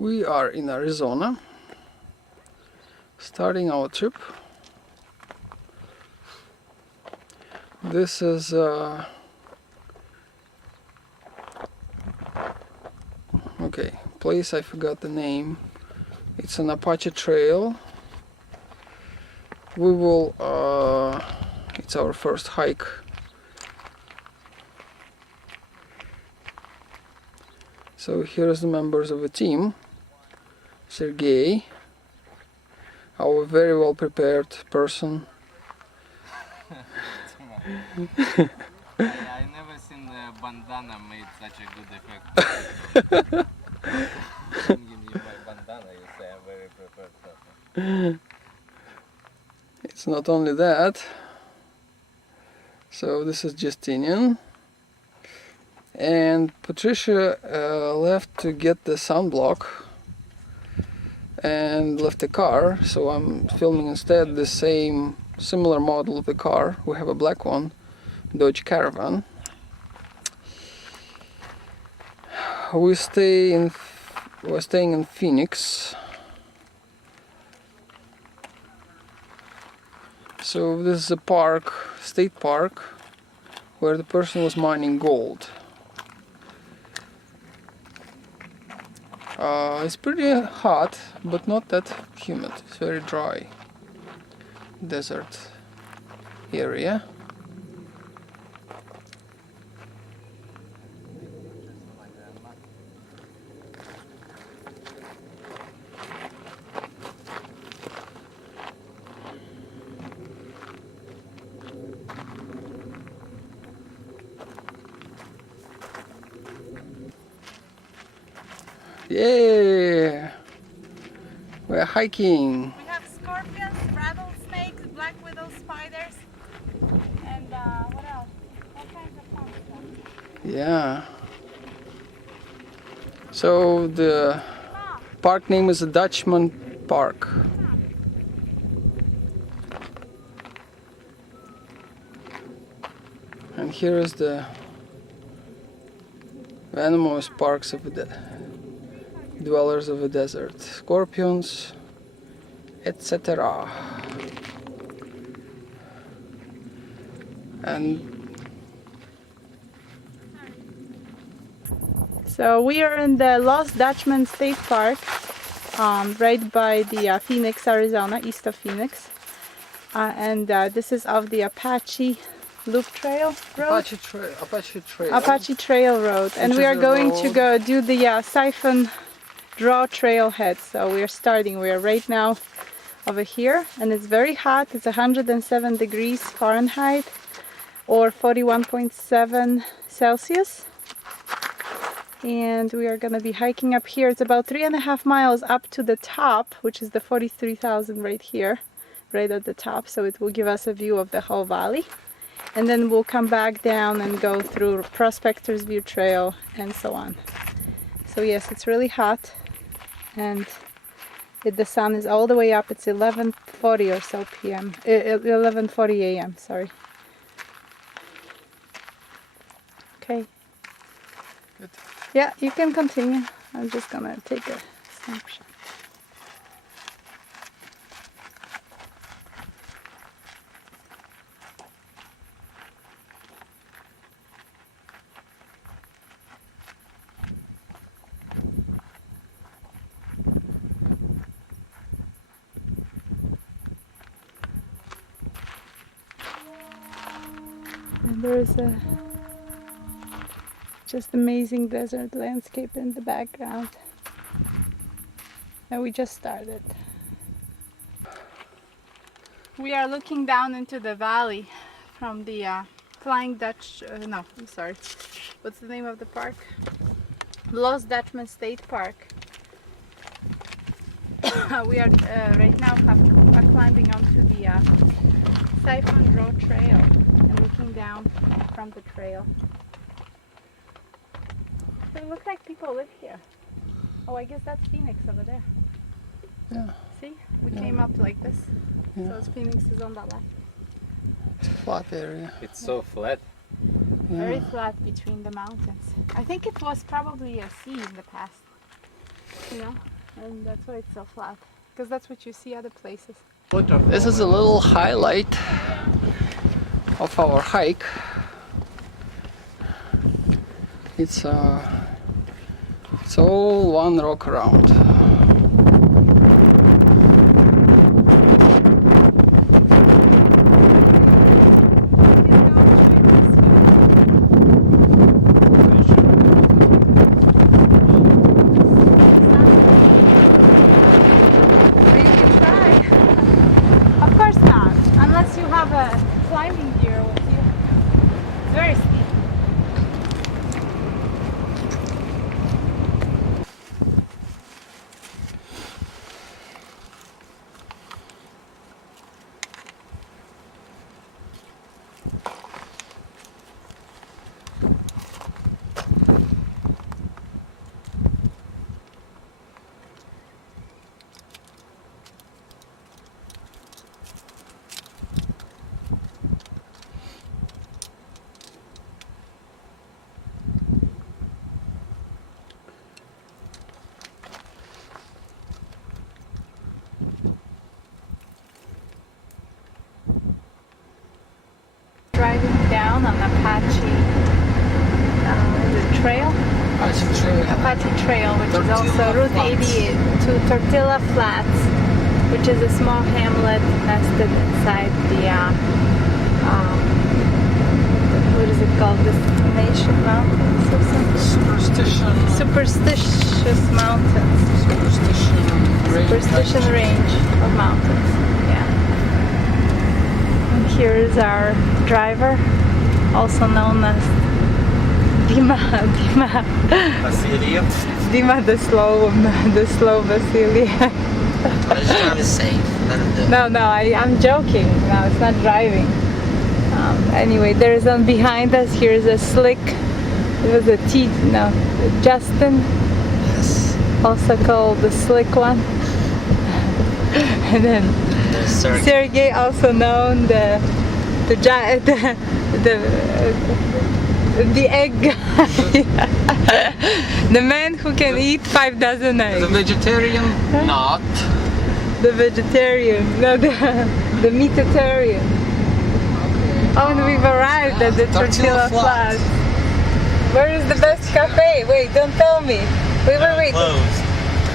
We are in Arizona, starting our trip. This is okay, place I forgot the name. It's an Apache Trail. We will it's our first hike. So here's the members of the team. Sergey, our very well prepared person. I never seen the bandana made such a good effect. Bringing you my bandana, you say I'm very prepared person. It's not only that. So this is Justinian. And Patricia left to get the sunblock and left the car, so I'm filming instead the same similar model of the car. We have a black one, Dodge Caravan. We're staying in Phoenix. So this is a park, state park, where the person was mining gold. It's pretty hot, but not that humid. It's very dry desert area. Yeah, we're hiking. We have scorpions, rattlesnakes, black widow spiders, and what else? All kinds of fun stuff. Yeah. So the park name is Dutchman Park. And here is the venomous parks of the dwellers of the desert, scorpions, etc. And So we are in the Lost Dutchman State Park, right by the Phoenix, Arizona, east of Phoenix. And this is off the Apache Loop Trail Road. Apache Trail Road. And we are going to go do the Siphon Draw Trailhead. So we are starting. We are right now over here, and it's very hot. It's 107 degrees Fahrenheit or 41.7 Celsius. And we are going to be hiking up here. It's about 3.5 miles up to the top, which is the 43,000 right here, right at the top. So it will give us a view of the whole valley. And then we'll come back down and go through Prospector's View Trail and so on. So yes, it's really hot, and the sun is all the way up. It's 11:40 or so p.m. 11:40 a.m. Sorry. Okay. Good. Yeah, you can continue. I'm just gonna take a snapshot. And there's a just amazing desert landscape in the background. And we just started. We are looking down into the valley from the Flying Dutch, no, I'm sorry. What's the name of the park? Lost Dutchman State Park. We are right now climbing onto the Siphon Draw Trail and looking down from the trail. So it looks like people live here. Oh, I guess that's Phoenix over there. yeah, See? We came up like this. yeah. So it's Phoenix is on the left. It's a flat area. It's so flat. Very flat between the mountains. I think it was probably a sea in the past. Yeah, and that's why it's so flat. Because that's what you see other places. This is a little highlight of our hike. It's all one rock around. Of course not, unless you have a climbing gear with you. It's very steep. Driving down on Apache the trail, Apache Trail, which is also Route 88 to Tortilla Flats, which is a small hamlet nested inside the what is it called? Destination Mountains or something? Superstitious Mountains. Superstition range of mountains. Yeah. And here is our driver, also known as Dima the slow Vasily. I was trying to save. Let him do it. No, I'm joking. No, it's not driving. Anyway, there's one behind us. Here's a slick. It was a Justin, Yes. also called the slick one. And then There's Sergey. Sergey, also known the egg guy. The man who can eat 5 dozen eggs. The vegetarian, not. The vegetarian, no, the meatitarian. Oh, and we've arrived at the Tortilla Flats. Where is the best cafe? Wait, don't tell me. Wait.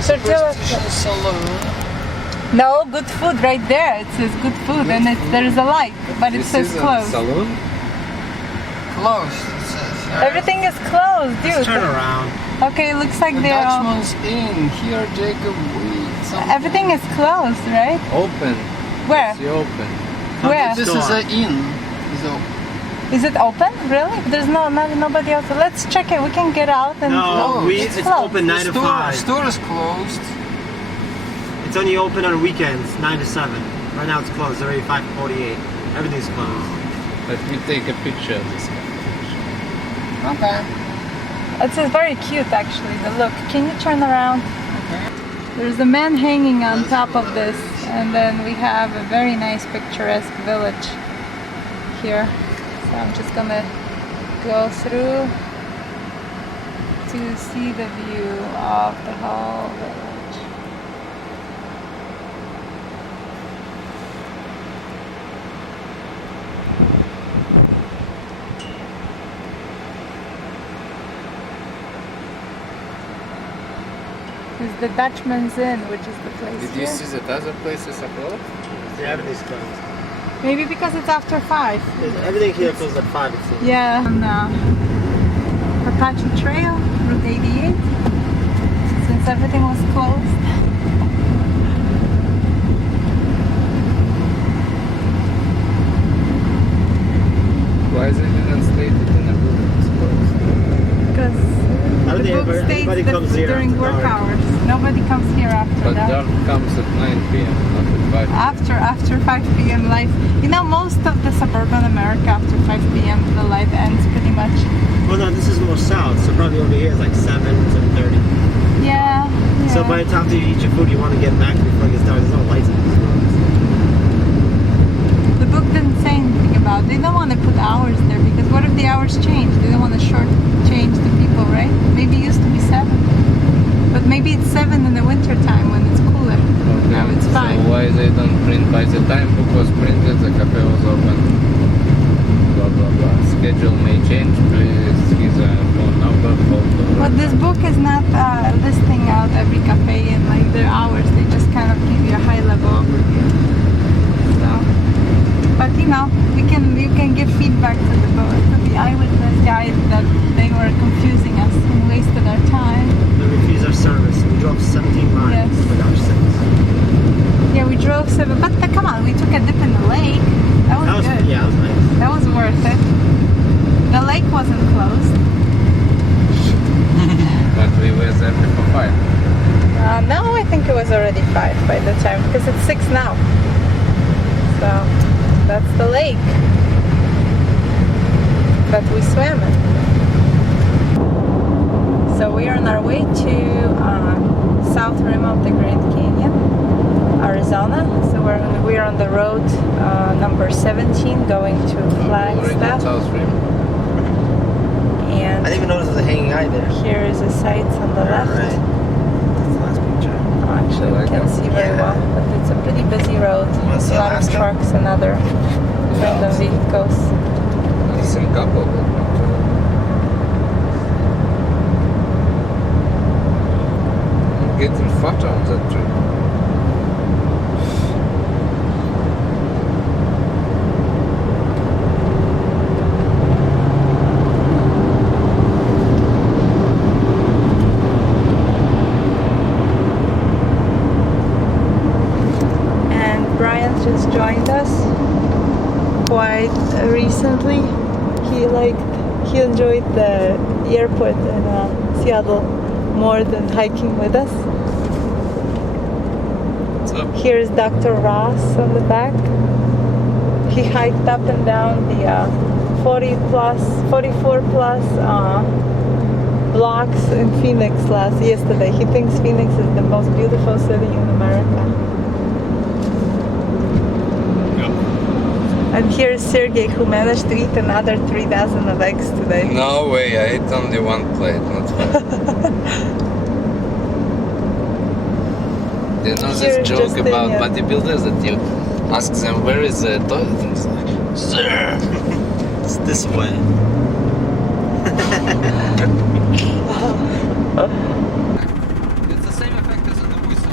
Tortilla Flats. Saloon. No, good food right there. It says good food, and there's a light, but it says closed. Saloon? Closed, it says. Everything is closed, dude. Turn around. Okay, looks like The they're all... Dutchman's Inn. Here, Jacob, Everything is closed, right? Open. Where? It's open. Where? This is an inn. So, Is it open? Really? There's nobody else. Let's check it. We can get out and... No, It's closed. open 9 to 5. store is closed. It's only open on weekends, 9 to 7. Right now it's closed. It's already 5:48. Everything's closed. Let me take a picture of this. Okay. It's very cute, actually, the look. Can you turn around? There's a man hanging on top of this, and then we have a very nice picturesque village here. So I'm just gonna go through to see the view of the whole village. Is the Dutchman's Inn, which is the place Did here. you see that other places are closed? Yeah, everything's closed. Maybe because it's after 5. Everything here closed at 5. It seems. Yeah. On Apache Trail, Route 88. Since everything was closed. Why is it not stated in the book it's closed? Because I don't the think book states anybody that comes here during after work dark. hours. Nobody comes here after But that. dark comes at 9 p.m., not at 5 After 5 p.m. life. You know, most of the suburban America after 5 p.m. the light ends pretty much. Well, no, this is more south, so probably over here is like 7:30. Yeah. So by the time you eat your food, you want to get back before it gets dark. There's no lights in this place. The book didn't say anything about it. They don't want to put hours there because what if the hours change? They don't want to short change the people, right? Maybe it used to be 7. But maybe it's 7 in the winter time when it's cooler. Now it's 5. So why they don't print by the time book was printed, the cafe was open. Blah blah blah. Schedule may change, please see the phone number, photo. But this book is not listing out every cafe and like their hours. They just kind of give you a high level overview. So, but you know, you can give feedback to the eyewitness guide that they were confusing us and wasted our time. They refused our service. We drove 17 miles Yes. for our sakes. Yeah, we drove 7, but come on, we took a dip in the lake. That was good. Yeah, that was nice. That was worth it. The lake wasn't closed. But we were there before 5. No, I think it was already 5 by the time, because it's 6 now. So, that's the lake that we swam in. So we are on our way to south rim of the Grand Canyon, Arizona. So we're on the road number 17 going to Flagstaff. South Rim. And I didn't even notice there's a hanging eye there. here is the sights on the left. Right. That's the last picture. Actually, we can't see very well, but it's a pretty busy road. Wanna see A lot of Alaska? trucks and other random vehicles. Singapore. Getting fatter on that trip. And Brian just joined us quite recently. He enjoyed the airport in Seattle more than hiking with us. What's up? Here's Dr. Ross on the back. He hiked up and down the 44 plus blocks in Phoenix yesterday. He thinks Phoenix is the most beautiful city in America. And here's Sergey, who managed to eat another 3 dozen of eggs today. No way, I ate only one plate, not 5. You know Here, this joke Justin, about yeah. bodybuilders that you ask them where is the toilet and it's like, sir, It's this way. it's the same effect as in the whistle.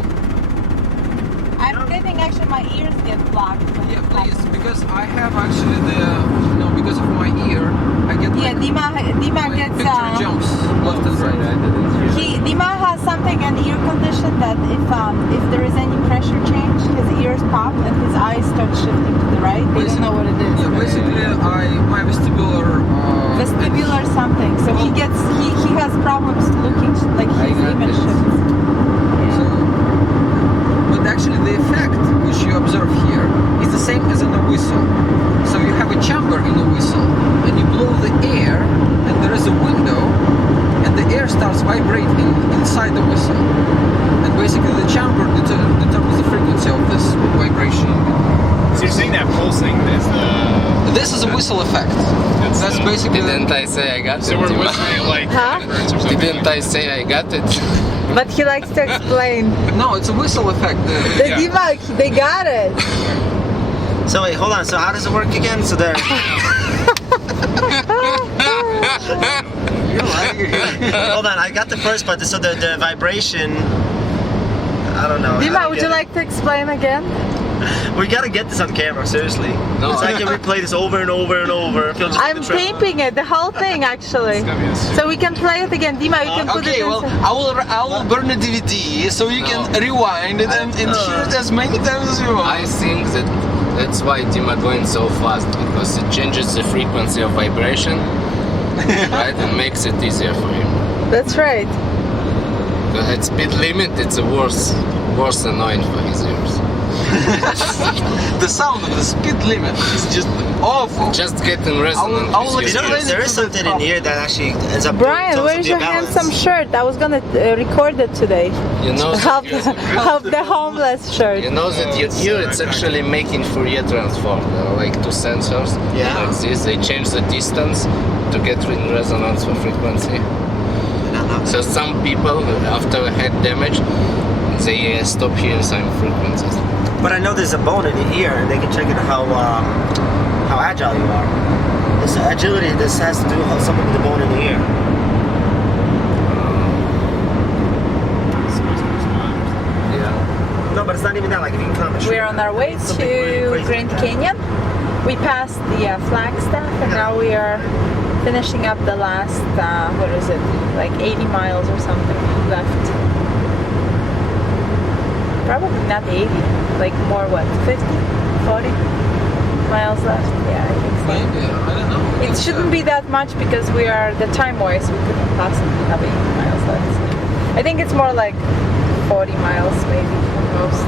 I'm getting actually my ears get blocked. Yeah, please, because I have actually because of my ear, I get Yeah, Dima like gets picture jumps left and Sorry, right. I didn't hear. Dima has something an ear condition that if there is any pressure change, his ears pop and his eyes start shifting to the right. They don't know what it is. Yeah, basically, my Vestibular something. So he has problems looking like I his got image it. shifts. So, but actually, the effect which you observe here is the same as in a whistle. So you have a chamber in a whistle, and you blow the air, and there is a window, and the air starts vibrating inside the whistle. And basically, the chamber determines the frequency of this vibration. So you're saying that pulsing is the... This is a whistle effect. That's basically Didn't I say I got So it? we're Dima? whistling like Huh? birds or something. Didn't I say I got it? But he likes to explain. no, it's a whistle effect. Yeah. Dima, they got it. So wait, hold on. So how does it work again? So there. Hold on, I got the first part. So the vibration. I don't know. I Dima, don't would get you it. like to explain again? We gotta get this on camera, seriously. No, So I can replay this over and over and over. Feel just I'm the trip. taping it, the whole thing actually. It's gonna be a So we can play it again. Dima, you can put it Okay, in. well, I will burn a DVD so you can rewind it and hear it as many times as you want. I think that's why Dima going so fast, because it changes the frequency of vibration, right, and makes it easier for him. That's right. Because at speed limit, it's a worse annoying for his ears. The sound of the speed limit is just awful. Just getting resonant I will with You your know, ears. there is something in here that actually ends up. Brian, tells where's you your the balance. handsome shirt? I was gonna record it today. You know Help, that help the homeless shirt. you know that your ear it's actually making Fourier transform. There are like 2 sensors. Yeah. Like this, they change the distance to get in resonance for frequency. No. So some people, after head damage, they stop hearing some frequencies. But I know there's a bone in the ear, and they can check it how agile you are. This agility, this has to do with something with the bone in the ear. Yeah. No, but it's not even that. Like if you can climb a tree. We're on our way something really to crazy Grand like that. Canyon. We passed the Flagstaff, and now we are finishing up the last, what is it, like 80 miles or something left. Probably not 80, like more what, 50, 40 miles left? Yeah, I think so. Maybe, I don't know. It shouldn't be that much because we are, the time-wise, we couldn't possibly have 80 miles left. I think it's more like 40 miles maybe, at most.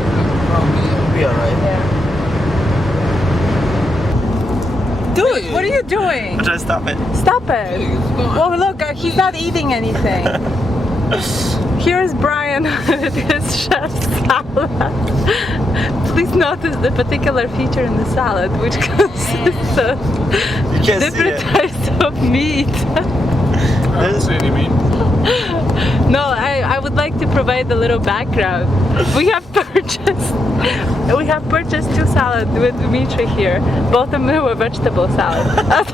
Probably, yeah. Be alright. Yeah. Dude, what are you doing? I'm trying to stop it. Stop it. It's gone. Oh, look, he's not eating anything. Here's Brian with his chef's salad. Please notice the particular feature in the salad, which consists of You can't see different it. types of meat. I don't see any meat. No, I would like to provide a little background. We have purchased two salads with Dimitri here. Both of them were vegetable salads.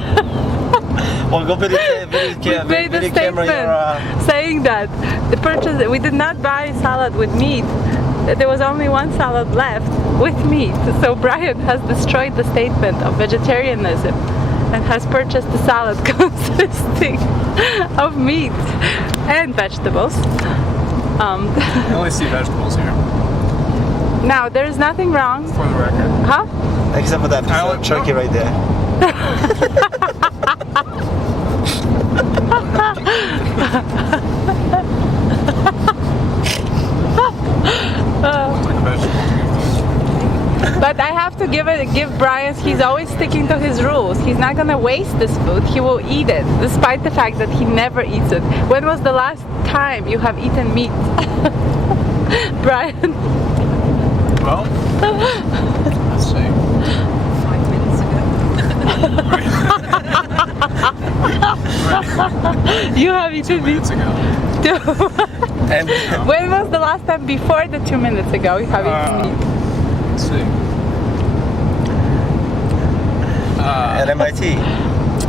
Well, go video We made a statement saying that we did not buy salad with meat. There was only one salad left with meat. So Brian has destroyed the statement of vegetarianism and has purchased a salad consisting of meat and vegetables. I only see vegetables here, Now, there's nothing wrong. for the record. Huh? Except for that piece of turkey right there. Like a vegetable. But I have to give Brian, he's always sticking to his rules. He's not gonna waste this food, he will eat it, despite the fact that he never eats it. When was the last time you have eaten meat? Brian? Well, let's see. 5 minutes ago. You have eaten 2 meat minutes ago. too. And When was the last time before the 2 minutes ago you have eaten meat? Let's see. at MIT,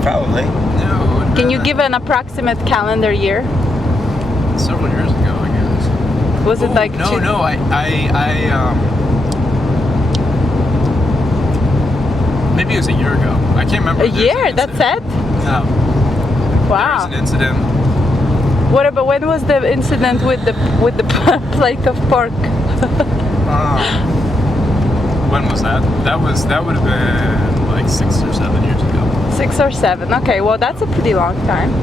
probably. No. Can you give an approximate calendar year? Several years ago, I guess. Was it Ooh, like no, no. Maybe it was a year ago. I can't remember. a if there was year? an That's incident. it? No. There was Wow. an incident. What about when was the incident with the plate of pork? When was that? That would have been like 6 or 7 years ago. 6 or 7. Okay, well that's a pretty long time.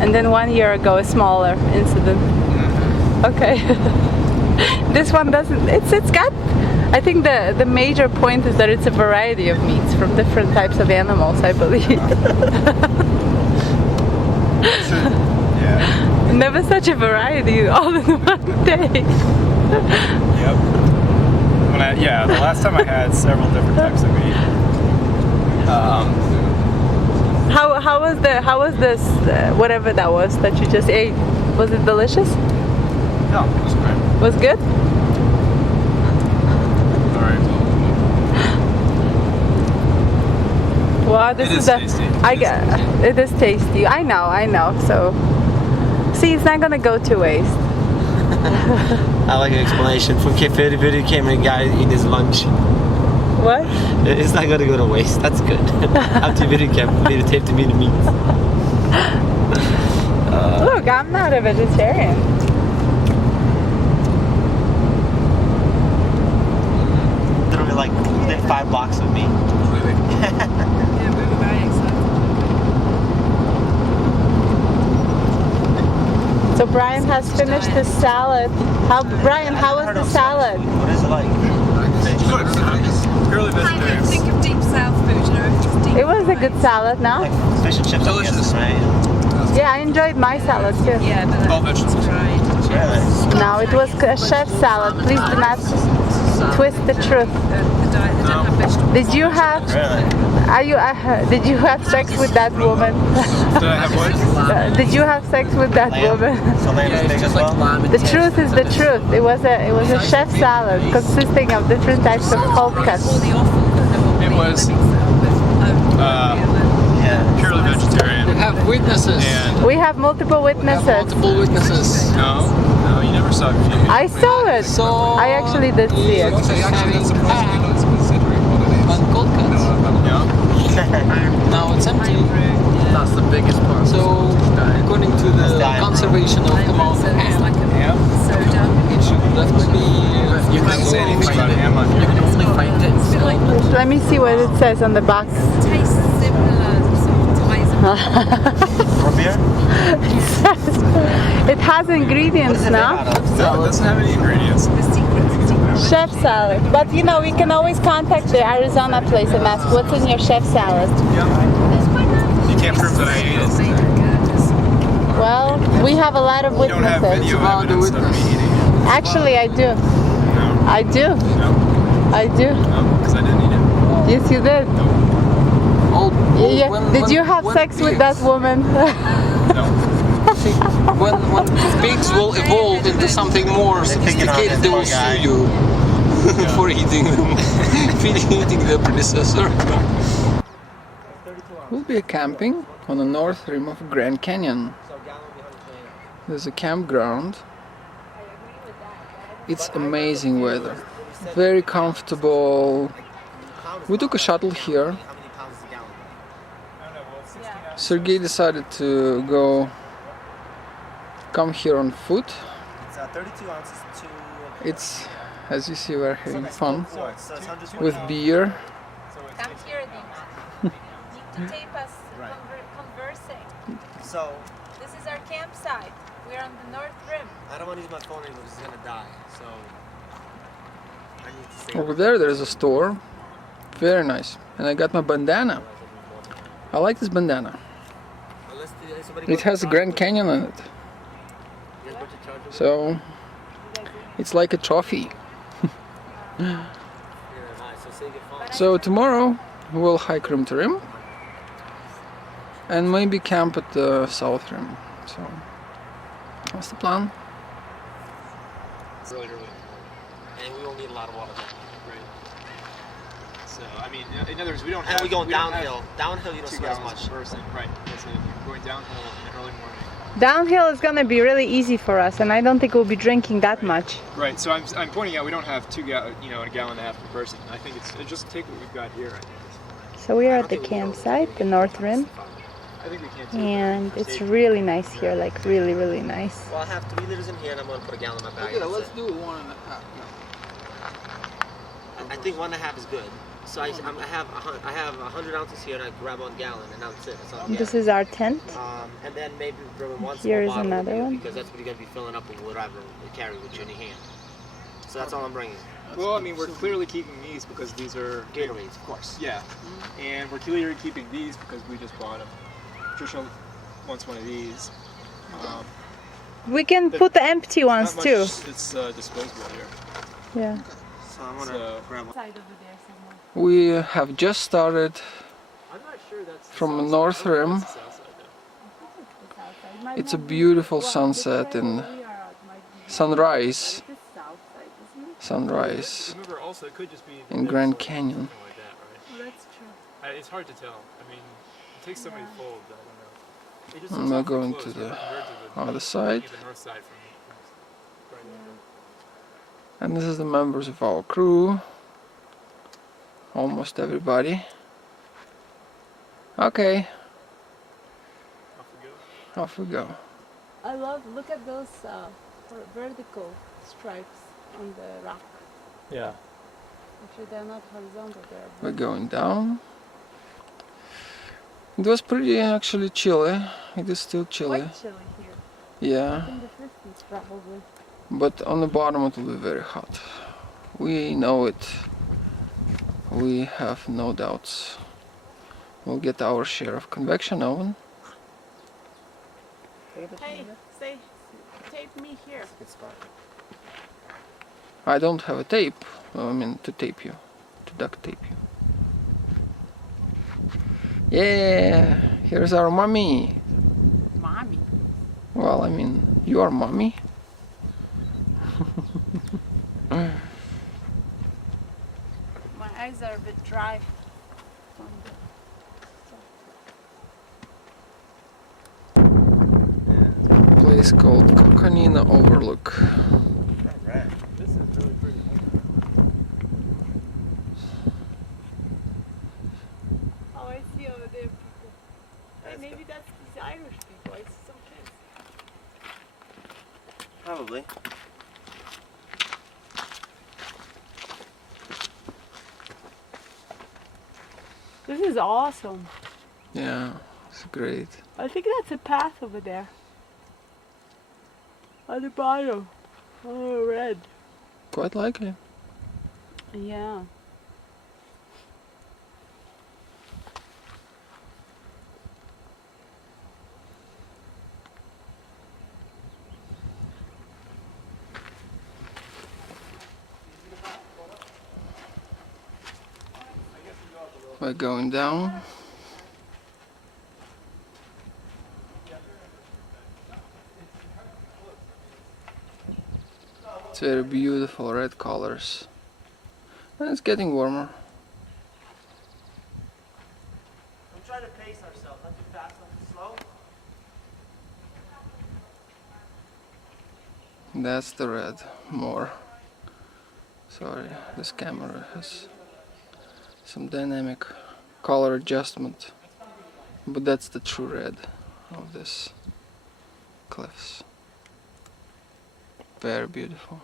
And then 1 year ago, a smaller incident. Okay. This one doesn't. It's got. I think the major point is that it's a variety of meats from different types of animals, I believe. Yeah. Never such a variety all in one day. Yep. The last time I had several different types of meat. How was this whatever that was that you just ate? Was it delicious? No, it was great. Was good? All right. Well, this It is tasty. It is tasty. I know. So, see, it's not gonna go to waste. I like an explanation. From video came and a guy eating his lunch. What? It's not gonna go to waste. That's good. After video came, videotaped me the meat. Look, I'm not a vegetarian. Literally like within 5 blocks of me. Yeah, we were very excited. So Brian has finished his salad. Brian, how was the salad? What is it like? Purely Kind of vegetarian. think of deep south food, you know, if it's deep It was a fried. good salad, no? Like fish and chips, Delicious. I guess, right? Yeah, I enjoyed my salad too. Yeah, but All vegetables. fried. Really? No, it was a chef salad. Please do not twist the truth. The diet, they don't have vegetables. Did you have? Are you? Did you have sex with that woman? Did I have what? Did you have sex with that woman? So lamb is big as well. The truth is the truth. It was a chef salad consisting of different types of cold cuts. All the offal that they will It be was, mixed with, Yeah. purely vegetarian. We have witnesses. And We have multiple witnesses. Multiple witnesses. no, you never saw it. I saw it. So I actually did see it. So you're having and cold cuts. Yeah. Now it's empty. That's the biggest part. So according to the conservation of the amount of it's ham, like a Yeah. soda. it should definitely You can't say anything about ham on You here. can only find it. It's a bit like Let me see what it says on the box. tastes similar, sort of ties Root beer? It has ingredients now. No, it doesn't have any ingredients. the secret. Chef salad. But you know, we can always contact the Arizona place and ask what's in your chef salad. You can't prove that I ate it. Well, we have a lot of You don't have witnesses. video Well, the evidence of me witness. eating it. Actually, I do. No, I do. no, I do. no, because I didn't eat it. Yes, you did. all, Did you have sex with that woman? No. when pigs will evolve into something more sophisticated, they will sue you for eating them, eating the predecessor. We'll be camping on the north rim of Grand Canyon. There's a campground. It's amazing weather, very comfortable. We took a shuttle here. How many pounds is a gallon? Sergey decided to come here on foot. It's 32 ounces to. It's, as you see, we're having fun So it's 120. with beer. Come here, Need to tape us conversing. So This is our campsite. We're on the north rim. I don't want to use my phone anymore because it's gonna die. So I need to save. Over there, there's a store. Very nice. And I got my bandana. I like this bandana. Unless somebody It has a Grand Canyon on it. So it's like a trophy. So tomorrow we'll hike rim to rim and maybe camp at the south rim. So that's the plan. Really early. And we don't need a lot of water. Right. So, I mean, in other words, we don't And have. we go we don't downhill. have Downhill, you don't 2 sweat as gallons much. per person. Right. That's it. You're going downhill in the early morning. Downhill is gonna be really easy for us, and I don't think we'll be drinking that much. Right. So I'm pointing out we don't have 2 gallons, a gallon and a half per person. I think it's just take what we've got here. I think So we are at the campsite, the north rim, I think we can too. and it's really nice here, like really, really nice. Well, I have 3 liters in here, and I'm gonna put a gallon in my bag. Okay, That's let's it. do 1.5. I think 1.5 is good. So I have 100 ounces here, and I grab 1 gallon, and that's it. That's all. This is our tent. And then maybe bring one Here is small bottle with another you, one. because that's what you're gonna be filling up with whatever you carry with you in your hand. So that's all I'm bringing. Well, I mean, we're clearly keeping these because these are. Gatorades, of course. Yeah. And we're clearly keeping these because we just bought them. Trisha wants one of these. We can put the empty ones Not too. much, it's disposable here. Yeah. So I'm gonna So- grab one. We have just started I'm not sure that's the from the south north side. I don't rim. think that's the south side, though. It's a beautiful sunset and sunrise. Sunrise Remember, also, it could just be in Grand Canyon. something like that, right? That's true. It's hard to tell. I mean, it takes so many folds. I don't know. It just I'm looks now awfully going close to the compared to other looking side. at the north side from right there. And this is the members of our crew. Almost everybody. Okay, Off we go. off we go. I love, look at those vertical stripes on the rock. Yeah. Actually, they're not horizontal, We're going down. It was pretty actually chilly. It is still chilly. quite chilly here. Yeah, In the 50s probably. but on the bottom it will be very hot. We know it. We have no doubts. We'll get our share of convection oven. Hey, say tape me here. It's fine. I don't have a tape. I mean, to tape you, to duct tape you. Yeah, here's our mommy. Mommy. Well, I mean, you are mommy. My eyes are a bit dry. From the... Place called Kokanina Overlook. Alright. This is really pretty. Oh, I see over there people. Hey, maybe that's these Irish people. I see some kids. Probably. This is awesome. Yeah, it's great. I think that's a path over there. On the bottom. Oh, red. Quite likely. Yeah. We're going down. It's very beautiful red colors. And it's getting warmer. I'm trying to pace ourselves, not too fast, not too slow. That's the red more. Sorry, this camera has some dynamic color adjustment. But that's the true red of this cliffs. Very beautiful.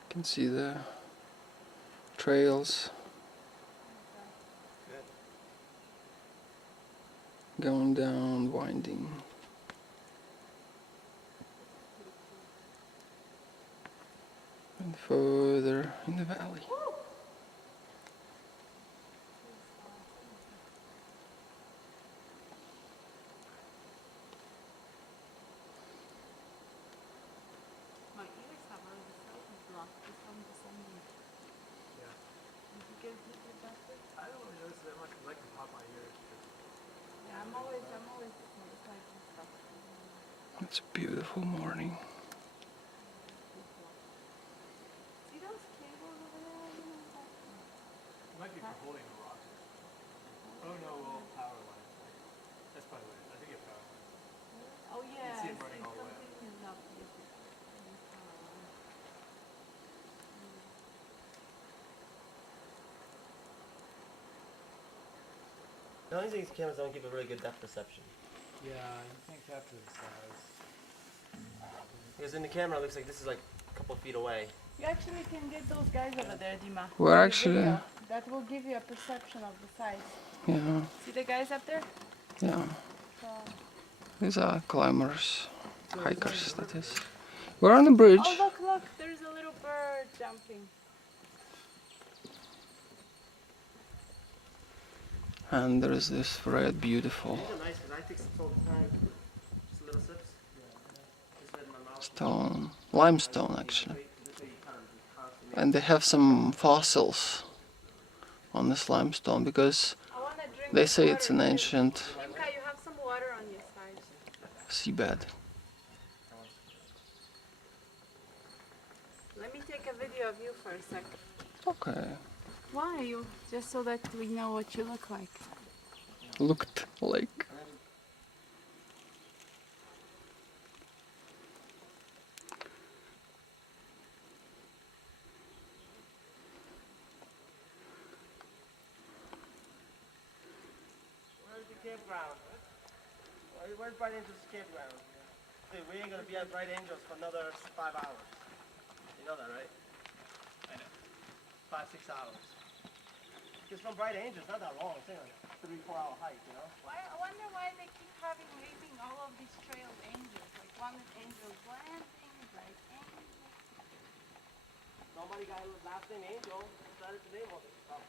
You can see the trails going down, winding. And further in the valley. My ears have already started blocked. This one descending. Yeah. Did you get it? I don't really notice that much because I can pop my ears. Yeah, I'm always like and stuff. It's a beautiful morning. See those cables over there? It might be for holding a rock. Oh no, well, power line. That's probably what it is. I think it's power line. Oh yeah, see it running all the way up. continues up. The only thing is cameras don't give a really good depth perception. Yeah, you can't capture the size. Because in the camera it looks like this is like a couple feet away. You actually can get those guys over there, Dima. We're On the actually- video. That will give you a perception of the size. Yeah, See the guys up there? yeah. So, These are climbers, hikers, that is. We're on the bridge. oh look, there's a little bird jumping. And there is this red, beautiful These are nice because I take sips all the time. Just little sips. Just right in my mouth. stone, limestone actually. This way you kind of just constantly. And they have some fossils on this limestone because I wanna drink they this say it's water an too. ancient Dimka, you have some water on your side. seabed. Let me take a video of you for a second. Okay, Why you? Just so that we know what you look like. looked like. Where's the campground? Where's Bright Angels campground? Dude, we ain't gonna be at Bright Angels for another 5 hours. You know that, right? I know. 5, 6 hours. Because from Bright Angels, not that long. It's only like a 3-4 hour hike, you know? I wonder why they keep naming all of these trails angels. Like One is Angel's Landing, right? Angel. Somebody got a last name Angel. That is the name of it. Oh.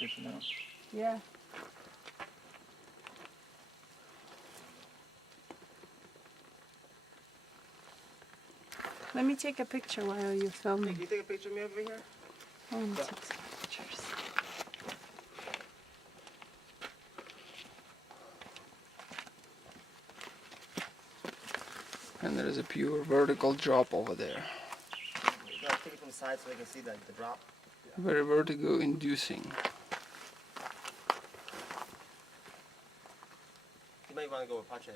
Good to know. Yeah. Let me take a picture while you're Can filming. you take a picture of me over here? I want to take some pictures. And there is a pure vertical drop over there. You gotta take it from the side so they can see the drop. Very vertigo inducing. You might want to go with Paches.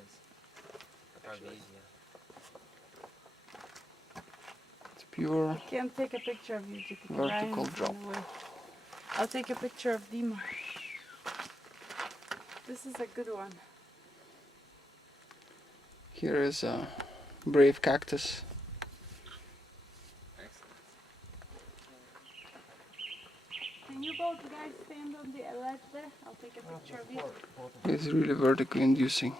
That'd be easier. It's pure. Can't take a picture of you, Jessica. Vertical Ryan's drop. in the way. I'll take a picture of Dima. This is a good one. Here is a brave cactus. Can you both guys stand on the ledge there? I'll take a picture of you. It's really vertigo inducing.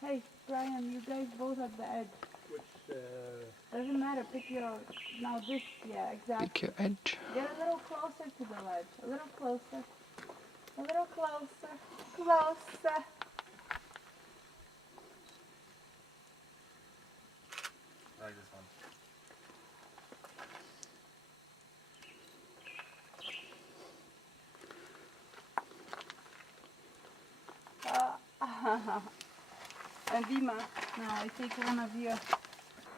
Hey, Brian, you guys both at the edge. Which, Doesn't matter, pick your... Now this, yeah, exactly. Pick your edge. Get a little closer to the ledge. A little closer. A little closer. Closer. I like this one. And Dima, now I take one of you.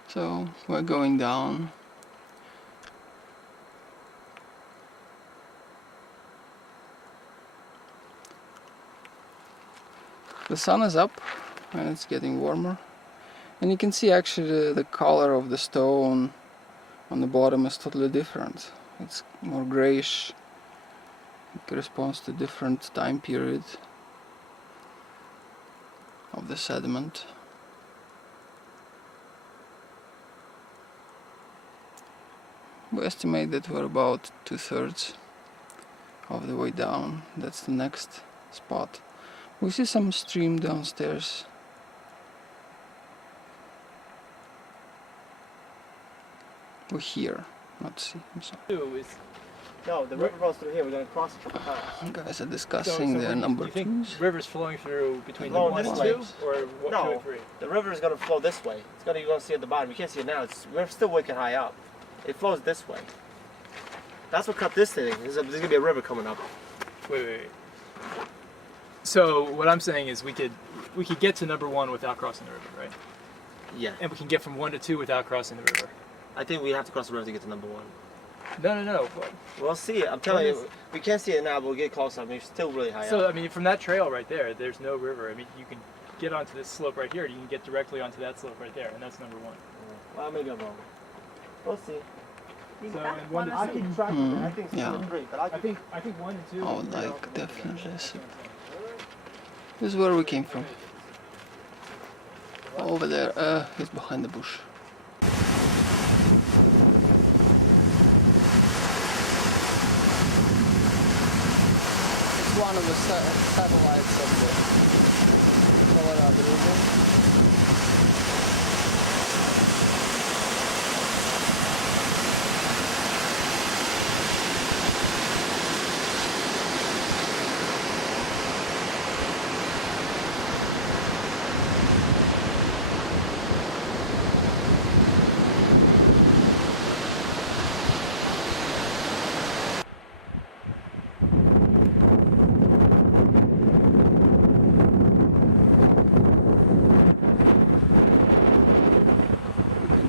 So we're going down. The sun is up and it's getting warmer. And you can see actually the color of the stone on the bottom is totally different. It's more grayish. It corresponds to different time period of the sediment. We estimate that we're about 2/3 of the way down. That's the next spot. We see some stream downstairs. We hear, not see. I'm sorry. is No, the river runs through here. We're gonna cross it. You guys are discussing the number you think twos. rivers flowing through between the Flowing 1 this and way. 2 or what, No. 2 and 3? The river is gonna flow this way. It's gonna. You're gonna see it at the bottom. You can't see it now. We're still wicked high up. It flows this way. That's what cut this thing. There's gonna be a river coming up. Wait. So what I'm saying is we could get to number 1 without crossing the river, right? Yeah. And we can get from 1 to 2 without crossing the river. I think we have to cross the river to get to number 1. No. We'll see it. I'm telling you, we can't see it now, but we'll get close up. We're still really high So up. I mean, from that trail right there, there's no river. I mean, you can get onto this slope right here. You can get directly onto that slope right there, and that's number 1. Well, maybe I'm wrong. We'll see. So in 1 to I'll 2, keep track of it. I think yeah. 2 and 3, but I'll I think 1 and 2. I would like definitely see. This is where we came from. Over there, it's behind the bush. It's one of the satellites of the Colorado River.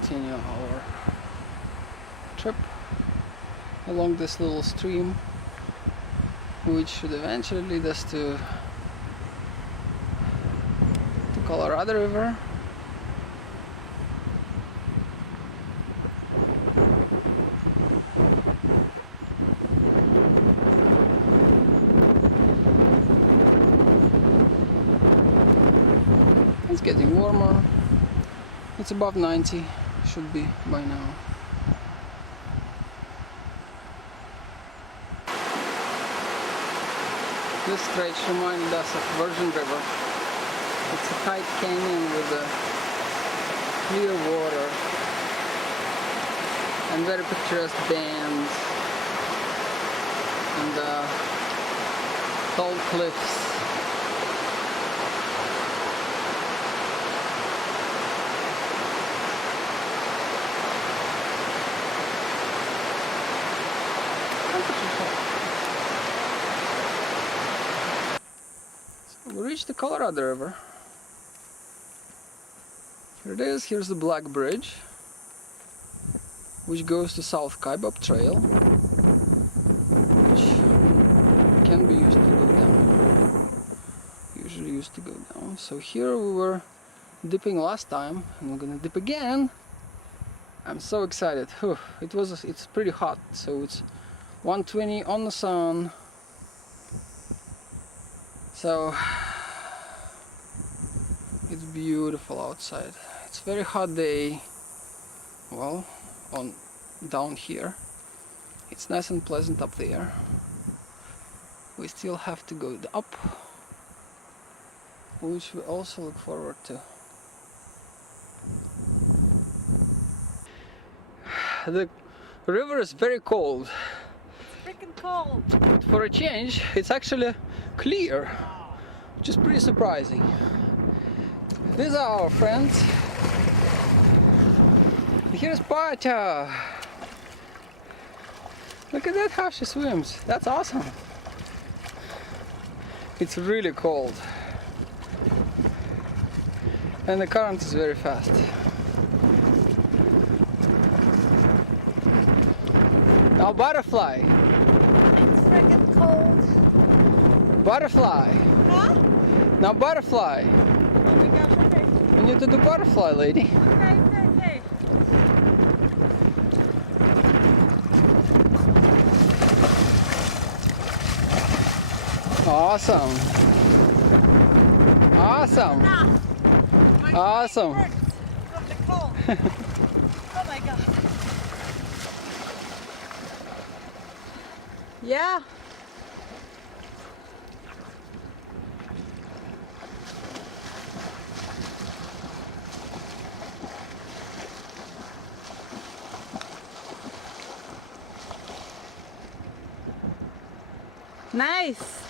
Continue our trip along this little stream, which should eventually lead us to Colorado River. It's getting warmer. It's above 90, should be by now. This stretch reminded us of Virgin River. It's a tight canyon with clear water and very picturesque dams and tall cliffs. We reached the Colorado River. Here it is, here's the Black Bridge, which goes to South Kaibab Trail, which can be used to go down, usually used to go down. So here we were dipping last time, and we're gonna dip again. I'm so excited. Whew. It's pretty hot, so it's 120 on the sun. So it's beautiful outside. It's a very hot day. Well, down here it's nice and pleasant up there. We still have to go up, which we also look forward to. The river is very cold. Freaking cold. But for a change, it's actually clear, which is pretty surprising. These are our friends. Here's Pata. Look at that, how she swims. That's awesome. It's really cold. And the current is very fast. Now butterfly. It's freaking cold. Butterfly. Huh? Now butterfly. Oh my gosh, okay. We need to do butterfly, lady. Okay. Awesome. Awesome. My Awesome. leg hurts from the cold. Oh my god. Yeah. Nice.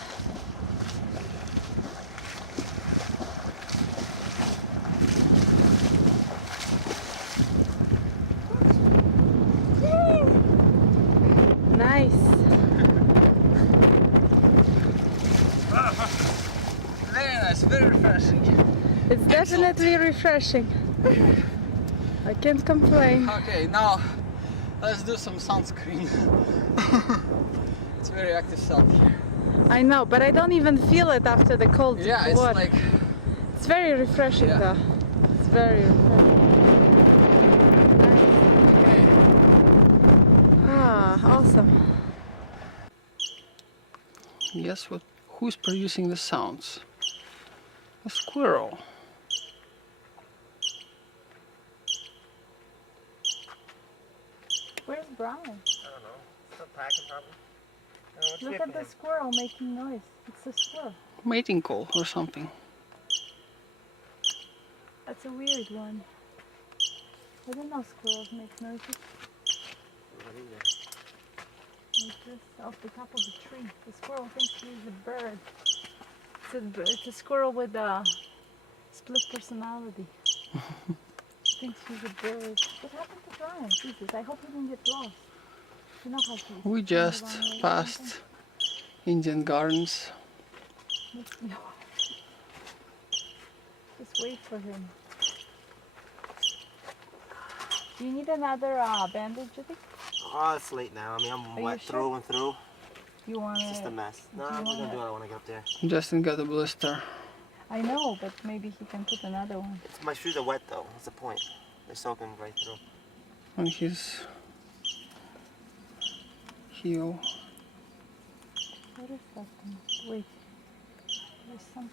Nice. Very nice, very refreshing. It's definitely refreshing. I can't complain. Okay, now let's do some sunscreen. It's very active sun here. I know, but I don't even feel it after the cold Yeah, it's water. like, It's very refreshing Yeah. though. It's very refreshing. okay. Ah, awesome. Guess what? Who's producing the sounds? A squirrel. Where's Brian? I don't know. Still packing probably. Look at the squirrel making noise. It's a squirrel. Mating call or something. That's a weird one. I didn't know squirrels make noises. Like this, off the top of the tree. The squirrel thinks he's a bird. It's a squirrel with a split personality. Thinks he's a bird. What happened to Brian? Jesus, I hope he didn't get lost. You know how he We runs just around the way or passed Indian Gardens. something? Just wait for him. Do you need another bandage, you think? Oh, it's late now. I mean, I'm you wet sure? through and through. You want It's just a to... mess. No, you I'm just gonna wanna- do what I want to get up there. Justin got a blister. I know, but maybe he can put another one. My shoes are wet though. What's the point? They're soaking right through. On his heel. What is that thing? Wait. There's some...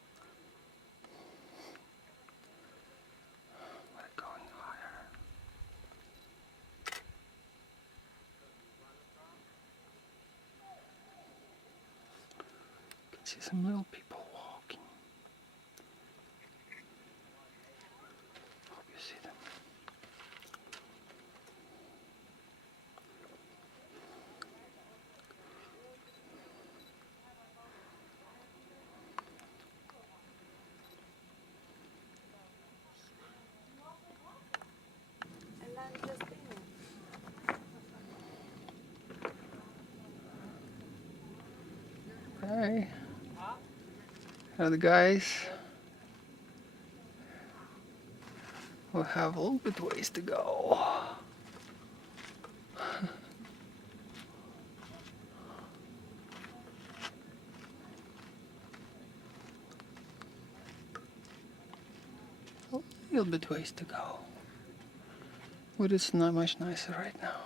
We're going higher. See some little people walking. Hope you see them. Hi. Here are the guys. We have a little bit ways to go. A little bit ways to go. But it's not much nicer right now.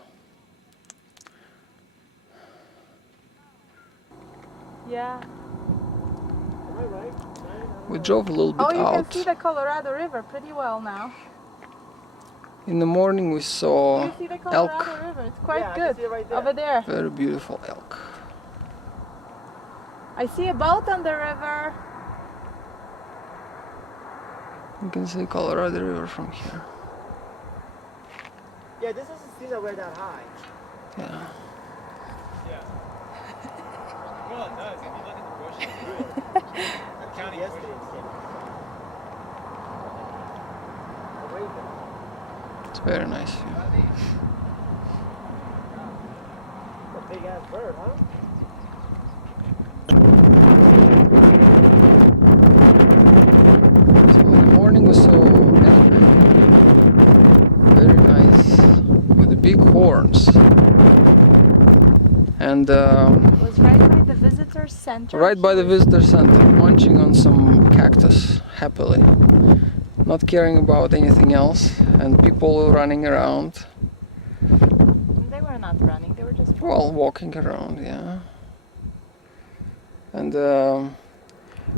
Yeah. We drove a little bit Oh, you out. can see the Colorado River pretty well now. In the morning we saw You see the Colorado elk. River? It's quite Yeah, I can good see it right there. over there. Very beautiful elk. I see a boat on the river. You can see Colorado River from here. Yeah, this doesn't seem that we're that high. Yeah. Well, it does. If you look at the bushes, I'm counting yesterday. It's very nice view. A big ass bird, huh? So in the morning we saw elk. Very nice. With the big horns. And It was right by the visitor center. right by the visitor center, munching on some cactus happily. Not caring about anything else. And people running around. They were not running, they were just Well, walking around, yeah. And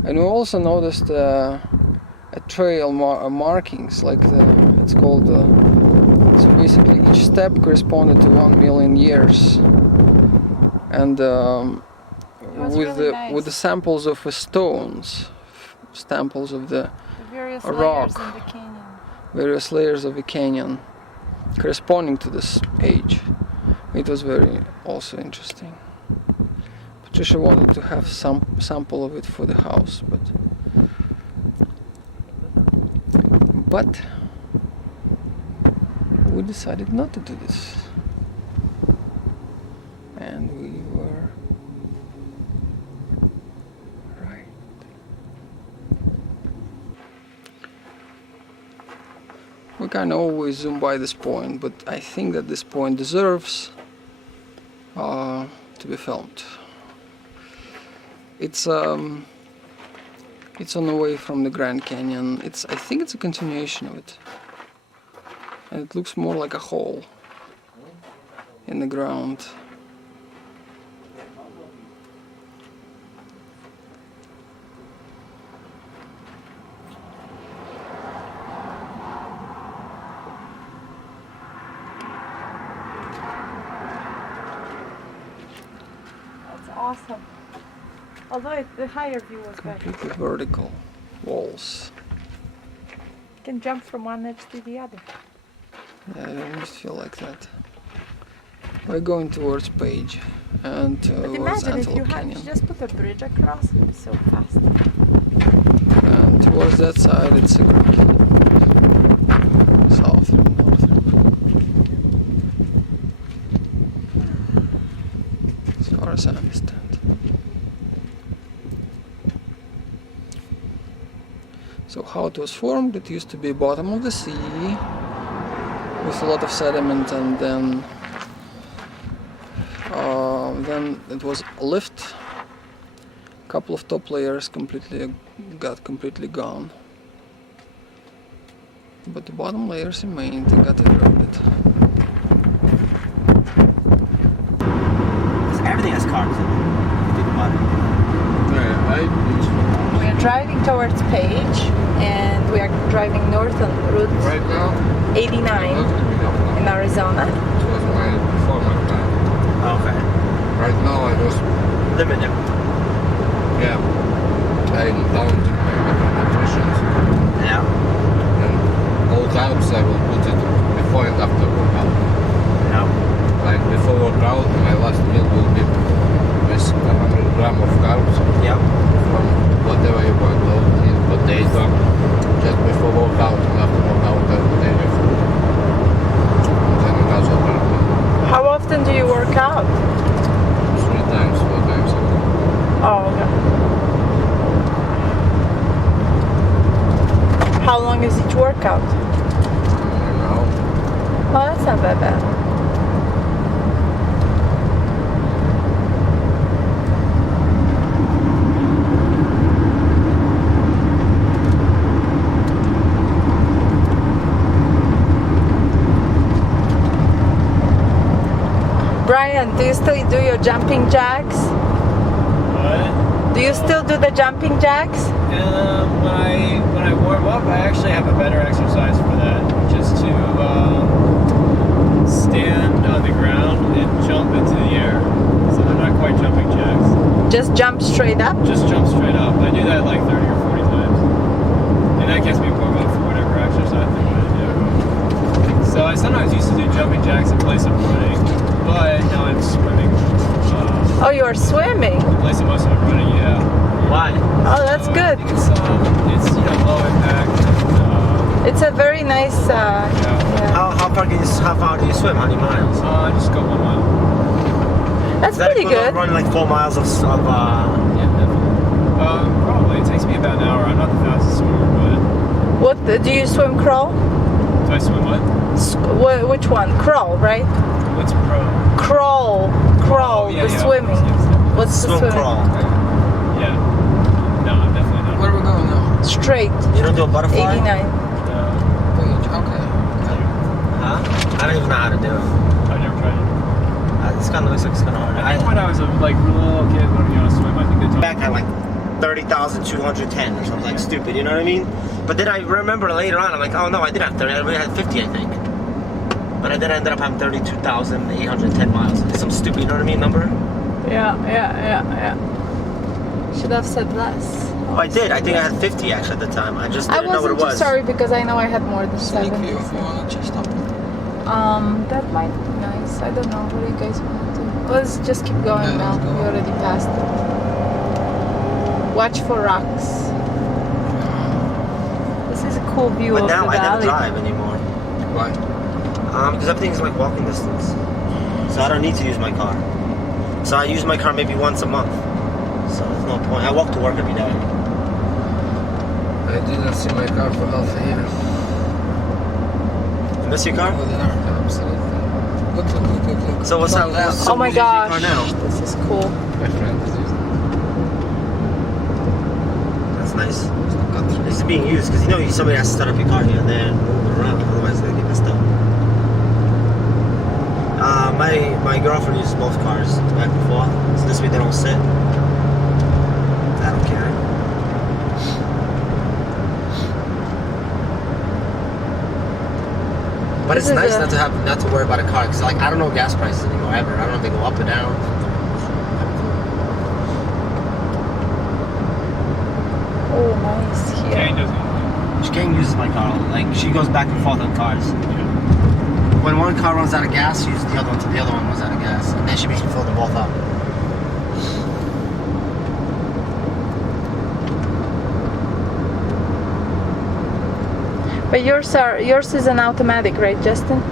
we also noticed a trail markings, like it's called. So basically, each step corresponded to 1 million years, and was with really with the nice. samples of stones, samples of the various A layers rock. in the canyon. various layers of the canyon, corresponding to this age. It was very also interesting. Patricia wanted to have some sample of it for the house, but we decided not to do this, and we were right. We can always zoom by this point, but I think that this point deserves to be filmed. It's on the way from the Grand Canyon. I think it's a continuation of it, and it looks more like a hole in the ground. That's awesome. Although the higher view was better. Completely vertical walls. You can jump from one edge to the other. Yeah, I almost feel like that. We're going towards Page and But towards imagine if you Antelope had Canyon. just put a bridge across, it would be so fast. And towards that side it's a creek. South and north. As far as I understand. So how it was formed, it used to be bottom of the sea with a lot of sediment, and then it was a lift. A couple of top layers got completely gone, but the bottom layers remained and got eroded. Everything has carbs in it. Think about it. We are driving towards Page, and we are driving north on Route Right now, 89 in Arizona. it was my former time. Oh, okay. Right now I just Live in it. Yeah. I'm counting my nutritions. Yeah. And all carbs I will put it before and after workout. Yeah. Like before workout, my last meal will be with 100 grams of carbs Yeah. from whatever you want, oatmeal, potato. Just before workout and after workout I will take my food. Then another carb. How often do you work out? 3 times, 4 times a week. Oh, okay. How long is each workout? An hour. Oh, that's not that bad. Brian, do you still do your jumping jacks? What? Do you still do the jumping jacks? When I warm up, I actually have a better exercise for that, which is to stand on the ground and jump into the air. So they're not quite jumping jacks. Just jump straight up? Just jump straight up. I do that like 30 or 40 times, and that gets me warm up for whatever exercise I'm going to do. So I sometimes used to do jumping jacks in place of running, but now I'm swimming. Oh, you're swimming? In place of most of my running, yeah. Why? Oh, that's good. It's low impact. And, It's a very nice. Yeah. How far do you swim? How many miles? I just go 1 mile. That's Is that pretty equivalent good. to running like 4 miles of Yeah, definitely. Probably. It takes me about an hour. I'm not the fastest swimmer, but What do you swim? Crawl? do I swim what? Which one? Crawl, right? What's pro? Crawl. Oh, yeah, the yeah. swimming. Yes. What's the swim swimming? crawl. Yeah. No, I'm definitely not. Where are we going now? Straight. You don't do a butterfly? 89. No. Okay. Huh? I don't even know how to do it. I've never tried it. This kind of looks like it's kind of hard. I think when I was a little kid learning how to swim, I think they taught Back at like 30,210 or something like stupid, you know what I mean? But then I remember later on, I'm like, oh no, I did have 30, I really had 50, I think. But I then ended up having 32,810 miles. Some stupid, you know what I mean, number? Yeah. Should have said less. Oh, I did. I think I had 50 actually at the time. I just I didn't know what it wasn't too was. sorry because I know I had more than Sneak 70. view if you want to just stop. That might be nice. I don't know. What do you guys want to do? Let's just keep going Yeah, now. let's go. We already passed it. Watch for rocks. This is a cool view But of now the I never valley. drive anymore. Why? Because everything's like walking distance. So I don't need to use my car. So I use my car maybe once a month. So there's no point. I walk to work every day. I didn't see my car for half a year. You miss your car? Absolutely. Look. So what's up? Left. So Oh my what do you use your car gosh. now? This is cool. My friend is using That's nice. This is being used because you know somebody has to start up your car here and there and move it around. Otherwise they get messed up. My girlfriend uses both cars back and forth, so this way they don't sit. I don't care. But This it's is nice a- not to worry about a car because like I don't know gas prices anymore ever. I don't know if they go up or down. Oh, nice Kane here. doesn't. She can't use my car. Like she goes back and forth on cars. When one car runs out of gas, she uses the other one till the other one runs out of gas, and then she makes me fill them both up. But yours is an automatic, right, Justin?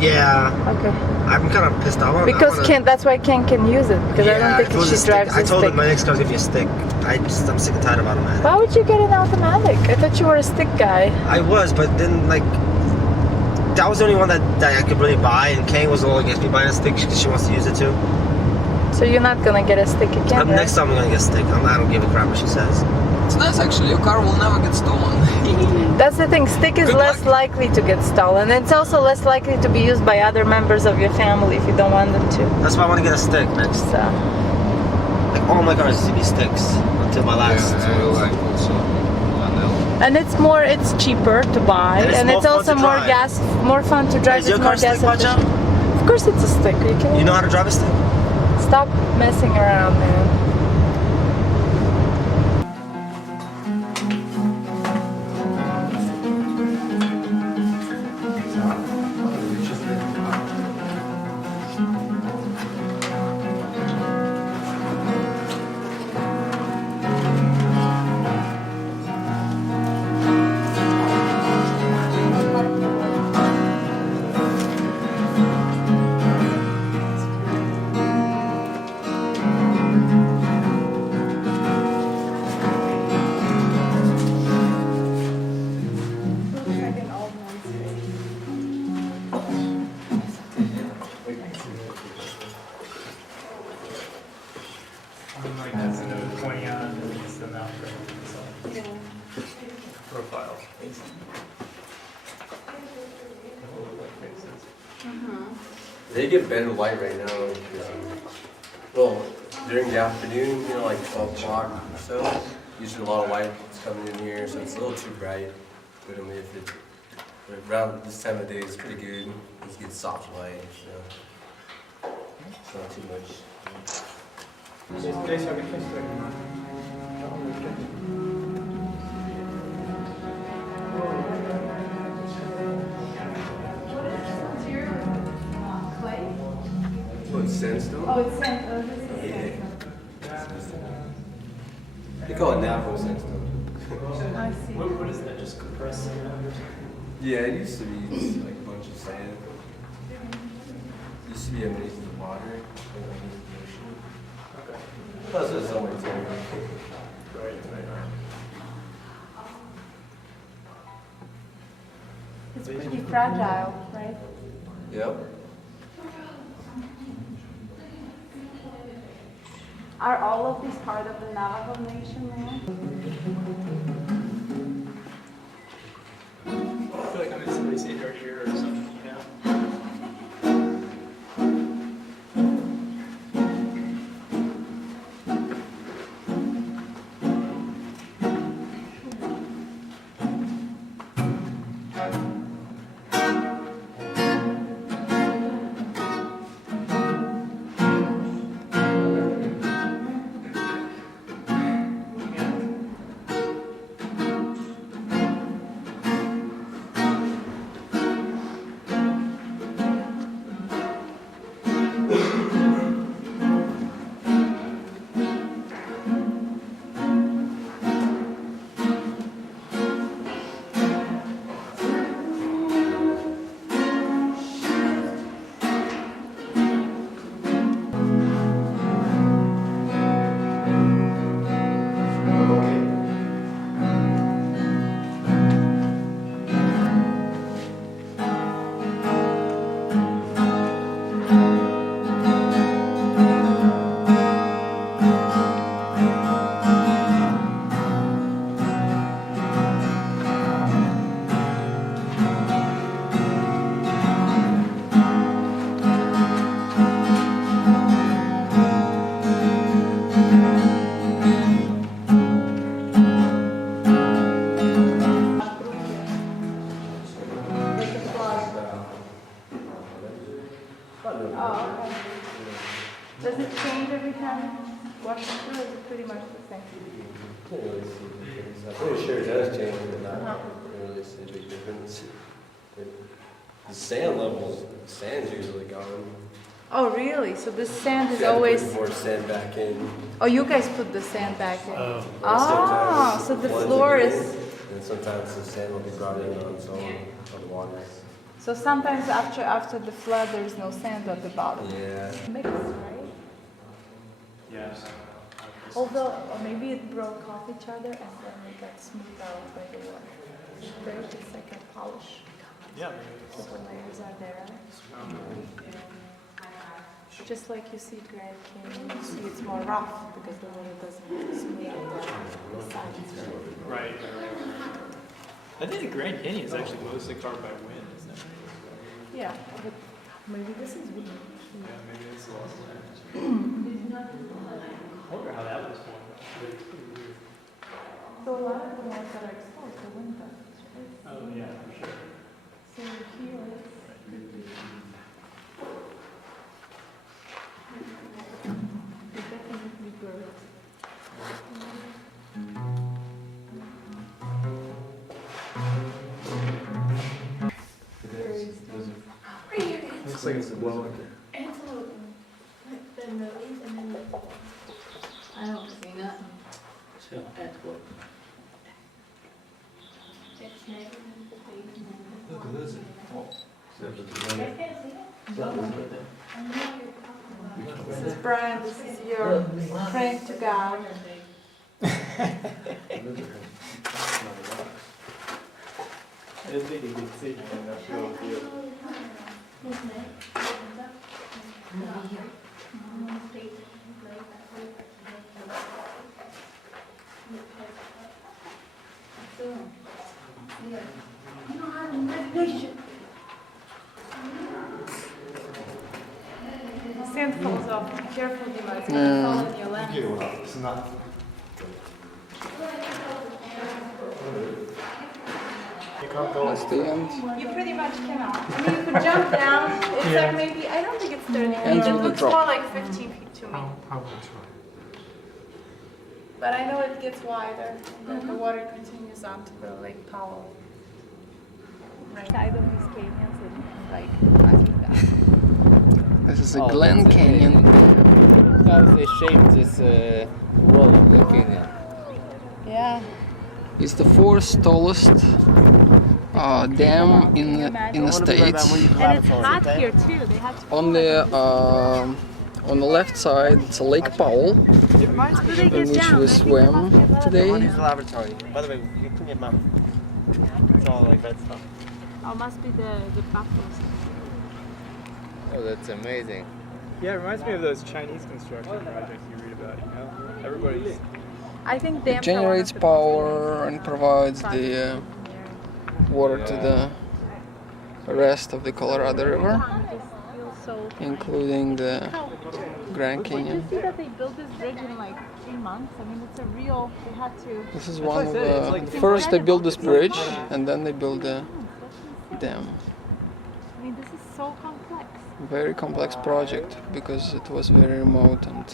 Yeah, Okay. I'm kind of pissed off. Because Ken, that's why Ken can use it. Because I don't if it think was she a stick, drives I a told stick. him my next car's gonna be a stick. I'm sick and tired of automatic. Why would you get an automatic? I thought you were a stick guy. I was, but then like that was the only one that I could really buy, and Kane was all against me buying a stick because she wants to use it too. So you're not gonna get a stick again, right? Next time I'm gonna get a stick. I don't give a crap what she says. It's nice actually. Your car will never get stolen. That's the thing. Stick is Good less luck. likely to get stolen. It's also less likely to be used by other members of your family if you don't want them to. That's why I want to get a stick next. So Like all my cars used to be sticks until my last. I like also 1L. and it's cheaper to buy, And it's and more it's fun also to more drive. more fun to drive. Is your it's car more stick, gas Pacha? efficient. Of course, it's a stick. Are you kidding? You know how to drive a stick? Stop messing around, man. lines and it was pointing out underneath the mouth profile. They get better light right now. Well, during the afternoon, you know, like 12 o'clock or so, usually a lot of light is coming in here, so it's a little too bright. But I mean, if it around this time of day, it's pretty good. It's good soft light, so it's not too much. Oh, it's sandstone? Oh, it's sand. Yeah. They call it Navajo sandstone. I see. What is that? Just compressed sand or something? Yeah, it used to be just like a bunch of sand. It used to be underneath the water, like underneath the ocean. Okay. Plus there's somewhere too. Right. It's pretty fragile, right? Yep. Are all of these part of the Navajo Nation now? I feel like I'm in somebody's indoor here or something, you know? Oh, okay. Does it change every time you wash it through, or is it pretty much the same? Can't really see the difference. I'm pretty sure it does change, but not really see a big difference. The sand levels, the sand's usually gone. Oh, really? So the sand is You gotta always... put more sand back in. Oh, you guys put the sand back in? Oh. Oh, so the floor is... And sometimes the sand will be brought in on its own, on the water. So sometimes after the flood, there is no sand at the bottom. Yeah. Mixed, right? Yes. Although, or maybe it broke off each other and then it got smoothed out by the water. Right? It's like a polish. Yeah. So the layers are there. Just like you see Grand Canyon, you see it's more rough because the water doesn't smooth out the sides. Right. I think the Grand Canyon is actually mostly carved by wind, isn't it? Yeah, but maybe this is wind. Yeah, maybe it's a lot. I wonder how that was formed. It's pretty weird. So a lot of the ones that are exposed are wind tunnels, right? Oh, yeah, for sure. So here it's they definitely birds. Looks like it's blowing. Antelope, like the nose and then I don't see nothing. Antelope. It's never been the face and then the Look, there's it. I can't see it. I know what you're talking about. This is Brian, this is your praying to God. I didn't think you could see it in that field of view. His neck opens up. His face is like that way. Sand falls off. Be careful, Dima. It's Yeah. gonna fall in your lap. That's the end. You pretty much cannot. I mean, you could jump down. It's like maybe, I don't think it's 30 feet. Ends It with a looks drop. more like 15 feet to me. But I know it gets wider. And then the water continues on to the Lake Powell. Right. Side of these canyons and like that. This is a Glen Canyon. How they shaped this wall of the canyon. Yeah. It's the fourth tallest dam in the States. And it's hot here too. They have to On the left side, it's a Lake Powell, How do they in get which down? we I think they swam must get today. It's a laboratory. By the way, you can clean your mouth. It's all like that stuff. Oh, must be the buffaloes. Oh, that's amazing. Yeah, it reminds me of those Chinese construction projects you read about, you know? Everybody's... I think It dams generates are one of the power and provides the most water to the rest of the Colorado River, It just feels so. including the Grand Did you Canyon. see that they built this bridge in like 3 months? I mean, it's a real. They had to. This is one of the first they built this bridge and then they built the dam. I mean, this is so complex. Very complex project because it was very remote and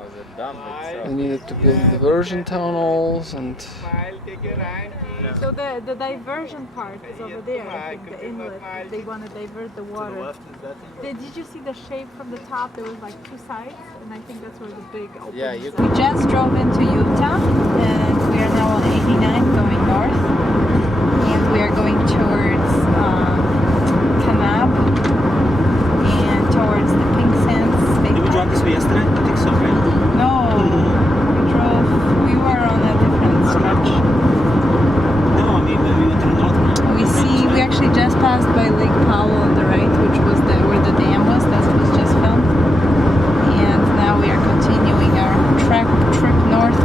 Oh, the dam itself. they needed to build diversion tunnels and So the diversion part is over there. I think the inlet. They want to divert the water. Did you see the shape from the top? There was like 2 sides, and I think that's where the big opening. Yeah, you We just drove into Utah, and we are now on 89 going north, and we are going towards Kanab and towards the Pink Sands State Did we Park. drive this way yesterday? I think so, right? No, we were on a different stretch. No, I mean, we went to the north. We actually just passed by Lake Powell on the right, which was where the dam was. That was just filmed. And now we are continuing our trip north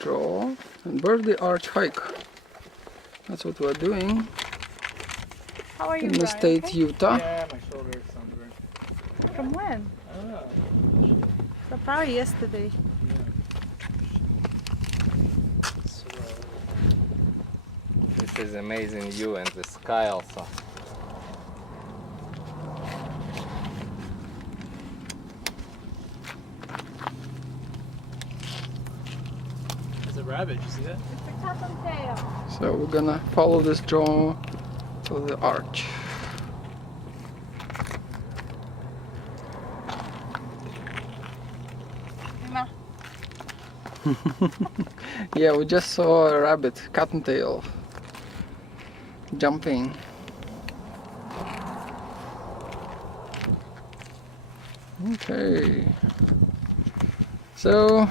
Draw and birthday arch hike. That's what we're doing How are you, in the Brian? state Okay? Utah. Yeah, my shoulder is sunburned. From when? I don't know. So probably yesterday. This is amazing view and the sky also. There's a rabbit. Did you see that? It's a cottontail. So we're gonna follow this draw to the arch. No. Yeah, we just saw a rabbit, cottontail, jumping. Okay. So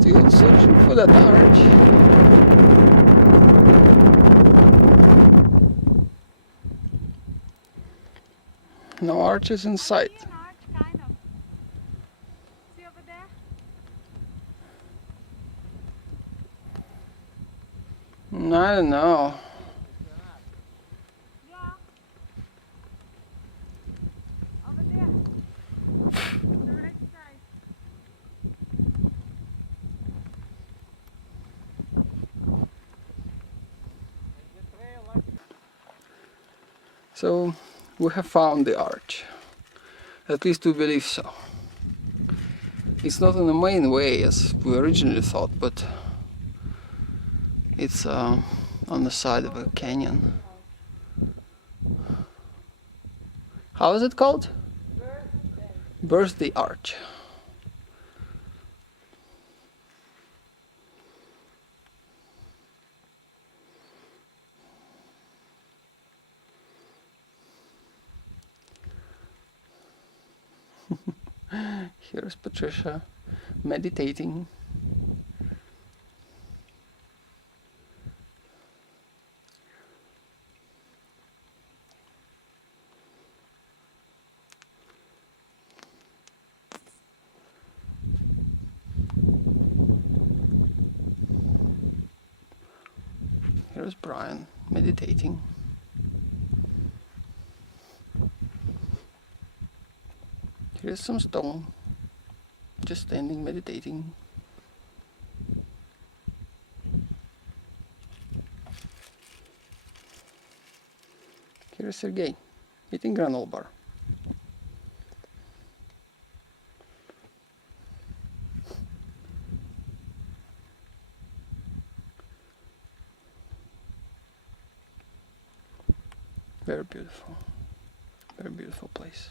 still searching for that arch. No arches in sight. An arch, kind of. See over there? I don't know. Yeah. Over there. On the right side. So we have found the arch. At least we believe so. It's not in the main way as we originally thought, but it's on the side of a canyon. How is it called? Birthday Arch. Here's Patricia meditating. Here's Brian meditating. Here's some stone, just standing meditating. Here's Sergey eating granola bar. Very beautiful place.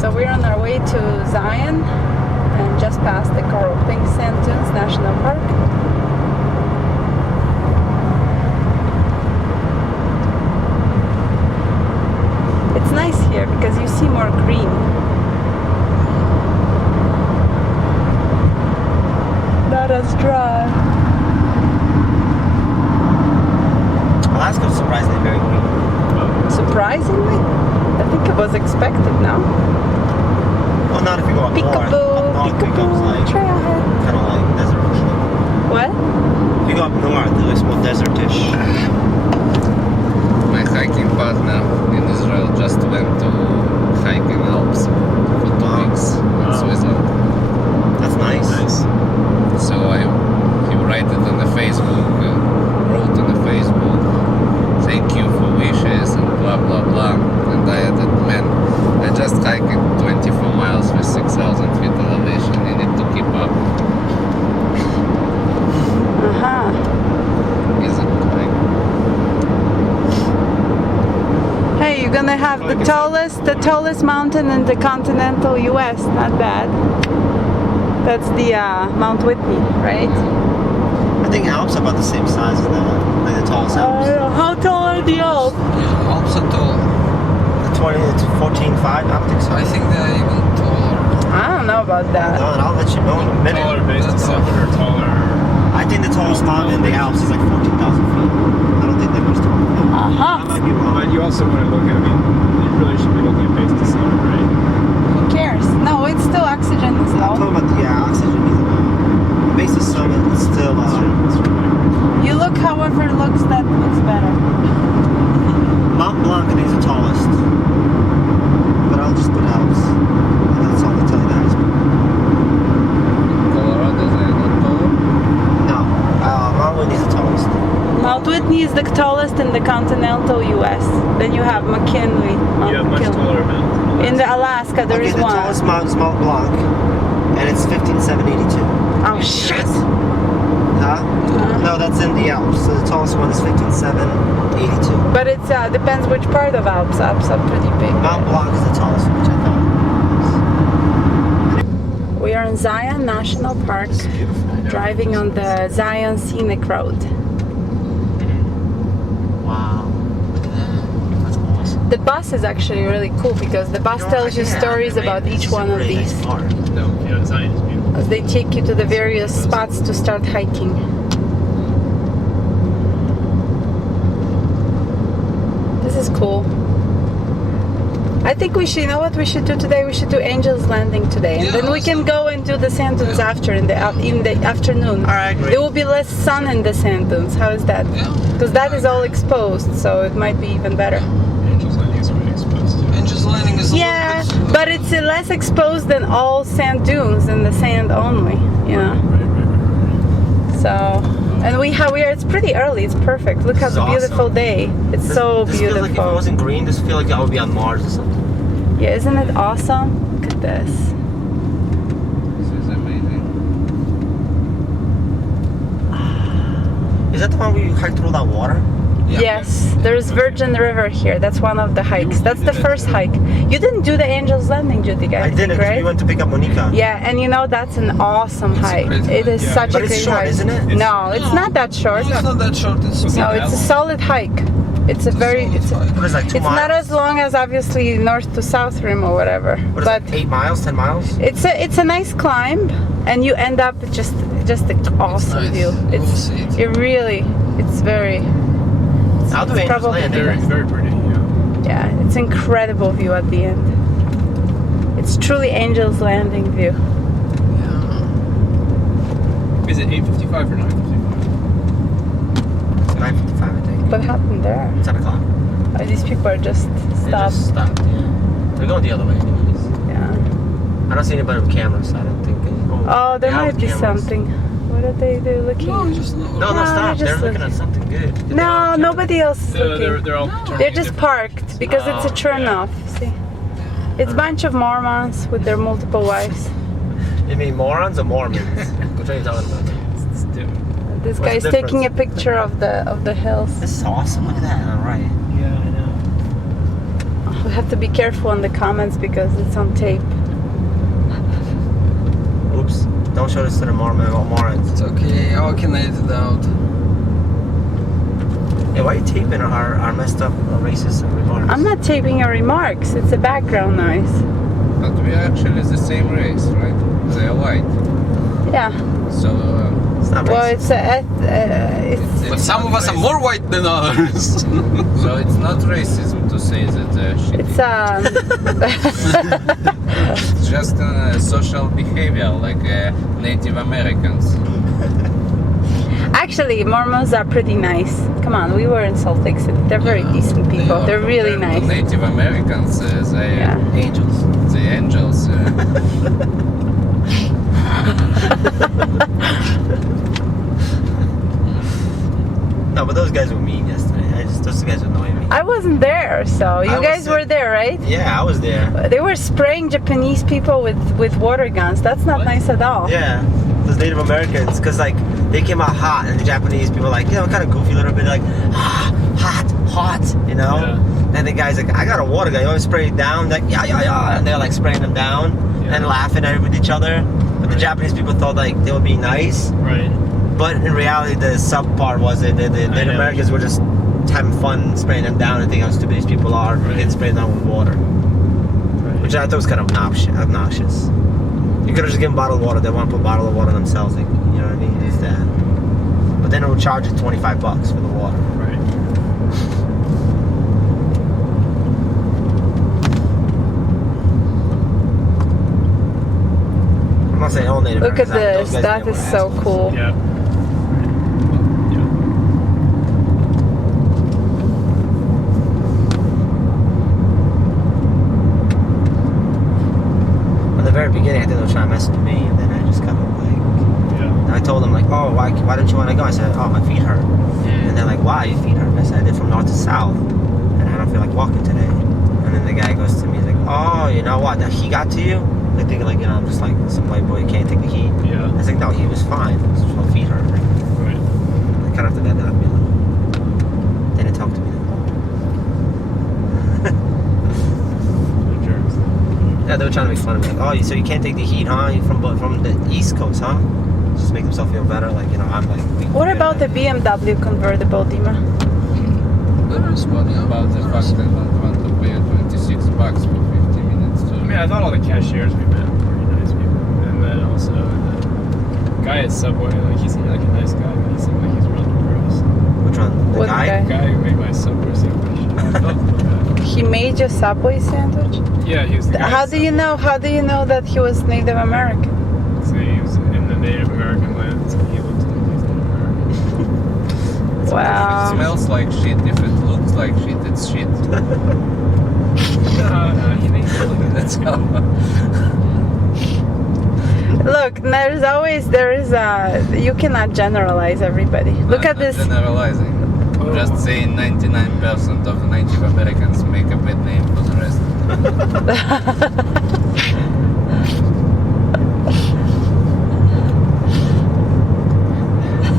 So we're on our way to Zion and just past the Coral Pink Sand Dunes National Park. It's nice here because you see more green. Well, not if you go up north. Up north becomes like trailhead. kind of like desert. What? If you go up north, it looks more desertish. My hiking partner in Israel just went to hike in Alps for 2 weeks in Switzerland. That's nice. So he wrote it on the Facebook, wrote on the Facebook, thank you for wishes and blah blah blah. And I added, man, I just hiked 24 miles with 6,000 feet elevation. You need to keep up. Is it like? Hey, you're gonna have the tallest mountain in the continental U.S. Not bad. That's the Mount Whitney, right? I think Alps are about the same size as the tallest Alps. How tall are the Alps? Alps are tall. The 20 to 14.5? I don't think so. I think they're even taller. I don't know about that. No, and I'll let you know in a minute. Taller based on something or taller. I think the tallest mountain in the Alps is like 14,000 feet. I don't think they're much taller. I might be wrong. But you also want to look at, I mean, you really should be looking at base to summit, right? Who cares? No, it's still oxygen is I'm low. talking about the oxygen is low. Base of summit is still You look however looks that looks better. Mount Blanc is the tallest. But I'll just put Alps. And that's all I'll tell you guys. Colorado, they're not taller? No. Mount Whitney is the tallest. Mount Whitney is the tallest in the continental U.S. Then you have McKinley. Mount You have much McKinley. taller mountains. In the Alaska, there Okay, is the one. tallest mountain is Mount Blanc. And it's 15,782. Oh shit! Huh? No, that's in the Alps. So the tallest one is 15,782. But it depends which part of Alps. Alps are pretty big. Mount Blanc is the tallest one, which I thought. We are in Zion National Park, driving on the Zion Scenic Road. Wow. That's awesome. The bus is actually really cool because the bus tells you stories about each one of these. No, yeah, Zion is beautiful. As they take you to the various spots to start hiking. This is cool. I think we should, you know what we should do today? We should do Angel's Landing today. And then we can go and do the sand dunes after, in the afternoon. Alright, great. It will be less sun in the sand dunes. How is that? Because that is all exposed, so it might be even better. Angel's Landing is really exposed to. Angel's Landing is a Yeah, little bit, but it's less exposed than all sand dunes and the sand only, you know. So, and it's pretty early. It's perfect. Look how This is beautiful awesome. day. It's so This feels like if it beautiful. wasn't green, this feels like I would be on Mars or something. Yeah, isn't it awesome? Look at this. This is amazing. Is that the one where you hike through that water? yeah. Yes, there's Virgin River here. That's one of the hikes. That's the first hike. You didn't do the Angel's Landing, Judy, I I did think, it. right? We went to pick up Monica. Yeah, and you know that's an awesome hike. great It is hike. such But a it's great short, hike. isn't it? No, it's not that short. No, it's not that short. It's No, it's a solid hike. It's a very, it's What is it, like 2 It's miles? not as long as obviously north to south rim or whatever, What is but it, 8 miles, 10 miles? it's a nice climb, and you end up with just an awesome nice. view. We'll It's see it. it really, it's very, I'll do it's Angel's probably Landing. Very, very pretty, yeah. yeah, it's incredible view at the end. It's truly Angel's Landing view. Is it 8:55 or 9:55? 9:55, I think. What happened there? 10 o'clock. These people are just They stopped. just stopped, yeah. They're going the other way anyways. Yeah. I don't see anybody with cameras, so I don't think Oh, there they are might with be cameras. something. What are they looking? No, just no. No, No, stop. they're They're just looking at looking. something good. Did they No, have cameras? nobody else is They're looking. all turning They're in just different- parked because it's a turn off. See, it's a bunch of Mormons with their multiple wives. You mean morons or Mormons? Which one are you talking about? It's different. This What's guy's the taking a difference? picture of the hills. This is awesome. Look at that. All right. Yeah, I know. We have to be careful on the comments because it's on tape. Oops. Don't show this to the morons. It's okay. I can edit it out. Hey, why are you taping our messed up racist remarks? I'm not taping your remarks. It's a background noise. But we are actually the same race, right? They are white. Yeah. So It's not Well, racist. it's But some of us are more white than others. so it's not racism to say that they're shitty. it's It's just social behavior, like Native Americans. actually Mormons are pretty nice. Come on, we were in Salt Lake City. They're very decent people. They're really Compared to nice. Native Americans, they Yeah. Angels. the angels. No, but those guys were mean yesterday. Those guys were annoying me. I wasn't there, so you I was guys were sick. there, right? Yeah, I was there. They were spraying Japanese people with water guns. That's not nice at all. Yeah, those Native Americans, because like they came out hot, and the Japanese people like, you know, kind of goofy a little bit, like, hot, you know. Yeah. And the guy's like, I got a water gun. You want to spray it down? Like, yeah, and they're like spraying them down and laughing at it with each other. But the Japanese people thought like they would be nice, Right. but in reality, the sub part was it the Native know. Americans were just having fun spraying them down and thinking how stupid these people are, Right. getting sprayed down with water, Right. which I thought was kind of obnoxious. You could have just given bottled water. They want to put bottled water themselves, like, you know what I mean? It's that. But then it would charge you $25 for the water. Right. I'm not saying all Native Look at Americans, this. That is so cool. Yeah. In the very beginning, I think they were trying to mess with me, and then I just kind of like, I told them like, oh, why don't you want to go? I said, oh, my feet hurt. And they're like, why? Your feet hurt? I said, I did from north to south, and I don't feel like walking today. And then the guy goes to me, he's like, oh, you know what? That he got to you? Like thinking like, you know, I'm just like some white boy, you can't take the heat. Yeah. I was like, no, he was fine. It's just my feet hurt. Right. And kind of after that, they left me alone. They didn't talk to me. Jerks. Yeah, they were trying to make fun of me. Like, oh, so you can't take the heat, huh? You're from the East Coast, huh? Just make themselves feel better. Like, you know, I'm like. What about the BMW convertible, Dima? What about the fact that I don't want to pay $26 for 50 minutes to... I mean, I thought all the cashiers we met were pretty nice people, and then also the guy at Subway, like he seemed like a nice guy, but he seemed like he's really depressed. Which one? The What guy? The guy who made my Subway sandwich. He made your Subway sandwich? Yeah, he was the guy. How at do you Subway. know? How do you know that he was Native American? So he was in the Native American land, so he looked like he's Native American. If it Wow. smells like shit, if it looks like shit, it's shit. No, he made it look That's how... Look, you cannot generalize everybody. Look I'm at not this. generalizing. I'm just saying 99% of the Native Americans make a bad name for the rest.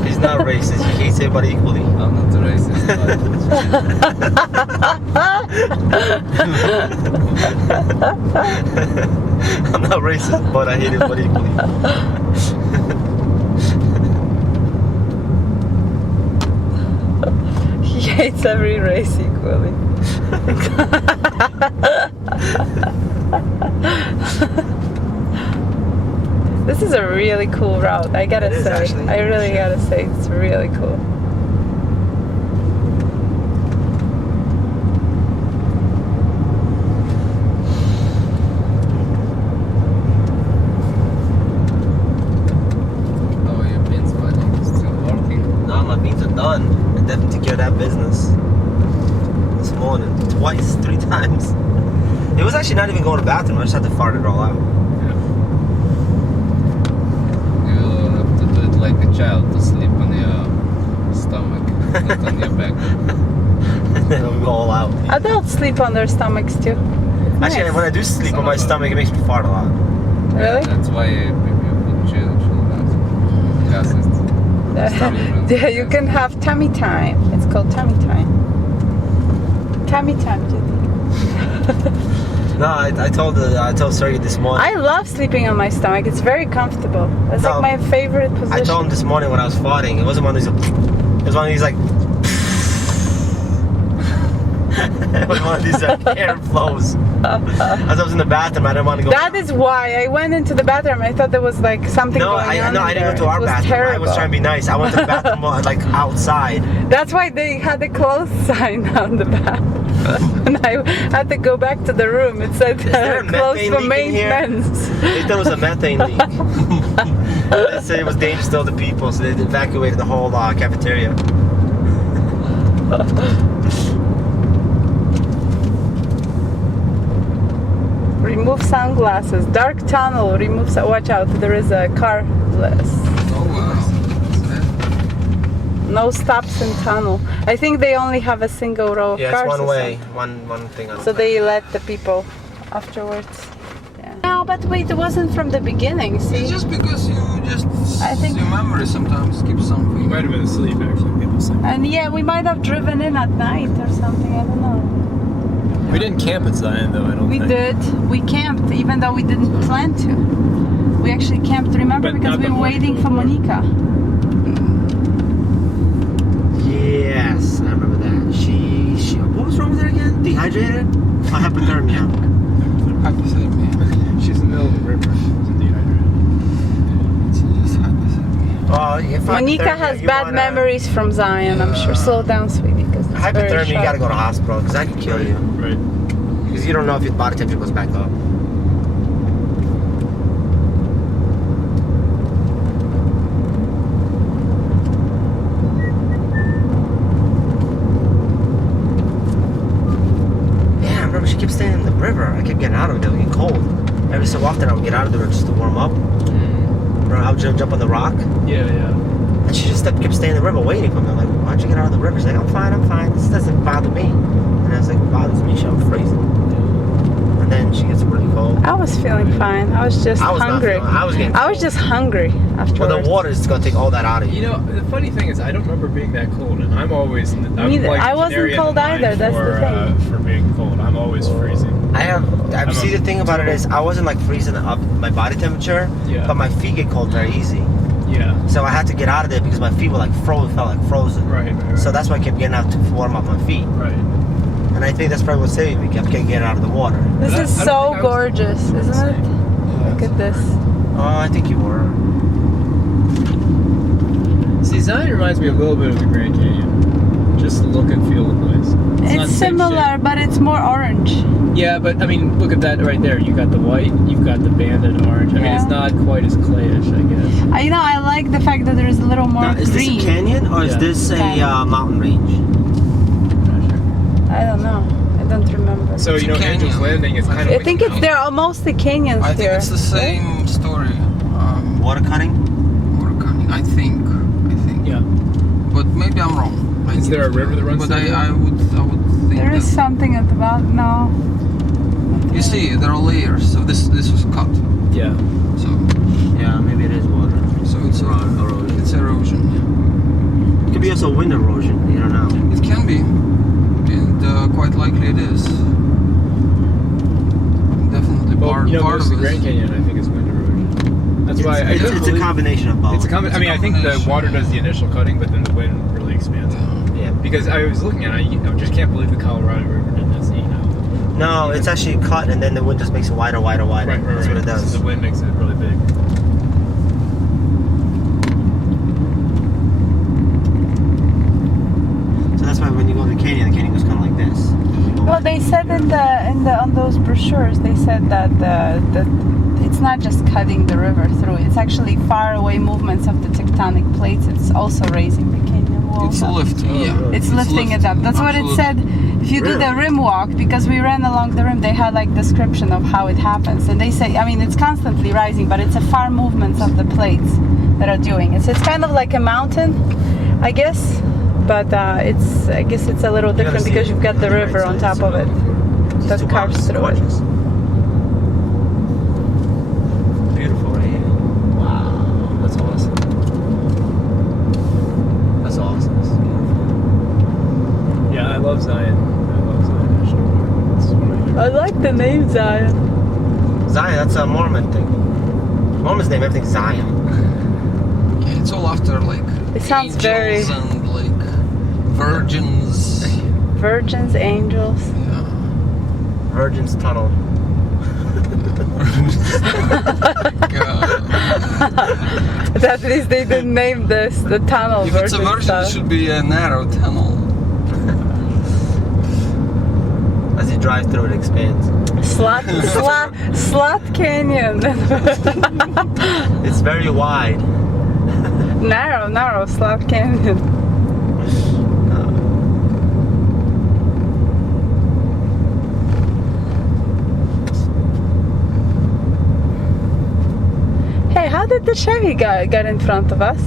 He's not racist. He hates everybody equally. I'm not a racist, I'm not racist, but I hate everybody equally. He hates every race equally. This is a really cool route, I gotta It is, say. actually. I really gotta say, it's really cool. How are your beans, buddy? Still working? No, my beans are done. I definitely took care of that business this morning. Twice, 3 times. It was actually not even going to the bathroom. I just had to fart it all out. You have to do it like a child, to sleep on your stomach, not on your back. And then it'll go all out. Adults sleep on their stomachs too. Actually, Nice. when I do sleep on my stomach, it makes me fart a lot. Really? That's why you put children. Yeah, you can have tummy time. It's called tummy time. Tummy time, Judy. No, I told Sergey this morning. I love sleeping on my stomach. It's very comfortable. It's No. like my favorite position. I told him this morning when I was farting. It wasn't one of these. It was one of these like. With one of these air flows. As I was in the bathroom, I didn't want to go. That is why I went into the bathroom. I thought there was like something No, going on. I didn't go to there. our It was bathroom. I was terrible. trying to be nice. I went to the bathroom like outside. That's why they had the closed sign on the back. And I had to go back to the room. It said there a closed methane for leak in here? maintenance. They thought it was a methane leak. They said it was dangerous to other people, so they evacuated the whole cafeteria. Remove sunglasses. Dark tunnel. Remove. Watch out. There is a car. Oh wow. No stops in tunnel. I think they only have a single row of Yeah, cars. it's one or way, something. one thing. So they let the people afterwards. Yeah. No, but wait, it wasn't from the beginning. See? It's just because you just I think- your memory sometimes keeps something. You might have been asleep actually. People say. And yeah, we might have driven in at night or something. I don't know. We didn't camp at Zion though. I don't We think. did. We camped, even though we didn't plan to. We actually camped. Remember, But because not we the were morning waiting for before. Monica. Yes, I remember that. She. What was wrong with her again? Dehydrated? Or hypothermia? Hypothermia. She's in the middle of the river. She's dehydrated. It's just hypothermia. Well, if Monica hypothermia, has you bad wanna- memories from Zion. I'm sure. Slow down, sweetie, because it's very Hypothermia, you sharp. gotta go to hospital because that can kill you. Right. Because you don't know if your body temperature goes back up. Yeah, I remember she kept staying in the river. I kept getting out of it. It was getting cold. Every so often I would get out of the river just to warm up. Remember, I would jump on the rock. Yeah, yeah. And she just kept staying in the river waiting for me. I'm like, why'd you get out of the river? She's like, I'm fine. This doesn't bother me. And I was like, it bothers me. I'm freezing. And then she gets really cold. I was feeling fine. I was just I was not hungry. feeling- I was getting I was cold. just hungry afterwards. Well, the water is going to take all that out of you. You know, the funny thing is, I don't remember being that cold, and I'm always. I'm Neither. like I wasn't canary in the cold mine either, that's the for, thing. For being cold, I'm always freezing. I see the thing about it is I wasn't like freezing up my body temperature, Yeah. but my feet get cold very easy. Yeah. So I had to get out of there because my feet were like felt like frozen. Right. Right. So that's why I kept getting out to warm up my feet. Right. And I think that's probably what saved me. Kept getting out of the water. This But I is don't so think I was gorgeous, isn't it? Look at this. Oh, I think you were. See, Zion reminds me a little bit of the Grand Canyon. Just the look and feel of the place. not It's the same similar, but it's more orange. shape. Yeah, but I mean, look at that right there. You got the white, you've got the banded orange. I mean, it's Yeah. not quite as clayish, I guess. You know, I like the fact that there is a little more Now, is this green. a canyon or is Yeah. this a Canyon. mountain range? Not sure. I don't know. I don't remember. So, It's you a know, Angel's canyon. Landing is kind of I like think a it's mountain. there are mostly canyons I think here. it's the same story. Water cutting? Murakami, I think. Yeah. But maybe I'm wrong. Is there a river that runs But through I would think There is that. something at the bottom. No. You see, there are layers. So this was cut. Yeah. So Yeah, maybe it is water. it's erosion. It's erosion. It could be also wind erosion. You don't know. Yeah. It can be, and quite likely it is. Definitely Well, part you know, part most of of the it. Grand Canyon, I think, is wind erosion. That's why I It's, couldn't it's a believe- combination of both. It's a I mean, I think the water does the initial cutting, but then the wind really expands it. Yeah. Because I was looking at it, I just can't believe the Colorado River did this, you know. No, it's actually cut, and then the wind just makes it wider. That's what it does. So the wind makes it really big. So that's why when you go to the canyon goes kind of like this. Well, they said in the on those brochures, they said that it's not just cutting the river through. It's actually far away movements of the tectonic plates. It's also raising the canyon walls. It's up. lifting. Yeah. It's lifting it up. That's what it said. If you do the rim walk, because we ran along the rim, they had like description of how it happens, and they say, I mean, it's constantly rising, but it's a far movements of the plates that are doing it. So it's kind of like a mountain, I guess, but I guess it's a little different because you've got the river on top of it that carves through it. Beautiful, right? Wow, that's awesome. That's awesome. Yeah, I love Zion. I love Zion National Park. It's one of my favorite. I like the name Zion. Zion, that's a Mormon thing. Mormons name everything Zion. Yeah, it's all after like It sounds angels very- and like virgins. Virgins, angels. Virgin's Tunnel. At least they didn't name this the tunnel. If it's a Virgin virgin, Tunnel. it should be a narrow tunnel. As you drive through, it expands. Slut Canyon. It's very wide. narrow Slut Canyon. Hey, how did the Chevy get in front of us?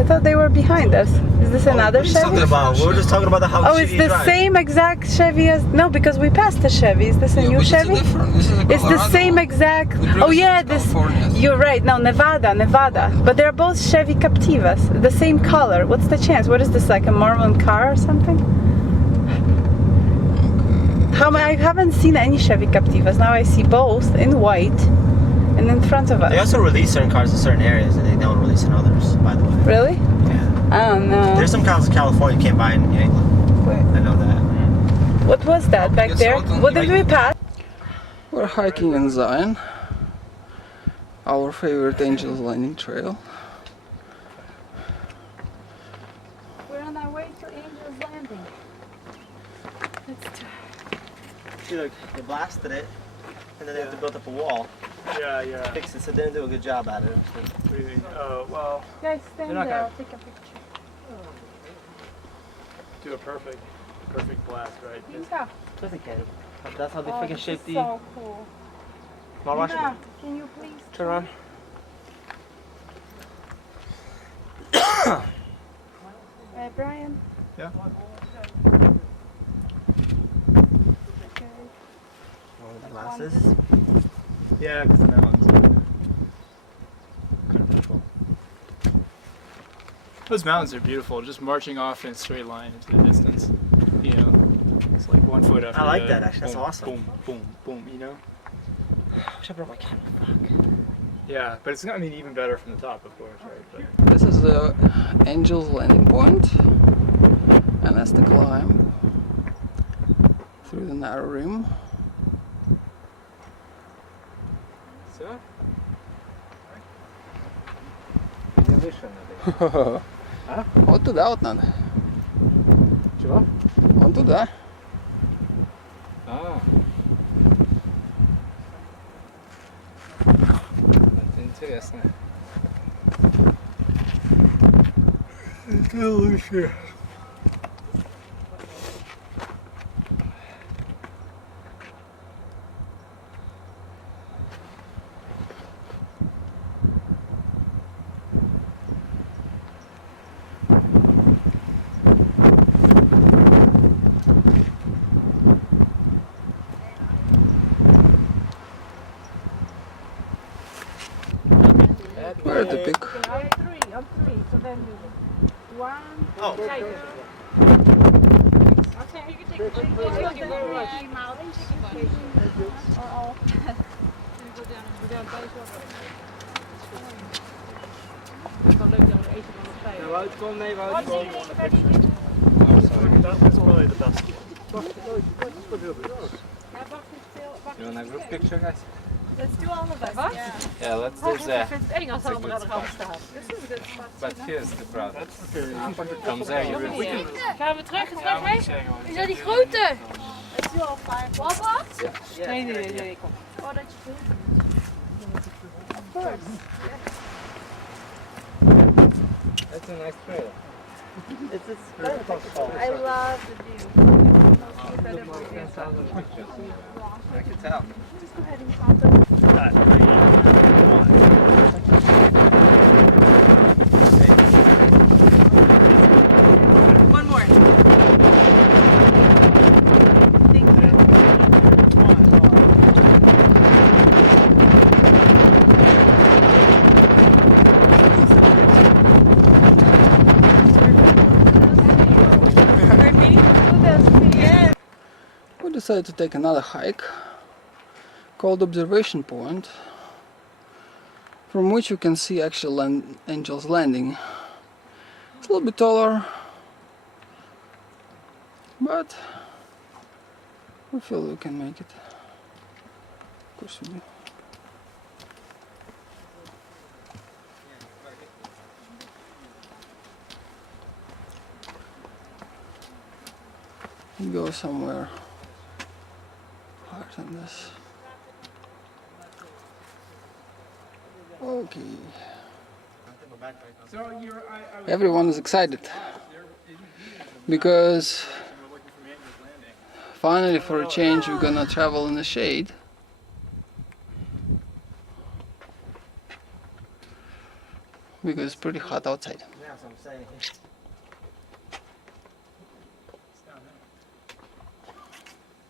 I thought they were behind us. Is this another What are you talking Chevy? about? We were just talking about the house. Oh, it's the same exact Chevy as... No, because we passed the Chevy. Is this a new but Chevy? It's different. This is a It's the Colorado same one. exact... The previous Oh yeah, one is this... California. You're right. No, Nevada. But they're both Chevy Captivas. The same color. What's the chance? What is this, like a Marlin car or something? I haven't seen any Chevy Captivas. Now I see both in white and in front of They us. also release certain cars in certain areas, and they don't release in others. By the way. Really? Yeah. I don't know. There's some cars in California you can't buy in New England. I know that. What was that back It's there? out on What did we pass? We're hiking in Zion, our favorite Angel's Landing trail. We're on our way to Angel's Landing. See, look, they blasted it, and then they have to build up a wall. Yeah. Fix it, so they didn't do a good job at it. What do you mean? Oh, well, Guys, stand You're not there. gonna- I'll take a picture. do a perfect blast, right? Inka. That's how they Oh, freaking this shape is the. so cool. Mal watch Inka, it. can you please Turn around. Brian? Yeah. Okay. Glasses. Yeah, because the mountains. Kind of beautiful. Those mountains are beautiful, just marching off in a straight line into the distance. You know, it's like 1 foot after I like the that, actually. That's boom, awesome. Boom, boom, boom, you know? Wish I brought my camera. Yeah, but it's not, I mean, even better from the top, of course, right? But This is the Angel's Landing point, and that's the climb through the narrow rim. so, От туди от надо. чего? Вон туда. А. Это интересно. Это лучше. We're at the peak. On three. So then you. 1. Oh. Okay, you can take a picture. Ja, Wout, kom mee, Wout. That's probably the best. You want a group picture, guys? Let's do all of us. Yeah. Yeah, let's do that. Engels allemaal gaan staan. This is a good spot. But here's the problem. From there you will see. Gaan we terug, hè? Is dat die grote? Let's do all 5. Papa? Nee, kom. Oh, dat je doet. Of course. That's a nice trail. It's very comfortable. I love the view. Incredible view. I can tell. Just go ahead and contact. One more. Thank you. We decided to take another hike called Observation Point, from which you can see actual Angel's Landing. It's a little bit taller, but we feel we can make it. Of course we do. We go somewhere higher than this. Okay. Everyone is excited because finally, for a change, we're gonna travel in the shade. Because it's pretty hot outside. Yeah, that's what I'm saying.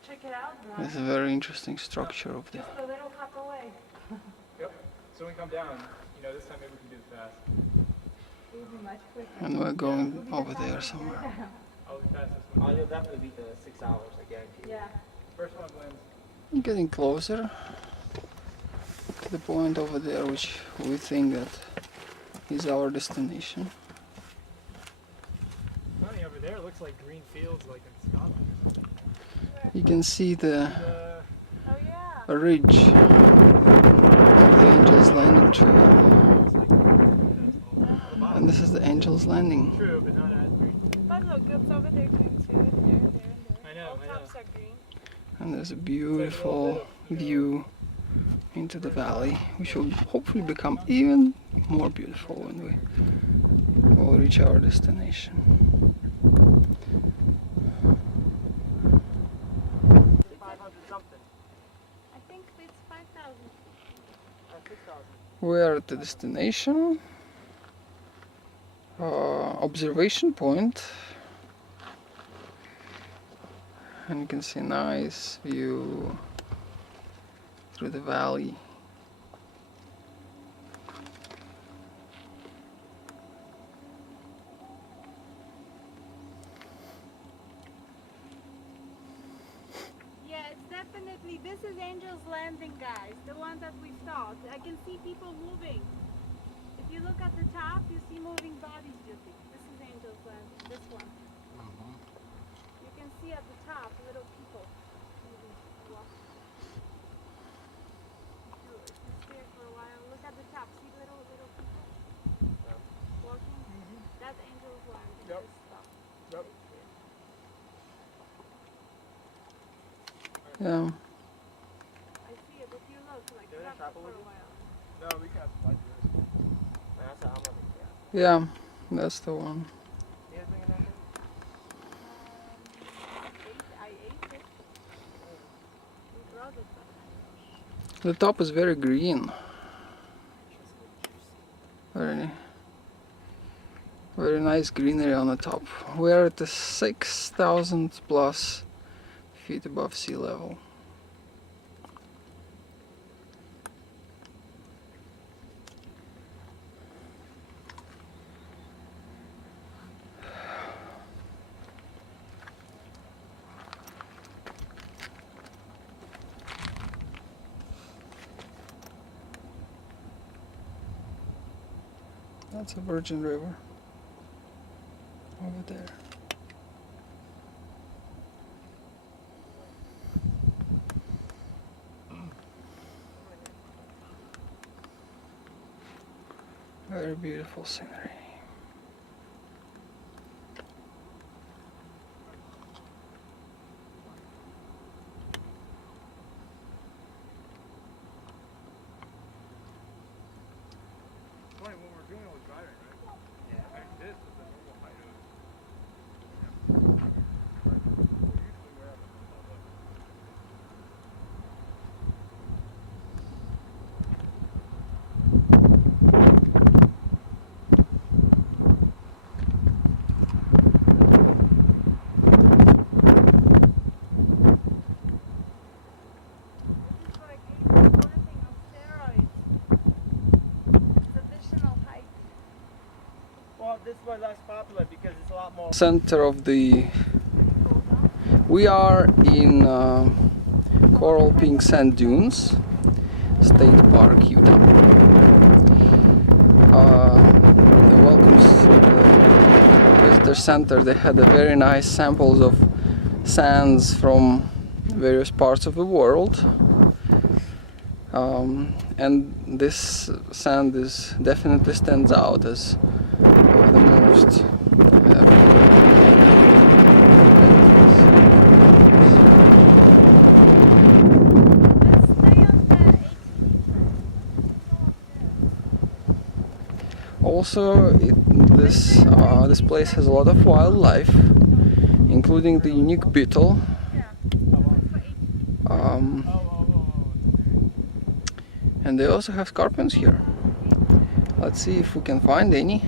Check it out. It's a very interesting structure of the. A little hop away. Yep. So when we come down, you know, this time maybe we can do it fast. It would be much quicker. And we're going over there somewhere. I'll be fast this one. You'll definitely beat the 6 hours, I guarantee. Yeah. First one wins. I'm getting closer to the point over there, which we think that is our destination. Funny, over there it looks like green fields like in Scotland or something. You can see the Oh yeah. ridge of the Angel's Landing Trail. Looks like green. And this is the Angel's Landing. True, but not as green. But look, it's over there green too. There, there, and there. I know, All I know. tops are green. And there's a beautiful view into the valley, which will hopefully become even more beautiful when we will reach our destination. 500 something. I think it's 5,000. 6,000. We're at the destination. Observation point. And you can see a nice view through the valley. Yeah, it's definitely, this is Angel's Landing, guys, the one that we thought. I can see people moving. If you look at the top, you see moving bodies, Judy. This is Angel's Landing, this one. You can see at the top little people moving, walking. If you stay for a while, look at the top, see little people walking? That's Angel's Landing, Yep. this stuff. Yep. Yeah. I see it, if you look, like, Did I look travel for with a you? while. No, we can have some light to this. That's how I'm Yeah, that's the one. You guys bringing that in? I ate it. We brought it back. The top is very green. Very nice greenery on the top. We're at the 6,000 plus feet above sea level. That's a Virgin River over there. Very beautiful scenery. Funny, when we're doing all the driving, right? Yeah. And this is the normal height of. But usually we're at the level. This is like April birthing on steroids. It's additional height. Well, this is why that's popular because it's a lot more. Center of the. We are in Coral Pink Sand Dunes State Park, Utah. The welcomes to the visitor center. They had a very nice samples of sands from various parts of the world. And this sand definitely stands out as the most also, this place has a lot of wildlife, including the unique beetle. And they also have scorpions here. Let's see if we can find any.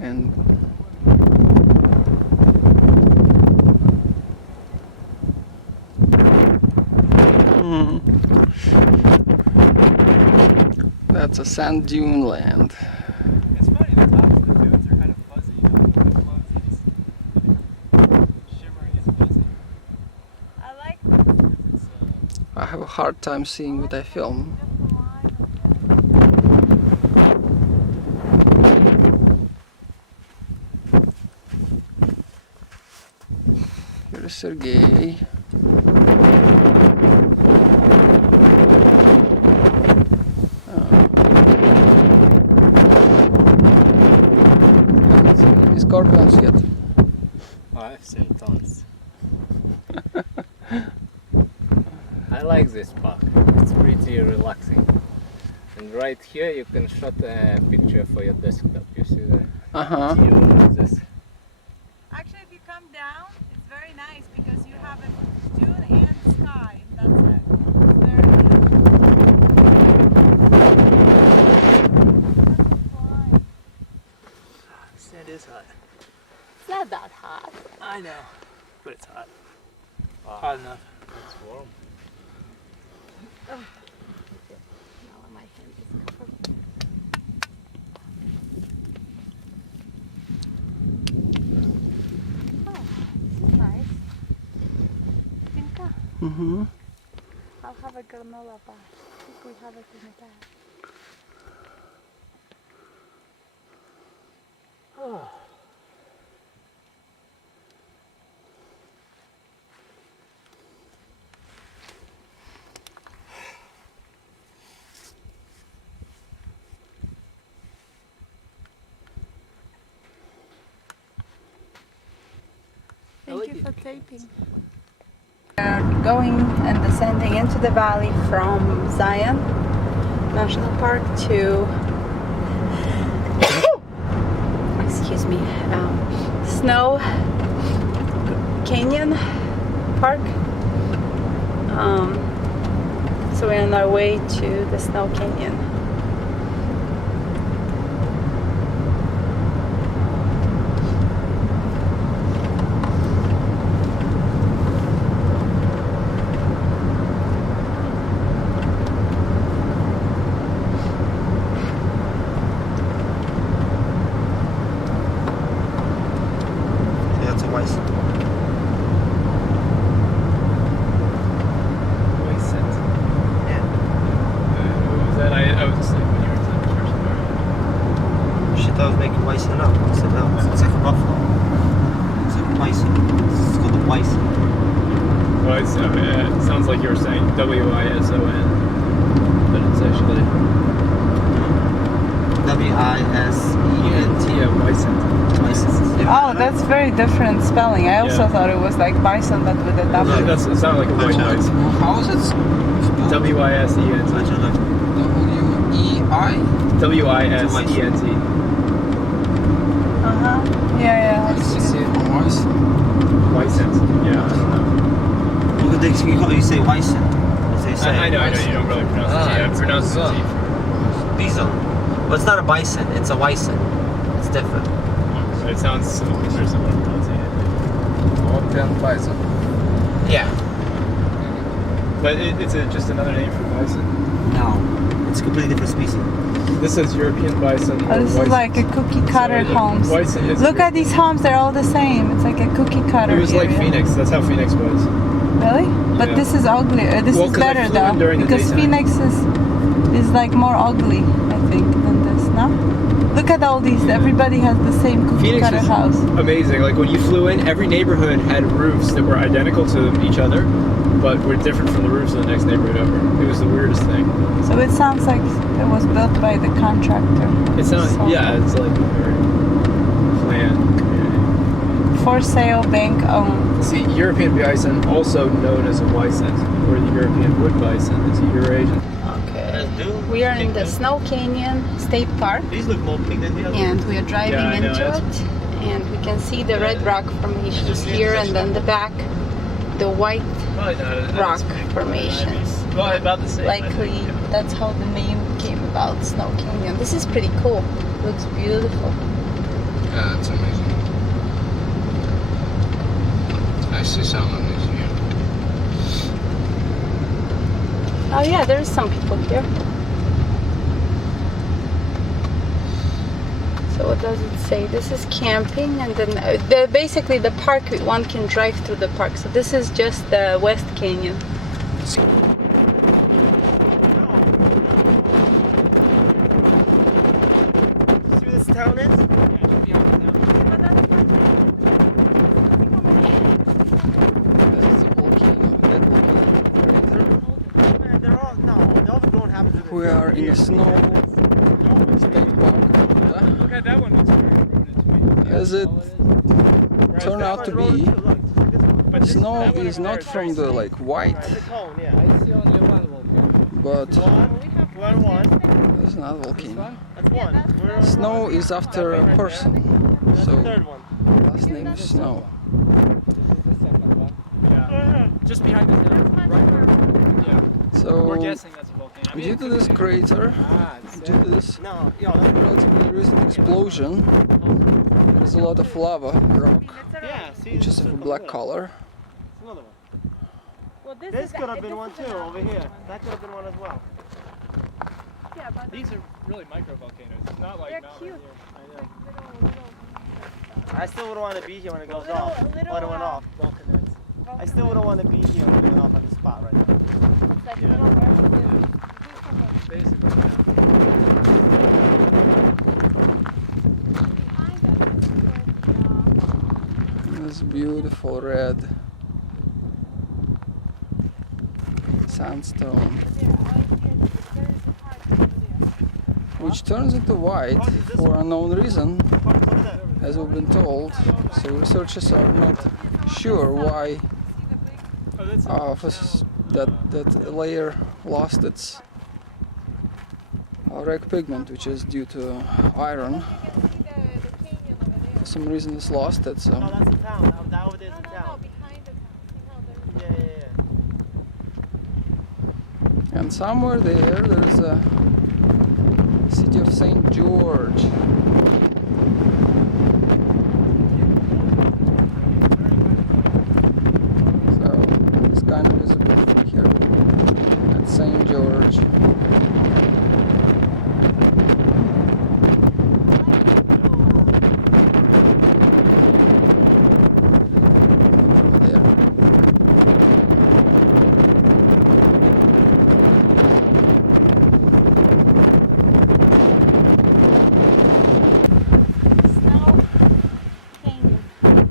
And that's a sand dune land. It's funny, the tops of the dunes are kind of fuzzy, you know, the clothes shimmering is fuzzy. I like I have a hard time seeing what I film. Here is Sergey. Scorpions yet. I've seen tons. I like this park. It's pretty relaxing. And right here you can shot a picture for your desktop. You see that? This. Actually, if you come down, it's very nice because you have a dune and sky. That's it. It's very Sand is hot. It's not that hot. I know, but it's hot. Hot enough. It's warm. Now my hand is covered. Oh, this is nice. Tinka, I'll have a granola bar. I think we have it in the bag. Oh. Thank you for taping. We're going and descending into the valley from Zion National Park to excuse me, Snow Canyon Park. So we're on our way to the Snow Canyon. Well, it sounds like you were saying W-I-S-O-N, but it's actually W-I-S-E-N-T. Yeah, Bison. Oh, that's very different spelling. I also thought it was like bison, but with a W. It sounded like a white noise. How is it spelled? W-I-S-E-N-T. W-E-I? W-I-S-E-N-T. Yeah. Bison. Yeah, I don't know. You say Weissen. I know, you don't really pronounce the T. I pronounce the T. Bison. Well, it's not a bison, it's a Weissen. It's different. So it sounds very similar to Mountain bison. Yeah. But it's just another name for bison. No. It's a completely different species. This says European bison. Oh, this is like a cookie cutter homes. Look at these homes, they're all the same. It's like a cookie cutter. It was like area. Phoenix, that's how Phoenix was. Really? But Yeah. this is ugly. This is better though. Because Phoenix is like more ugly, I think, than this, no? Look at all these. Everybody has the same cookie Phoenix cutter is house. amazing. Like when you flew in, every neighborhood had roofs that were identical to each other, but were different from the roofs of the next neighborhood over. It was the weirdest thing. So it sounds like it was built by the contractor. It's not. So- Yeah, it's like very planned community. For sale, bank owned. See, European bison, also known as a Weissent, or the European wood bison, is a Eurasian. Okay. We are in the Snow Canyon State Park. These look more pink than the other. And we are driving Yeah, I know, into that's- it, and we can see the red rock formations here, and then the back, the white Probably not as rock big. formations. Well, about the same. I think, Likely, yeah. that's how the name came about, Snow Canyon. This is pretty cool. Looks beautiful. Yeah, it's amazing. I see someone is here. Oh yeah, there's some people here. So what does it say? This is camping, and then basically the park, one can drive through the park. So this is just the West Canyon. See where this town is? This is a volcano, dead volcano crater. Man, they're all, no, the overgrown happens in the We are in a snow state park. Look at that one. Looks very eroded to me. As it turned out to be, But snow that one is over not there from the like white, The cone, yeah. I see only one volcano. but One. there's another volcano. That's one. We're on Snow is after a person, the so third one. last name is Snow. Yeah. Just behind the hill. Right. Yeah. We're So guessing that's a volcano. I mean, due to this crater, it's, due to this No, yo, that's relatively recent explosion, there is a lot of lava rock, yeah, see, which is of a black color. another one. Well, This could have been one too, over here. That could have been one as well. Yeah, but these are really micro volcanoes. It's not like they're Mount cute. Rainier. I know. Little. I still wouldn't want to be here when it goes Little- off. little, Or it went off. I still wouldn't want to be here when it went off on the spot right now. It's like little earth. Basically, yeah. This beautiful red sandstone, which turns into white for unknown reason, as we've been told. So researchers are not sure why that layer lost its red pigment, which is due to iron. For some reason it's lost it, No, so that's the town. That over there is the town. Yeah. and somewhere there's a city of St. George. So it's kind of visible from here at St. George. Over there.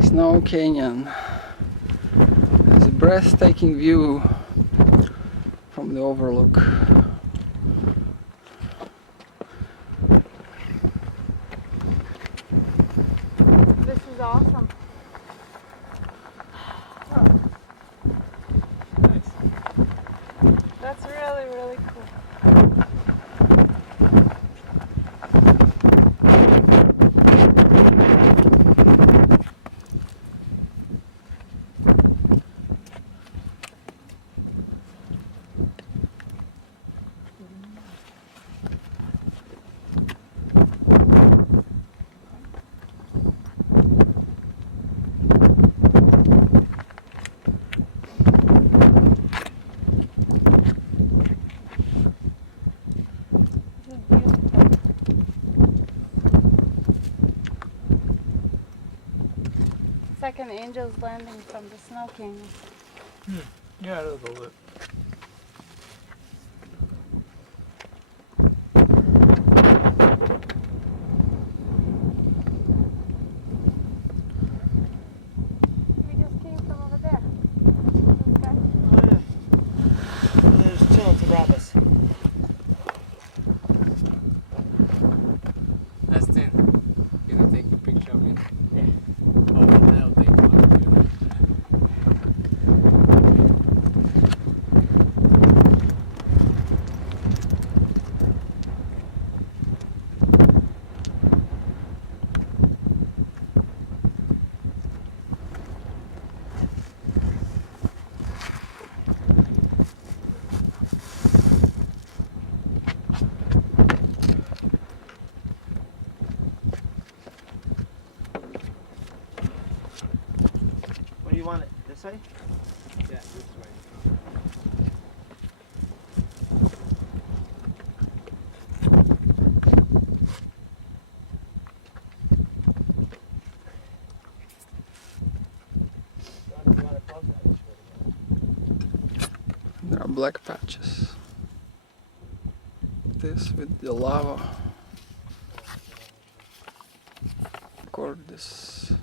Snow Canyon. There's a breathtaking view from the overlook. This is awesome. That's really, really cool. This is beautiful. It's like an angel's landing from the Snow Canyon. Yeah, it is a little bit. brothers. Justin, can you take a picture of me? Yeah. Oh, I'll take one of you. Where do you want it? This way? Yeah, this way. You want it closer? This way. There are black patches. This with the lava. Record this.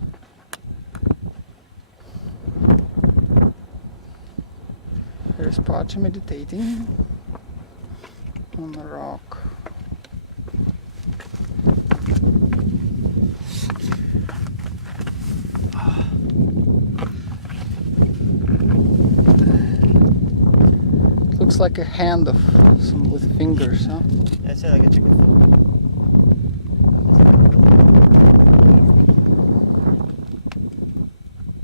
Here's Pachi meditating on a rock. It looks like a hand of some with fingers, huh? That's it, like a chicken foot.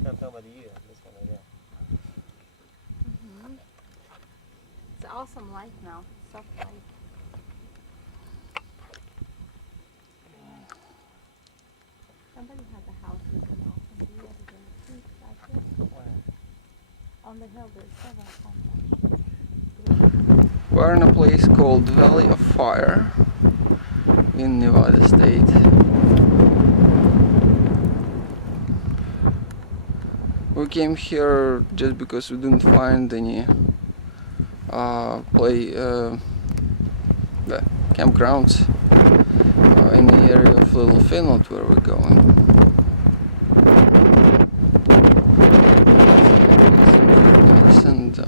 I'm talking about the ear. This one right there. It's awesome light now. Soft light. Somebody has a house with an awesome view of the peak like this. On the hill there's several homes. We're in a place called Valley of Fire in Nevada State. We came here just because we didn't find any campgrounds in the area of Little Finland where we're going. Nice and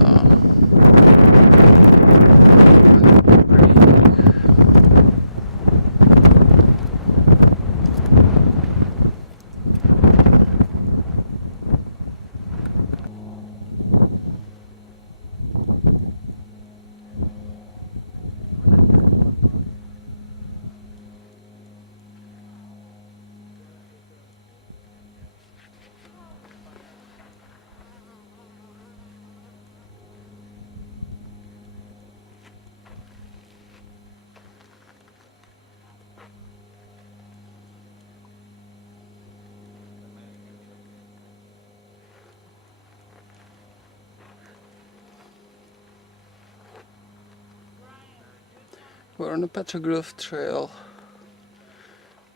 we're on a petroglyph trail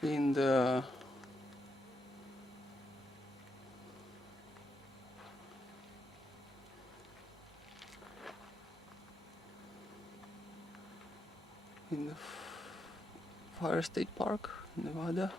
in the Fire State Park, Nevada.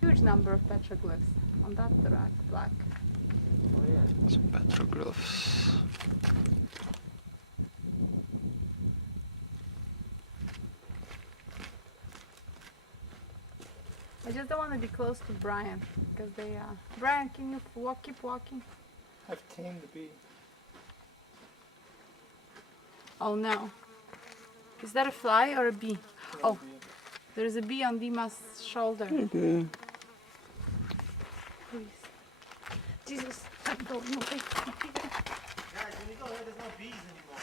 Huge number of petroglyphs on that rock, black. Some petroglyphs. I just don't want to be close to Brian because they Brian, can you keep walking? I've tamed the bee. Oh no. Is that a fly or a bee? Oh, there's a bee on Dima's shoulder. Okay. Please. Jesus, no. Guys, when you go here, there's no bees anymore.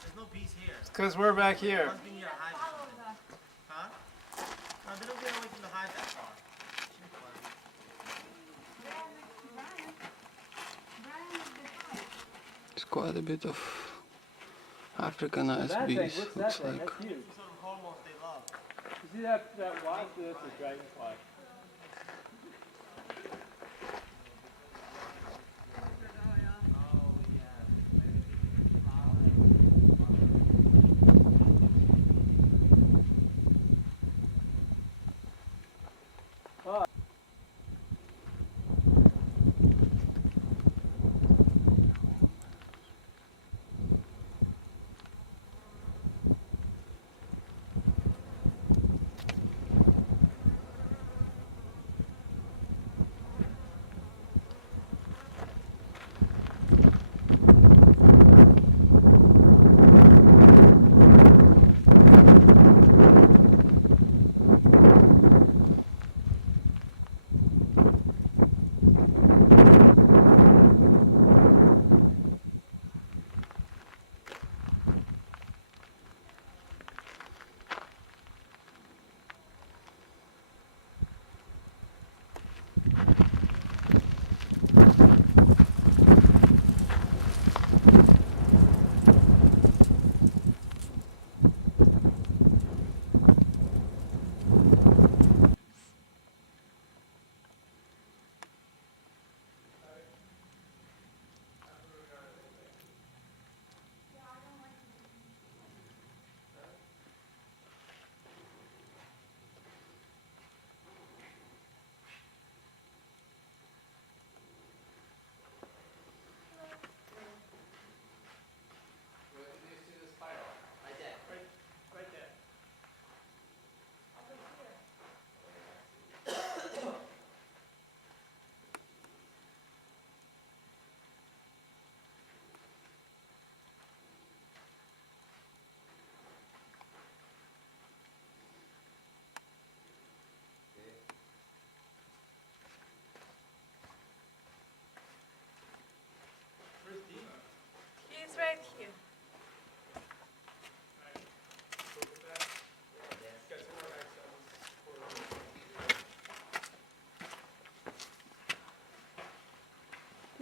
There's no bees here. It's because we're back here. Must be near a hive. Huh? No, they don't get away from the hive that far. It's quite a bit of Africanized bees, looks like. That's huge. These are the hormones they love. You see that wasp? That's a dragonfly.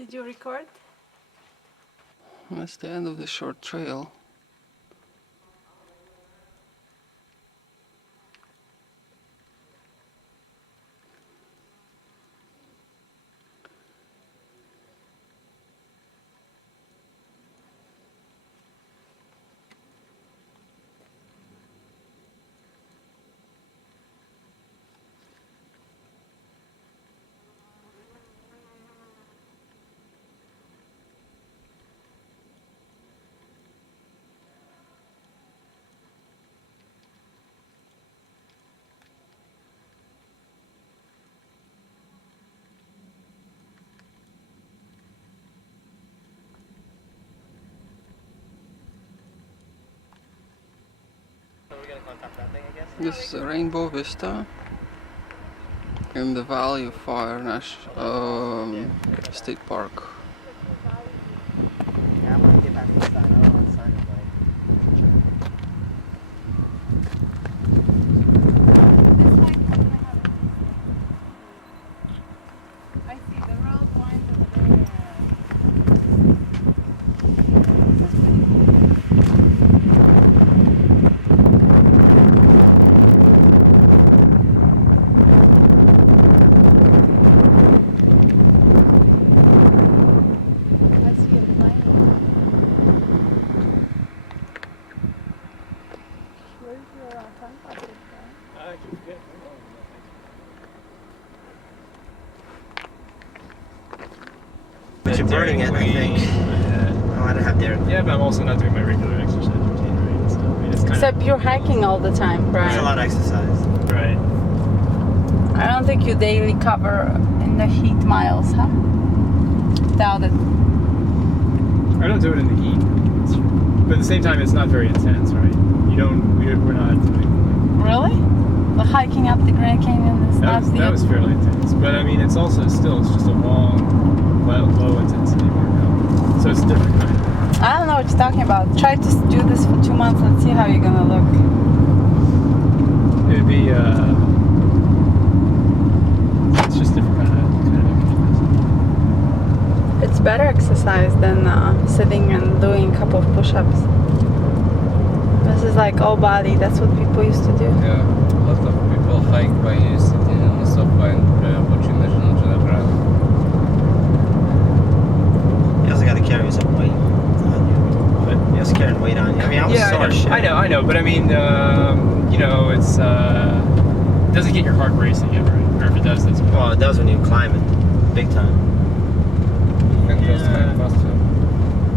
Did you record? That's the end of the short trail. So we're gonna contact that thing, I guess? This is a Rainbow Vista in the Valley of Fire State Park. Yeah, I'm gonna get back to the sign. I don't want to sign it like. I see the road winds over there. I see a plane. Where's your time passage, I keep forgetting. But you're burning it, I think. Oh, I don't have dairy. Yeah, but I'm also not doing my regular exercise routine, right? So, I mean, it's kind Except you're hiking all the time, There's a right? lot of exercise. right. I don't think you daily cover in the heat miles, huh? Without it. I don't do it in the heat, but at the same time, it's not very intense, right? We're not doing. Really? The hiking up the Grand Canyon is not the... That was fairly intense, but I mean, it's also it's just a long, low intensity workout, so it's a different kind of. I don't know what you're talking about. Try to do this for 2 months and see how you're gonna look. It'd be it's just different kind of It's better exercise than sitting and doing a couple of push-ups. This is like all body. That's what people used to do. Yeah, a lot of people hike by sitting on the sofa and watching National Geographic. You also gotta carry some weight on you. But you also carry weight on you. I mean, I was sore as shit. I know, but I mean, it's it doesn't get your heart racing yet, right? Or if it does, that's Well, it does when you climb it, big time. And just hike faster.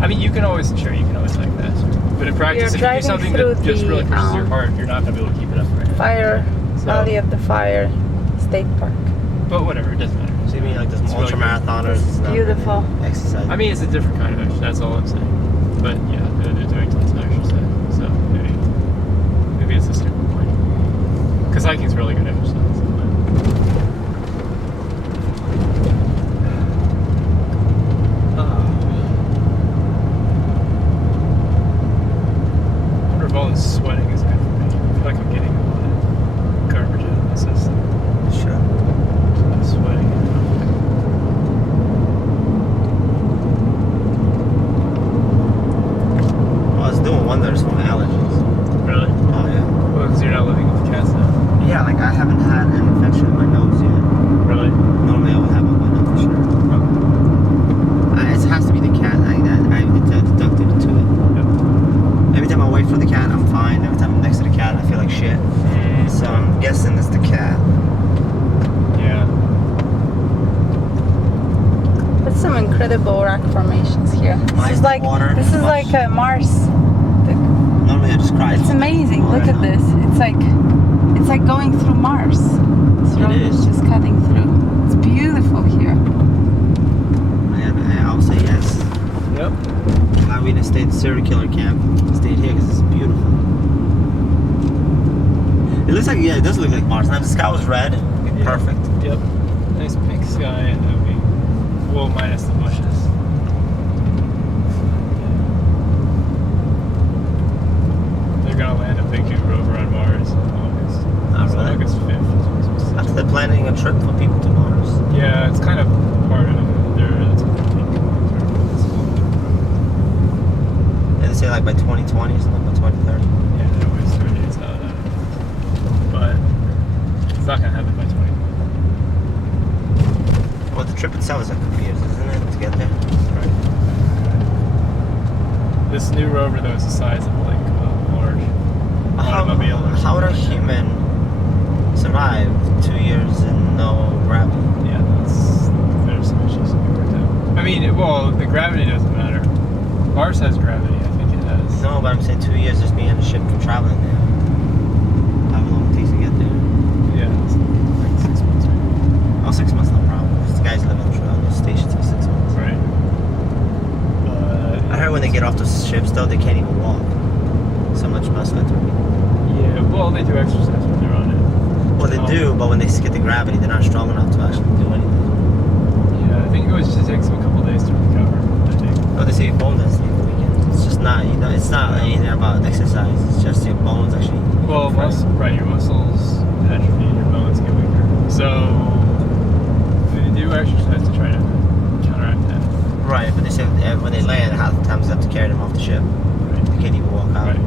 I mean, you can always like that. But in practice, if you do driving something through that just really the, pushes your heart, you're not gonna be able to keep it up, right? Fire, So- Valley of the Fire State Park. But whatever, it doesn't matter. So you mean like this It's really ultra marathoners? This is beautiful. Exercise. I mean, it's a different kind of exercise. That's all I'm saying. But yeah, they're doing tons of exercise, so maybe it's a stupid point. Because hiking's really good exercise. I wonder if all this sweating is good for me. I feel like I'm getting a lot of garbage out of my system. Sure. I'm sweating. Well, it's doing wonders for my allergies. Really? Oh yeah. Well, because you're not living with cats now. Yeah, like I haven't had an infection in my nose yet. Really? Normally I would have one by now for sure. It has to be the cat. I get deducted to it. Yep. Every time I wait for the cat, I'm fine. Every time I'm next to the cat, I feel like shit. So I'm guessing it's the cat. Yeah. There's some incredible rock formations here. Mine, This is like water, this is much. like Mars. Normally I just cry. It's amazing. Look at this. It's like going through Mars. This road is. is just cutting through. It's beautiful here. I'll say yes. Yep. I mean, I stayed at serial killer camp. Stayed here because it's beautiful. It looks like, yeah, it does look like Mars. Now the sky was red. Perfect. Yep. Nice pink sky and well, minus the bushes. They're gonna land a big new rover on Mars in August. Oh, It's really? August 5th. is what it's supposed to After they're planning a trip for people to Mars. be. Yeah, it's kind of part of their. say like by 2020 or something, by 2030. Yeah, they always do dates out of that. But it's not gonna happen by 2020. Well, the trip itself is like a couple years, isn't it, to get there? Right. This new rover though is the size of like a large automobile. or How would a something like that. human survive 2 years and no gravity? Yeah, there's some issues to be worked out. I mean, well, the gravity doesn't matter. Mars has gravity, I think it has. No, but I'm saying 2 years just being on a ship and traveling there. How long it takes to get there? Yeah, it's like 6 months maybe. Oh, 6 months, no problem. Because the guys live on the stations for 6 months. Right. But I heard when they get off the ships, though, they can't even walk. So much muscle atrophy. yeah, well, they do exercise when they're on it. Well, they do, but when they get the gravity, they're not strong enough to actually do anything. Yeah, I think it was just takes them a couple days to recover. I think. Oh, they say your bone doesn't even weaken. It's just not, it's not anything about exercise. It's just your bones actually. Well, right, your muscles atrophy and your bones get weaker. So they do exercise to try to counteract that. Right, but they say when they land, half the times they have to carry them off the ship. Right. They can't even walk out. Right.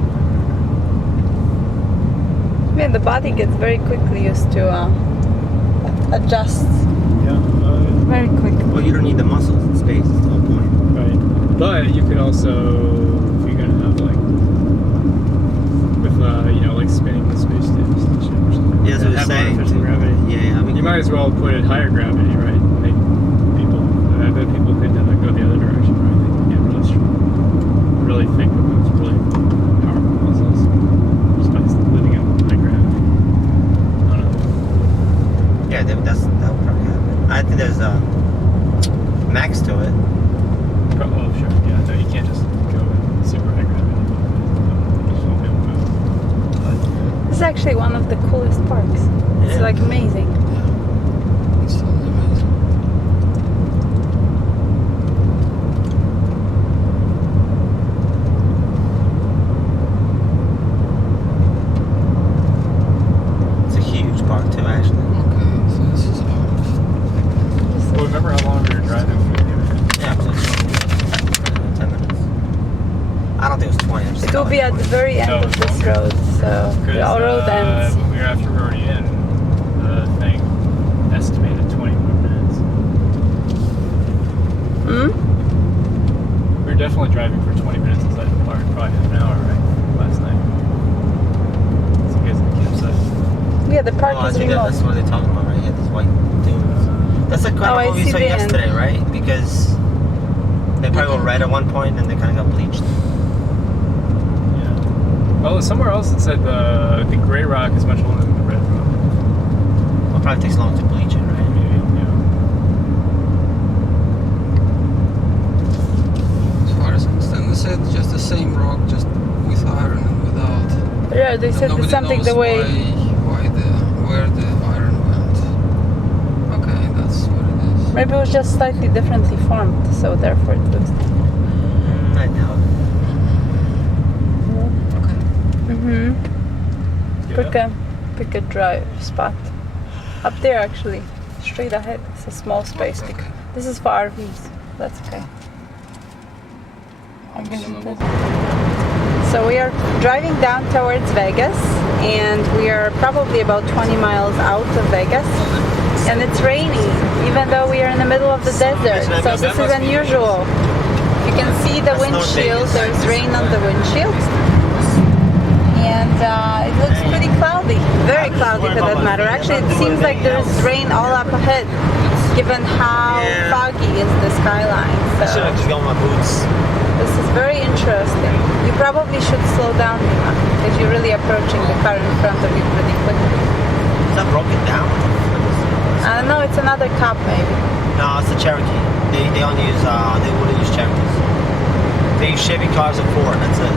Yeah, the body gets very quickly used to adjust Yeah. very quick. Well, you don't need the muscles in space. That's the whole point. Right. But you could also, if you're gonna have like, with like spinning the space stations and shit or something. Yeah, that's what have I'm saying. artificial gravity. Yeah, I mean, You might as well put it higher gravity, right? Make people. I bet people could go the other direction, right? They could get really strong, really thick with those really powerful muscles just by living in high gravity. I don't know. yeah, that would probably happen. I think there's a max to it. Oh, sure. Yeah, no, you can't just go in super high gravity. You just won't be able to move. This is actually one of the coolest parks. It's Yeah. like amazing. It's totally amazing. It's a huge park too, actually. Okay, so this is out. Well, remember how long we were driving from here? Yeah, but it's 10 minutes. I don't think it was 20. I'm just It will be at the very end No, of this road, so the road ends. When we were after we were already in, the thing estimated 20 more minutes. Hmm? We were definitely driving for 20 minutes inside the park, probably half an hour, right? Last night. So you guys in the campsite. Yeah, the park I is think remote. that's what they're talking about right here, these white dunes. That's like Oh, kind I of what we see saw the end. yesterday, right? Because they probably were red at one point and they kind of got bleached. Yeah. Well, somewhere else it said the gray rock is much older than the red rock. Well, it probably takes long to bleach it, right? Maybe, yeah. As far as I understand, they said just the same rock, just with iron and without. Yeah, they And said nobody it's something knows the way. where the iron went. Okay, that's what it is. Maybe it was just slightly differently formed, so therefore it looks. I doubt it. Mm-hmm. Yeah. Pick a drive spot. Up there, actually, straight ahead. It's a small space. Okay. This is for RVs. That's okay. So we are driving down towards Vegas, and we are probably about 20 miles out of Vegas, and it's raining, even though we are in the middle of the desert. So this is unusual. You can see the windshield. There's rain on the windshield, and it looks pretty cloudy, very cloudy for that matter. Actually, it seems like there's rain all up ahead, given how foggy is the skyline. I should have just gone with my boots. This is very interesting. You probably should slow down, Nima, because you're really approaching the car in front of you pretty quickly. Is that broken down? I don't know, it's another cop maybe. No, it's a Cherokee. They only use, they wouldn't use Cherokees. They use Chevy cars and Ford, that's it.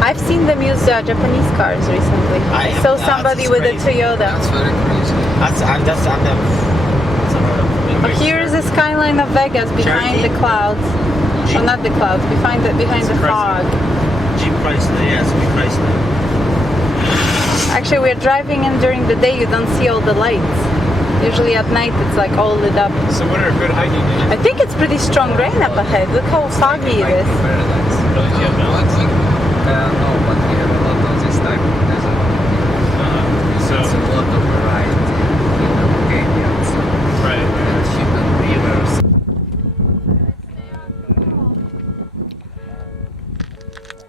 I've seen them use Japanese cars recently. I saw somebody with a Toyota. That's very crazy. I've never heard of. Here is the skyline of Vegas behind the clouds. Well, not the clouds, behind the fog. Jeep Chrysler, yeah, it's a Jeep Chrysler. Actually, we're driving in during the day, you don't see all the lights. Usually at night it's like all lit up. So what are good hiking days? I think it's pretty strong rain up ahead. Look how foggy it is. Really? Yeah, no. I think No, but we have a lot of this type of desert. So It's a lot of variety in the canyons right. and hidden rivers.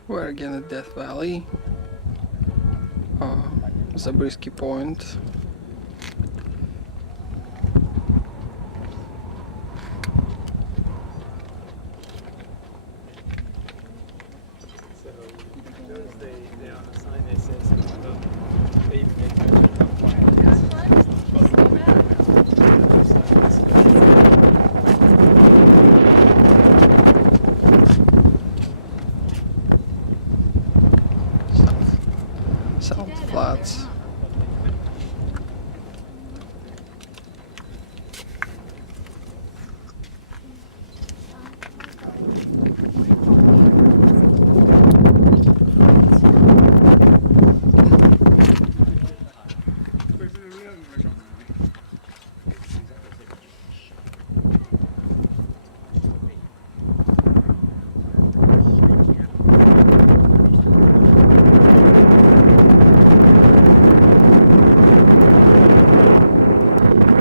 We're again at Death Valley, Zabriskie Point. So notice they on the sign they say something about they even make mention of how quiet it is. Supposed to be South Flats.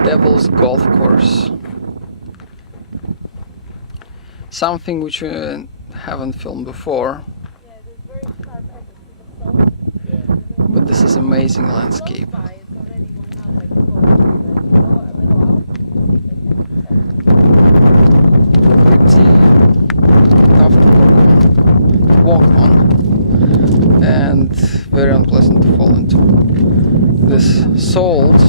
Devil's Golf Course. Something which we haven't filmed before, but this is amazing landscape. Pretty tough to walk on and very unpleasant to fall into. This salt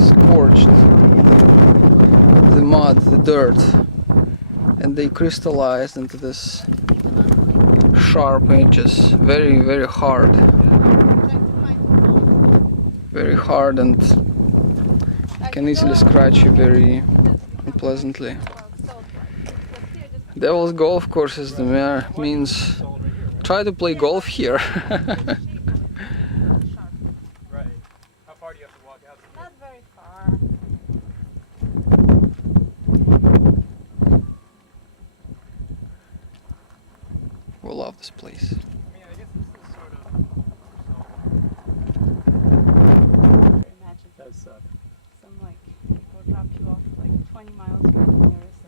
scorched the mud, the dirt, and they crystallized into this sharp edges, very, very hard, and can easily scratch you very unpleasantly. Devil's Golf Course is the means try to play golf here. How far do you have to walk out? Not very far. We love this place. I mean, I guess this is sort of. Imagine That suck. some like people drop you off like 20 miles from the nearest.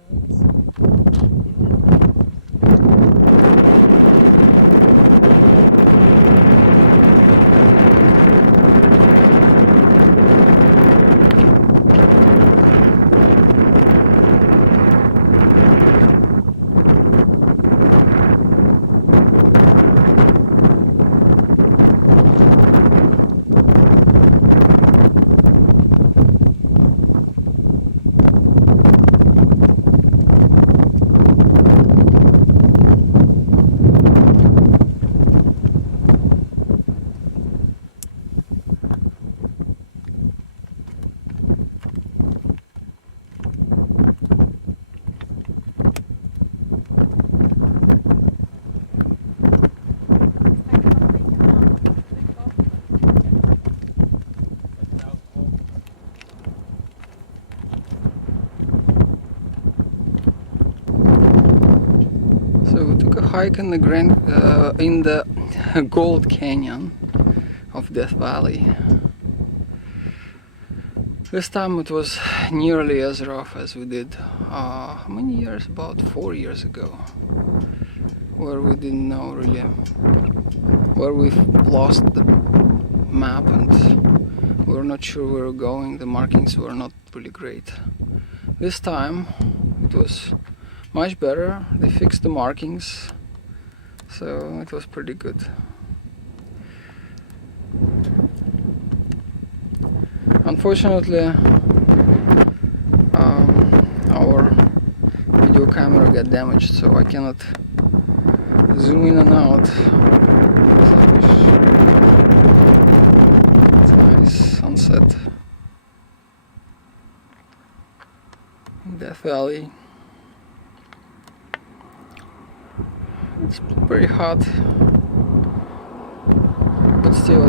So we took a hike in the Gold Canyon of Death Valley. This time it was nearly as rough as we did how many years? About 4 years ago, where we didn't know really, where we lost the map and we were not sure where we were going. The markings were not really great. This time it was much better. They fixed the markings, so it was pretty good. Unfortunately, our video camera got damaged, so I cannot zoom in and out. It's a nice sunset in Death Valley. It's very hot, but still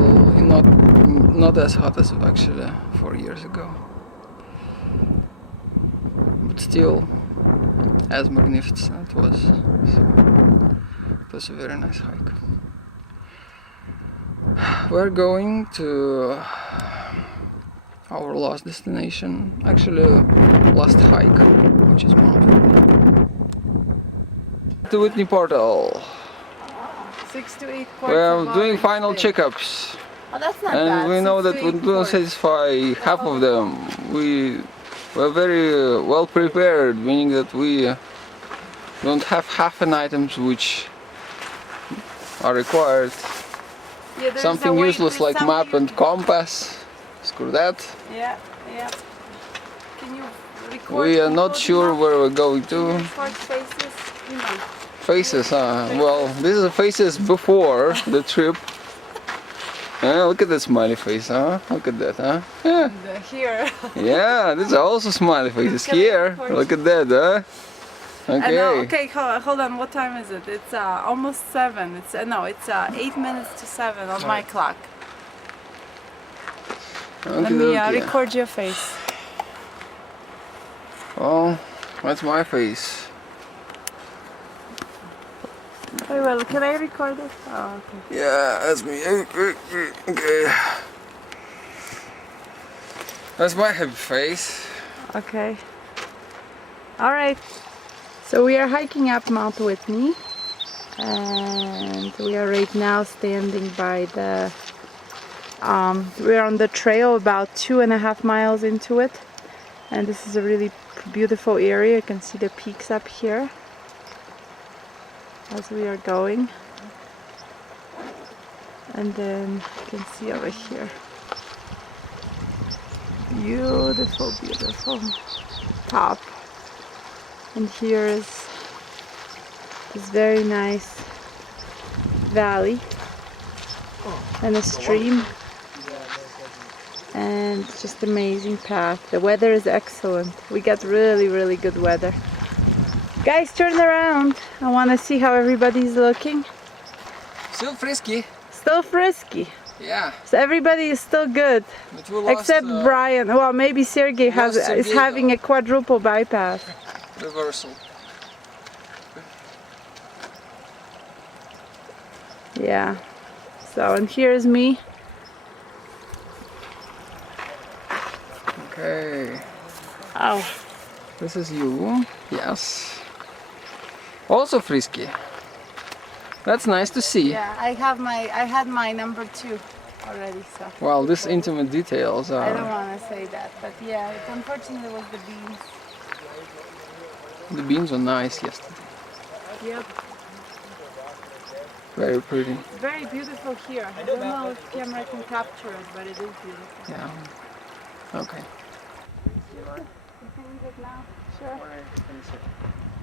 not as hot as actually 4 years ago. But still as magnificent it was. So it was a very nice hike. We're going to our last destination, actually last hike, which is Mount Whitney. The Whitney Portal. 6 to 8 quarts. We're doing final checkups, Oh, that's not and bad. we know 6 that to we 8 don't quarts. satisfy half of them. We were very well prepared, meaning that we don't have half an items which are required. Yeah, there's Something a way- useless there's like map something- and compass. Screw that. Yeah, yeah. Can you record? We are not people sure enough? where we're going Can you to. record faces? You know. Faces, well, this is the faces before the trip. Look at that smiley face, huh? Look at that, huh? Yeah, Here. yeah, these are also smiley faces Can I here. record? Look at that, huh? Okay. Okay, hold on. What time is it? It's almost 7. It's it's 8 minutes to 7 on my clock. Let me Okay. record your face. Oh, that's my face. Very well. Can I record it? Oh, okay. Yeah, that's me. Okay. That's my happy face. Okay. All right. So we are hiking up Mount Whitney, and we are right now standing by the. We're on the trail about 2.5 miles into it, and this is a really beautiful area. You can see the peaks up here as we are going, and then you can see over here. Beautiful, beautiful top. And here is this very nice valley and a stream, and just amazing path. The weather is excellent. We got really, really good weather. Guys, turn around. I want to see how everybody's looking. Still frisky. Still frisky. Yeah. So everybody is still good, But we lost, except Brian. Well, maybe Sergey is Sergey, having a quadruple bypass. reversal. Yeah. So, and here's me. Okay. Oh. This is you. Yes. Also frisky. That's nice to see. Yeah, I had my number 2 already, so. Well, these intimate details I don't are. want to say that, but yeah, it unfortunately was the beans. The beans were nice yesterday. Yep. Very pretty. It's very beautiful here. I don't know if camera can capture it, but it is beautiful. Yeah. Okay. You can leave it now? Sure.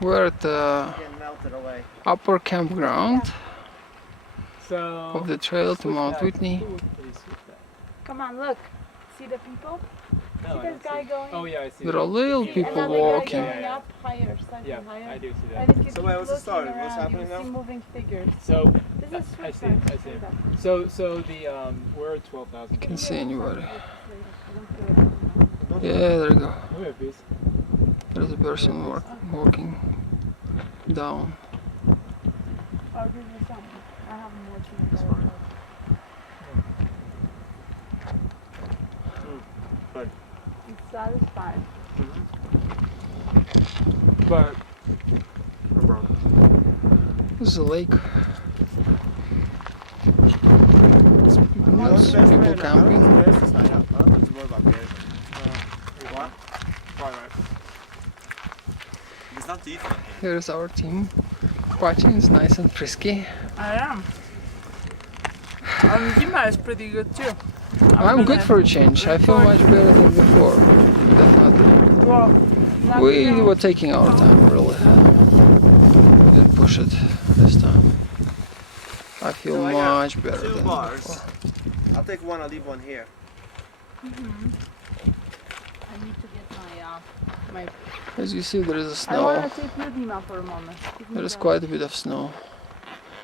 We're at the Getting melted away. upper campground So. of the trail to Mount Whitney. Come on, look. See the people? See this guy going? Oh yeah, I see. There are little people Another walking. guy going up higher, slightly Yeah, higher. I do see And that. if you So keep wait, what's the looking story? What's around, happening you now? see moving figures. So This is I see, suicide. I see. So the we're at 12,000. Can't see anybody. I don't feel it. Yeah, there you go. Come here, please. There's a person walking down. I'll give you some. I have more to Good. It's satisfying. But This is a lake. What's There's the best way people to- camping. what's the best to sign up? I don't have to worry about bears. What? right. It's not deep. Here's our team. Watching is nice and frisky. I am. Dima is pretty good too. I'm good for a change. I feel much better than before. Definitely. Well, We were taking our time, really. We didn't push it this time. I feel So I got much better 2 than bars. before. I'll take one, I'll leave one here. I need to get my As you see, there is a I want snow. to take you, Dima, for a moment. Give me There is the- quite a bit of snow.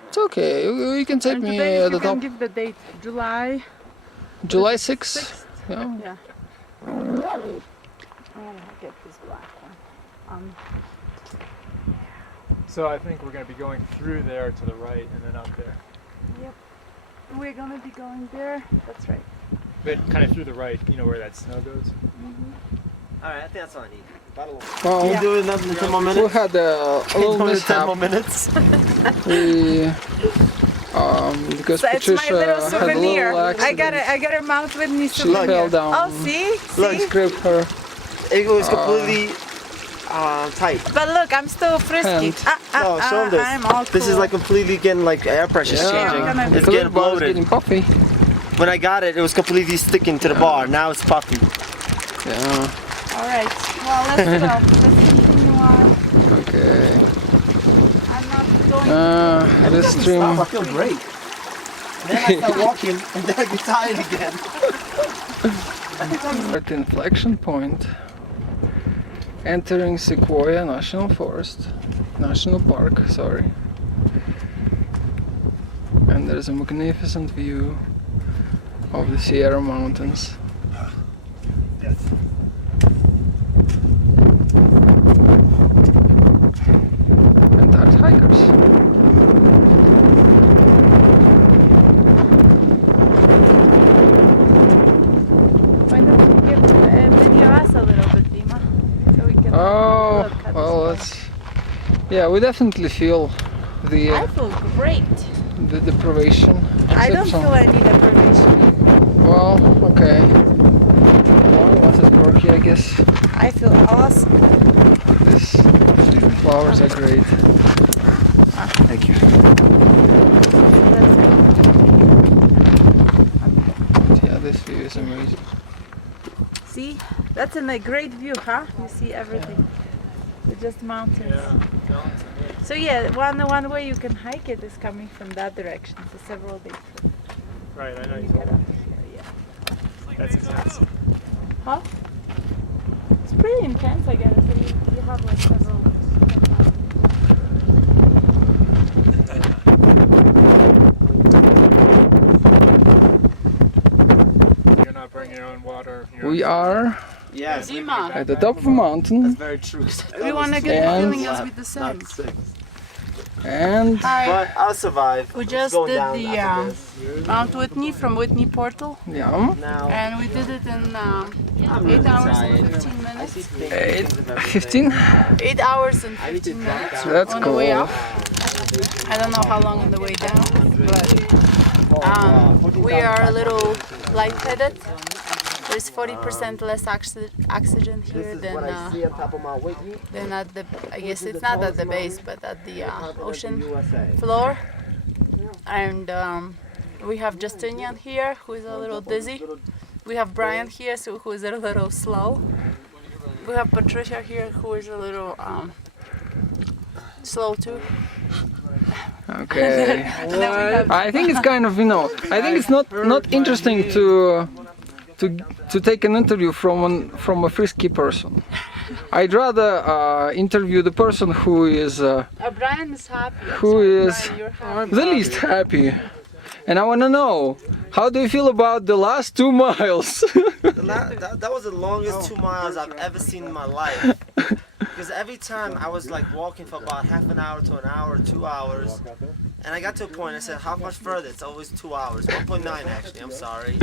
It's okay. You can take And me today, at if the you can top. give the date, July. July 6th. 6th? Yeah. Yeah. Oh, I'll get this black one. So I think we're going to be going through there to the right and then up there. Yep. We're gonna be going there. That's right. But kind of through the right, you know where that snow goes? Alright, I think that's all I need. Well, Can you do another 10 more we minutes? had a little 10 mishap. more minutes? We, because So it's my Patricia little had a souvenir. little accident. I got a Mount Whitney She souvenir. fell down. Oh, see? Look. Scraped her. It was completely tight. But look, I'm still frisky. Hand. No, show them this. I'm all cool. This is like completely getting like air pressure's changing. we're gonna- It's The getting little bar is bloated. getting puffy. When I got it, it was completely sticking to the bar. Now it's puffy. Yeah. All right. Well, let's go. Let's continue on. Okay. I'm not going. This stream. I feel great. Then I start walking and then I get tired again. At the inflection point, entering Sequoia National Park, sorry. And there's a magnificent view of the Sierra Mountains. And there's hikers. Why don't you give video us a little bit, Dima? So we can Oh, look at well, the that's. Yeah, we definitely feel the I feel great. the deprivation. I don't except feel any deprivation. Well, okay. One was at Turkey, I guess. I feel awesome. These flowers are great. Thank you. Yeah, this view is amazing. See, that's a great view, huh? You see everything. It's just mountains. So yeah, one way you can hike it is coming from that direction. It's a several days trip. Right, I know You you get told up me. here, yeah. That's intense. Huh? It's pretty intense, I guess. So you have like several. You're not bringing your own water. We are Yes. Dima, at the top of a mountain, Very true. we want to get And- the feeling as with the sun. and Hi. But I'll survive. We It's just going did down the after this. Mount Whitney from Whitney Portal, yeah, Now, and we did it in I'm 8 really hours tired. and 15 I minutes. see things of everything. 15. 8 hours and I need to 15 back minutes out. That's on the way cool. up. I don't know how long on the way down, but we are a little lightheaded. There's 40% less oxygen This here is what I than see on top of Mount Whitney. at the. I guess it's not at the base, but at the ocean USA. floor. And we have Justinian here, who is a little dizzy. We have Brian here, who is a little slow. We have Patricia here, who is a little slow too. Okay. And then we have I think it's kind of, I think it's not interesting to take an interview from a frisky person. I'd rather interview the person who is Brian is happy. Who is Brian, you're happy. the least happy. And I want to know, how do you feel about the last 2 miles? That was the longest 2 miles I've ever seen in my life. Because every time I was like walking for about half an hour to an hour, 2 hours. And I got to a point, I said, how much further? It's always 2 hours. 1.9 actually, I'm sorry.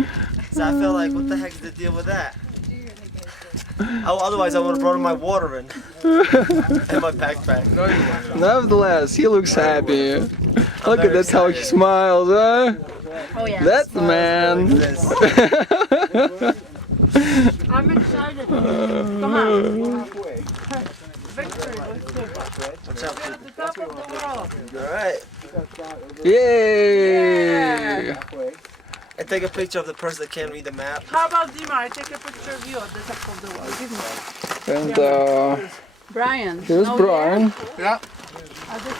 So I felt like, what the heck is the deal with that? Otherwise I would have brought my water in. And my backpack. Nevertheless, he looks happy. Look at that's how he smiles, huh? Oh yeah. That's the man. I'm excited. Come on. Victory, let's do it. We're at the top of the world. Alright. Yay! And take a picture of the person that can't read the map. How about Dima? I take a picture of you at the top of the world. Give me. And Brian. here's Oh, Brian. Yeah.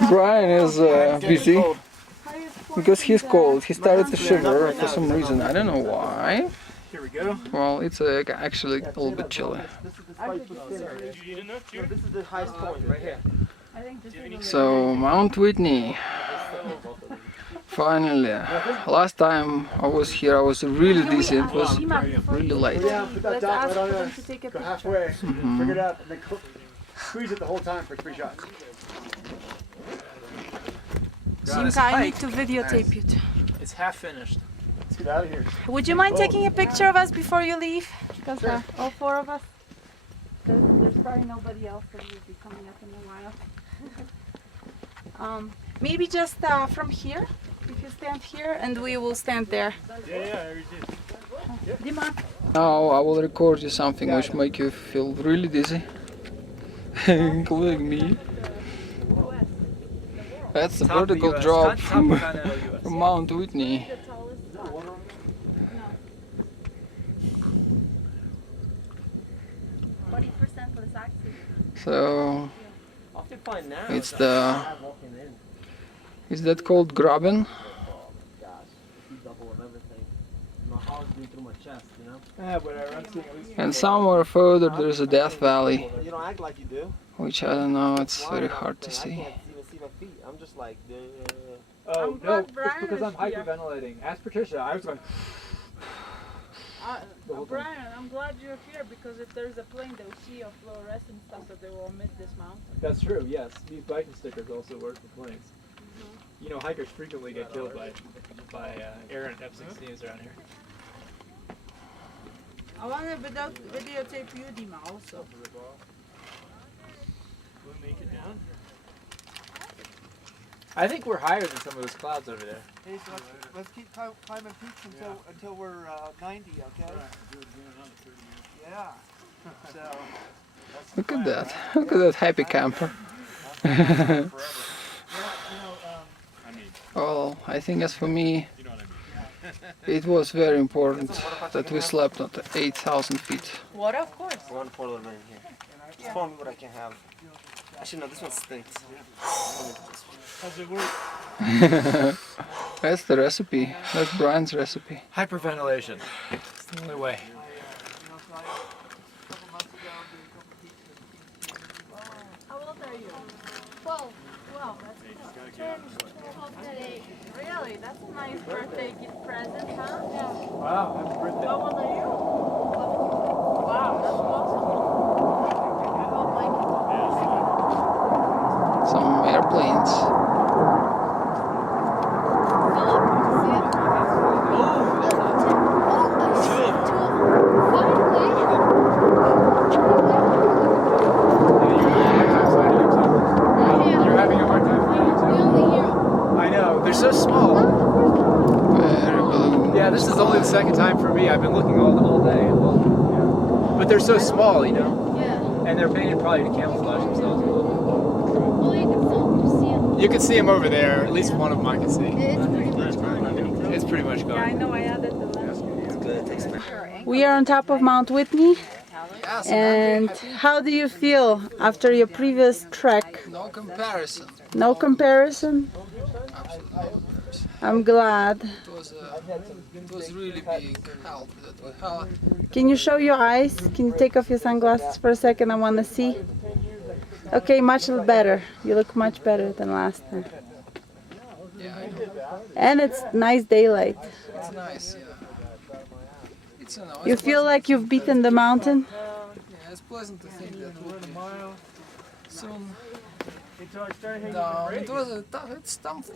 Brian is busy because he's cold. He started to shiver for some reason. I don't know why. Here we go. Well, it's actually a little bit chilly. This is the highest point right here. So Mount Whitney. Finally, last time I was here, I was really dizzy. It was really late. Let's ask for them to take a picture. Figure it out and then squeeze it the whole time for 3 shots. Jimka, I need to videotape you too. It's half finished. Let's get out of here. Would you mind taking a picture of us before you leave? Because all four of us. There's probably nobody else that will be coming up in a while. Maybe just from here, if you stand here, and we will stand there. Yeah, I already did. Dima. Now I will record you something which make you feel really dizzy, including me. That's the vertical drop from Mount Whitney. So it's is that called Graben? And somewhere further there's a Death Valley, You don't act like you do. which I don't know, it's very hard to I see. can't even see my feet. I'm just like, Oh, no, it's because I'm hyperventilating. Ask Patricia. I was going. Brian, I'm glad you're here because if there's a plane, they'll see your fluorescent stuff so they will omit this mountain. That's true, yes. These biking stickers also work for planes. You know, hikers frequently get killed by errant F-16s around here. I want to videotape you, Dima, also. We'll make it down. I think we're higher than some of those clouds over there. hey, so let's keep climbing peaks until we're 90, okay? Yeah. So. Look at that, look at that happy camper. Well, I think as for me, it was very important that we slept at 8,000 feet. Water, of course. One pour a little bit in here. Just pour me what I can have. Actually, no, this one stinks. How's it work? That's the recipe, that's Brian's recipe. Hyperventilation. It's the only way. How old are you? 12. 12, that's 10, 12, 8. Really? That's a nice birthday gift present, huh? Yeah. Wow, happy birthday. How old are you? Wow, that's awesome. Some airplanes. You're having a hard time finding too. I know, they're so small. Very blue. Yeah, this is only the second time for me. I've been looking all day. But they're so small, you know? Yeah. And they're painted probably to camouflage themselves a little Well, you can still see them. bit. You can see them over there. At least one of them I can see. It's pretty much gone. It's pretty much gone. I know, I added the lens. We We are on top of Mount Whitney. And how do you feel after your previous trek? No comparison. No comparison? Absolutely no comparison. I'm glad. It was really big help that we had. Can you show your eyes? Can you take off your sunglasses for a second? I want to see. Okay, much better. You look much better than last time. Yeah, I know. And it's nice daylight. It's nice, yeah. It's, you know, You it's feel pleasant. like you've beaten the mountain? Yeah, it's pleasant to think that we'll be soon Until I started hanging down. It was a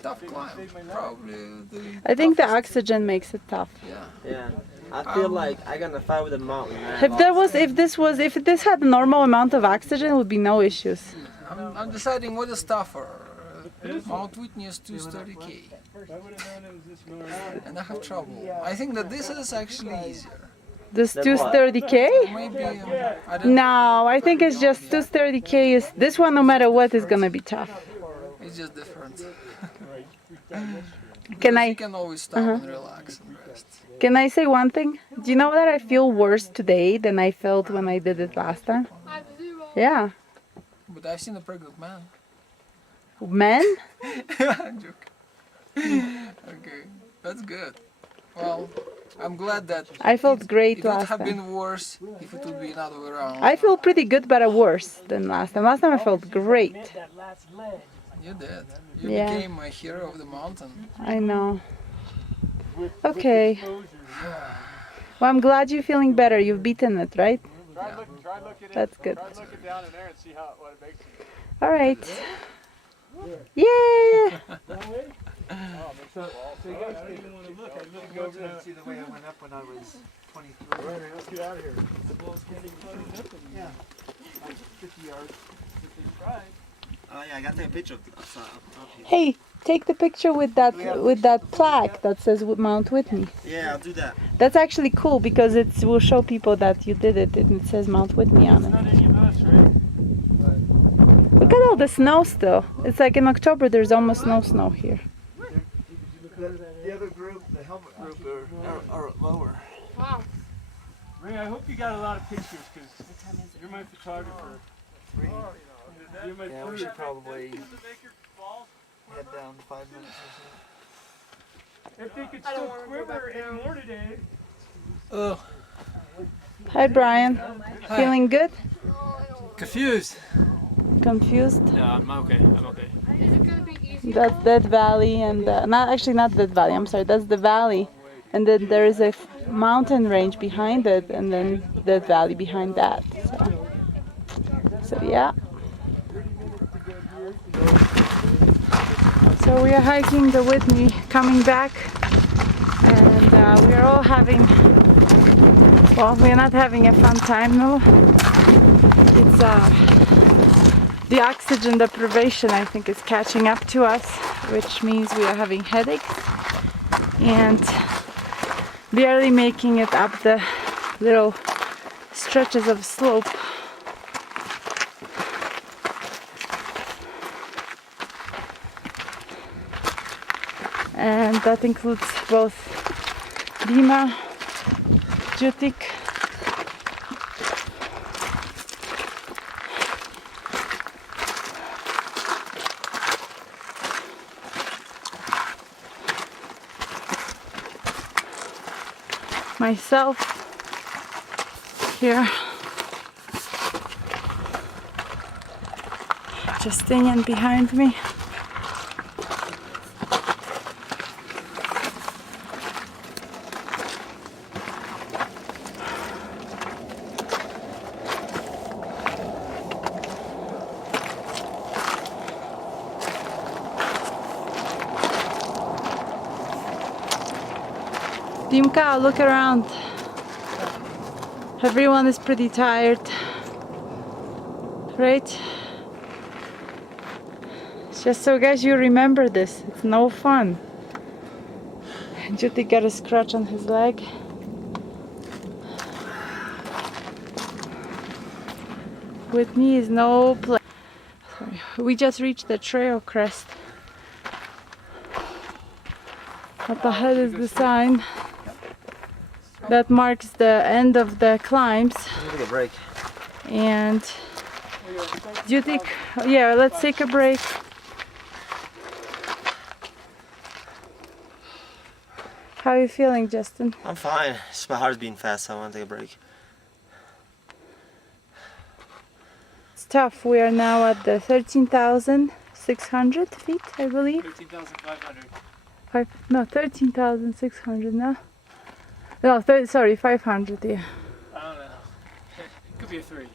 tough climb. Probably the I think the toughest. oxygen makes it tough. Yeah. Yeah. I feel like I got in a fight with a mountain. If this had a normal amount of oxygen, it would be no issues. I'm deciding what is tougher. Mount Whitney is 230k, and I have trouble. I think that this is actually easier. This 230k? Maybe I don't know. No, I think it's just 230k is this one. No matter what, is gonna be tough. It's just different. Can You I can always stop and relax and rest. can I say one thing? Do you know that I feel worse today than I felt when I did it last time? Yeah, But I've seen a pregnant man. men. I'm joking. Okay, that's good. Well, I'm glad that I felt great it would last have time. been worse if it would be another way around. I feel pretty good, but worse than last time. Last time I felt great. You did. You Yeah. became a hero of the mountain. I know. Okay. Well, I'm glad you're feeling better. You've beaten it, right? That's good. looking down in there and see what it makes you. All right. Yeah. So you guys don't even want to look. I'm looking over there to see the way I went up when I was 23. All right, let's get out of here. The ball's getting close up. Yeah. Like 50 yards. Oh yeah, I got to take a picture of the up here. Hey, take the picture with that plaque that says Mount Whitney. Yeah, I'll do that. That's actually cool because it will show people that you did it and it says Mount Whitney on it. Not any of us, right? Look at all the snow still. It's like in October there's almost no snow here. The other group, the helmet group, are lower. Wow. Ray, I hope you got a lot of pictures because you're my photographer. You're my Yeah, we should probably head down 5 minutes or so. If they could still quiver and more today. Hi Brian. Feeling good? Confused. Confused? No, I'm okay. I'm okay. That's Death Valley and not Death Valley, I'm sorry, that's the valley. And then there is a mountain range behind it and then Death Valley behind that. So yeah. So we are hiking the Whitney coming back and we are all having, well, we are not having a fun time no. It's the oxygen deprivation I think is catching up to us, which means we are having headaches and barely making it up the little stretches of slope. And that includes both Dima, Jutik, myself here, Justinian behind me. Dimka, look around. Everyone is pretty tired, right? Just so guys you remember this, it's no fun. Juti got a scratch on his leg. Whitney is no place. We just reached the trail crest. Up ahead is the sign that marks the end of the climbs. Take a break. And Jutik, yeah, let's take a break. How are you feeling, Justin? I'm fine. Just my heart's beating fast, so I want to take a break. It's tough. We are now at the 13,600 feet, I believe. 13,500. No, 13,600 now. No, 500, yeah. I don't know. It could be a 3.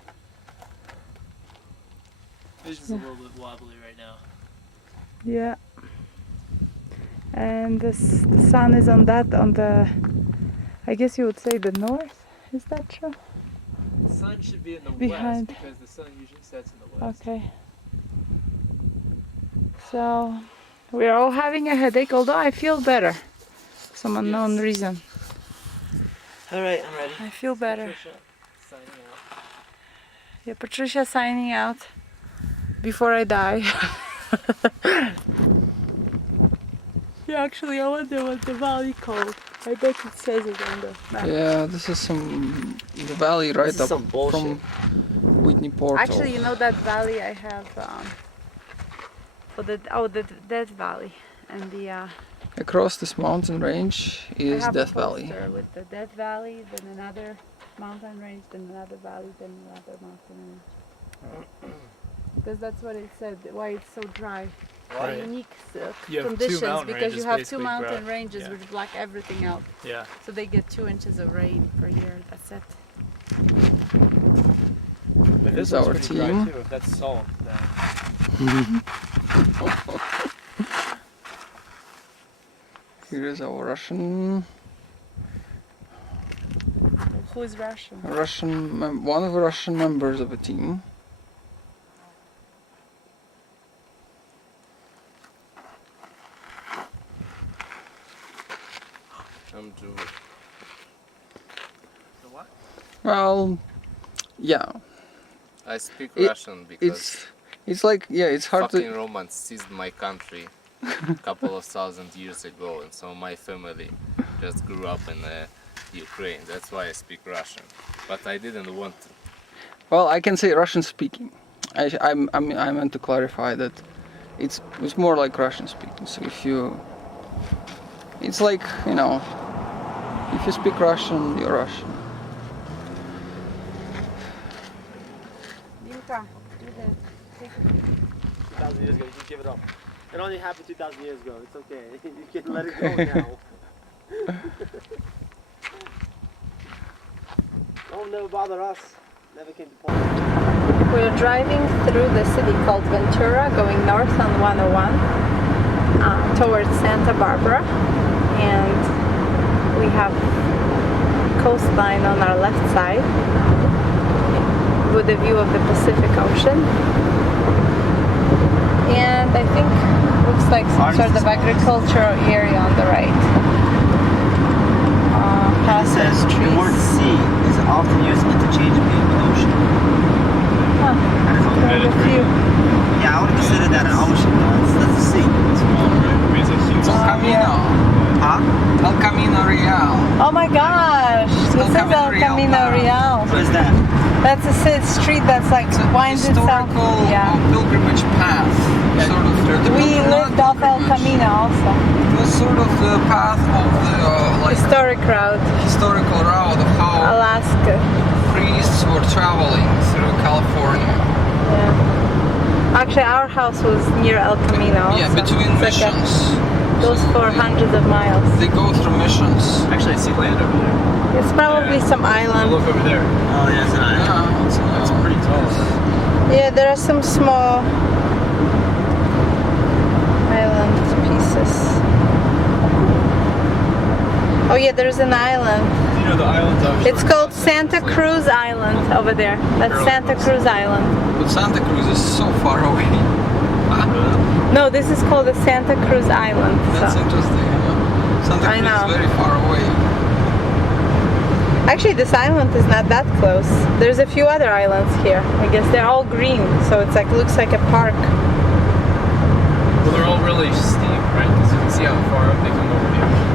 Vision's a little bit wobbly right now. Yeah. And the sun is on the, I guess you would say the north. Is that true? The sun should be in the Behind. west because the sun usually sets in the west. Okay. So we are all having a headache, although I feel better for some unknown reason. Alright, I'm ready. I feel better. Patricia signing out. Yeah, Patricia signing out before I die. Yeah, actually, I wonder what the valley called. I bet it says it on the map. Yeah, this is the valley right This is up some bullshit. from Whitney Portal. Actually, you know that valley I have for that valley and the Across this mountain range I is have Death a Valley. poster with the Death Valley, then another mountain range, then another valley, then another mountain range. Because that's what it said. Why it's so dry. Right. Unique You have two conditions mountain because you ranges have two basically, mountain bro. ranges Yeah. which block everything out. Yeah. So they get 2 inches of rain per year. That's it. But Here's this one's our pretty dry team. too, if that's salt. Then. Here is our Russian, Who is Russian? one of the Russian members of the team. I'm Jewish. Well, yeah, I speak It- Russian because it's like, yeah, it's hard fucking to. Romans seized my country a couple of thousand years ago, and so my family just grew up in Ukraine. That's why I speak Russian. But I didn't want to. Well, I can say Russian speaking. I meant to clarify that it's more like Russian speaking. So if you, it's like, you know, if you speak Russian, you're Russian. Yinka, do this. Take a 2,000 years ago, you just give it up. It only happened 2,000 years ago. It's okay. You can let it go now. Don't never bother us. Never came to point. We're driving through the city called Ventura, going north on 101 towards Santa Barbara, and we have coastline on our left side with a view of the Pacific Ocean, and I think looks like some sort of agricultural area on the right. Past those The trees. word sea is often used interchangeably with ocean. Huh. Quite a few. Yeah, I would consider that an ocean. That's a sea. Small, right? I mean, it's a huge. El Camino. Huh? El Camino Real. Oh my gosh! This is El Camino Real. What is that? That's a street that's like It's a winds itself. historical Yeah. pilgrimage path. Sort of. We lived off El Camino also. It was sort of the path of the Historic route, historical route of how Alaska. priests were traveling through California. Yeah. Actually, our house was near El Camino. Yeah, so between it's like missions. goes for hundreds of miles. They go through missions. Actually, I see land over there. It's probably some island. Look over there. Oh, yeah, it's an island. Yeah, It's pretty tall. Yeah, there are some small island pieces. Oh yeah, there's an island. You know the islands offshore. It's called Santa Cruz Island over there. That's Santa Cruz Island. But Santa Cruz is so far away. No, this is called the Santa Cruz Island. That's So. interesting. Yeah. Santa I Cruz know. is very far away. Actually, this island is not that close. There's a few other islands here. I guess they're all green, so it's like looks like a park. Well, they're all really steep, right? Because you can see how far up they come over the ocean.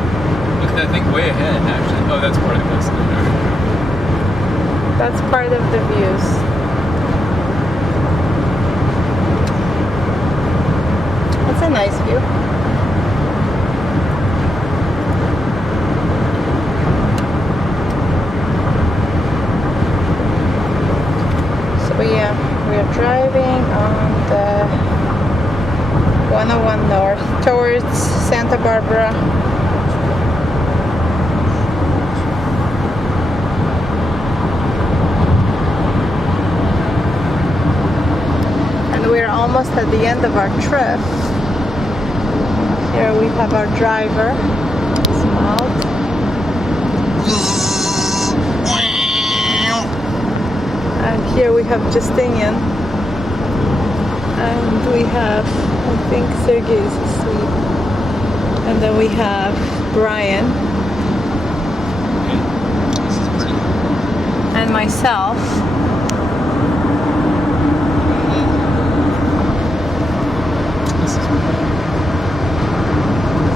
Look at that thing way ahead, actually. Oh, that's part of the coast. That's part of the views. That's a nice view. So yeah, we are driving on the 101 north towards Santa Barbara. And we're almost at the end of our trip. Here we have our driver, Smalt. And here we have Justinian. And we have, I think Sergey is asleep. And then we have Brian. And myself.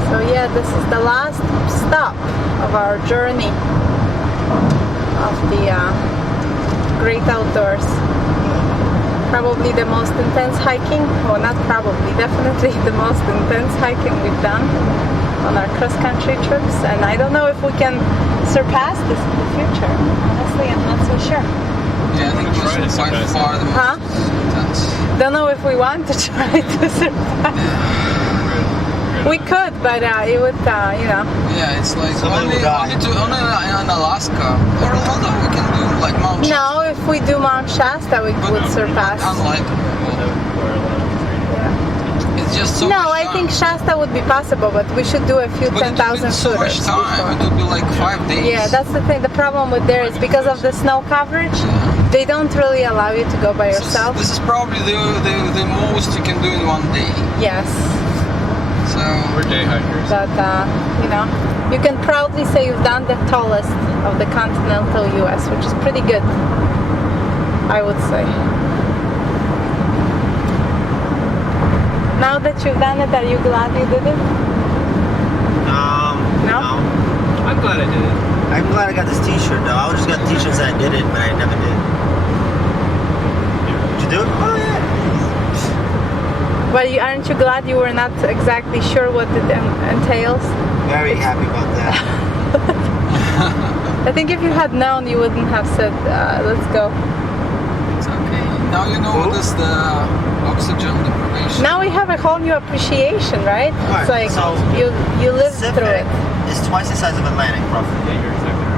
So yeah, this is the last stop of our journey of the great outdoors. Probably the most intense hiking, well not probably, definitely the most intense hiking we've done on our cross-country trips, and I don't know if we can surpass this in the future. Honestly, I'm not so sure. Yeah, I think it was by far the most Huh? intense. Don't know if we want to try to surpass. We could, but it would, you know. Yeah, it's like Somebody only will die. in Alaska. Or although we can do like Mount Shasta. No, if we do Mount Shasta, we would surpass. Unlikely. Yeah. It's it's just so No, much I time. think Shasta would be possible, but we should do a few But it would 10,000 be so much footers time. It before. would be like 5 days. Yeah, that's the thing. The problem with there is because of the snow coverage, they don't really allow you to go by yourself. This is probably the most you can do in 1 day. Yes, So We're day hikers. but you know, you can proudly say you've done the tallest of the continental U.S., which is pretty good, I would say. Now that you've done it, are you glad you did it? No? I'm glad I did it. I'm glad I got this T-shirt though. I just got T-shirts that I did it, but I never did. Did you do it? Oh yeah. But aren't you glad you were not exactly sure what it entails? Very happy about that. I think if you had known, you wouldn't have said, let's go. it's okay. Now you know what is the oxygen deprivation. Now we have a whole new appreciation, right? Right, It's like so you lived Pacific through it. is twice the size of Atlantic, roughly. Yeah, you're exactly right.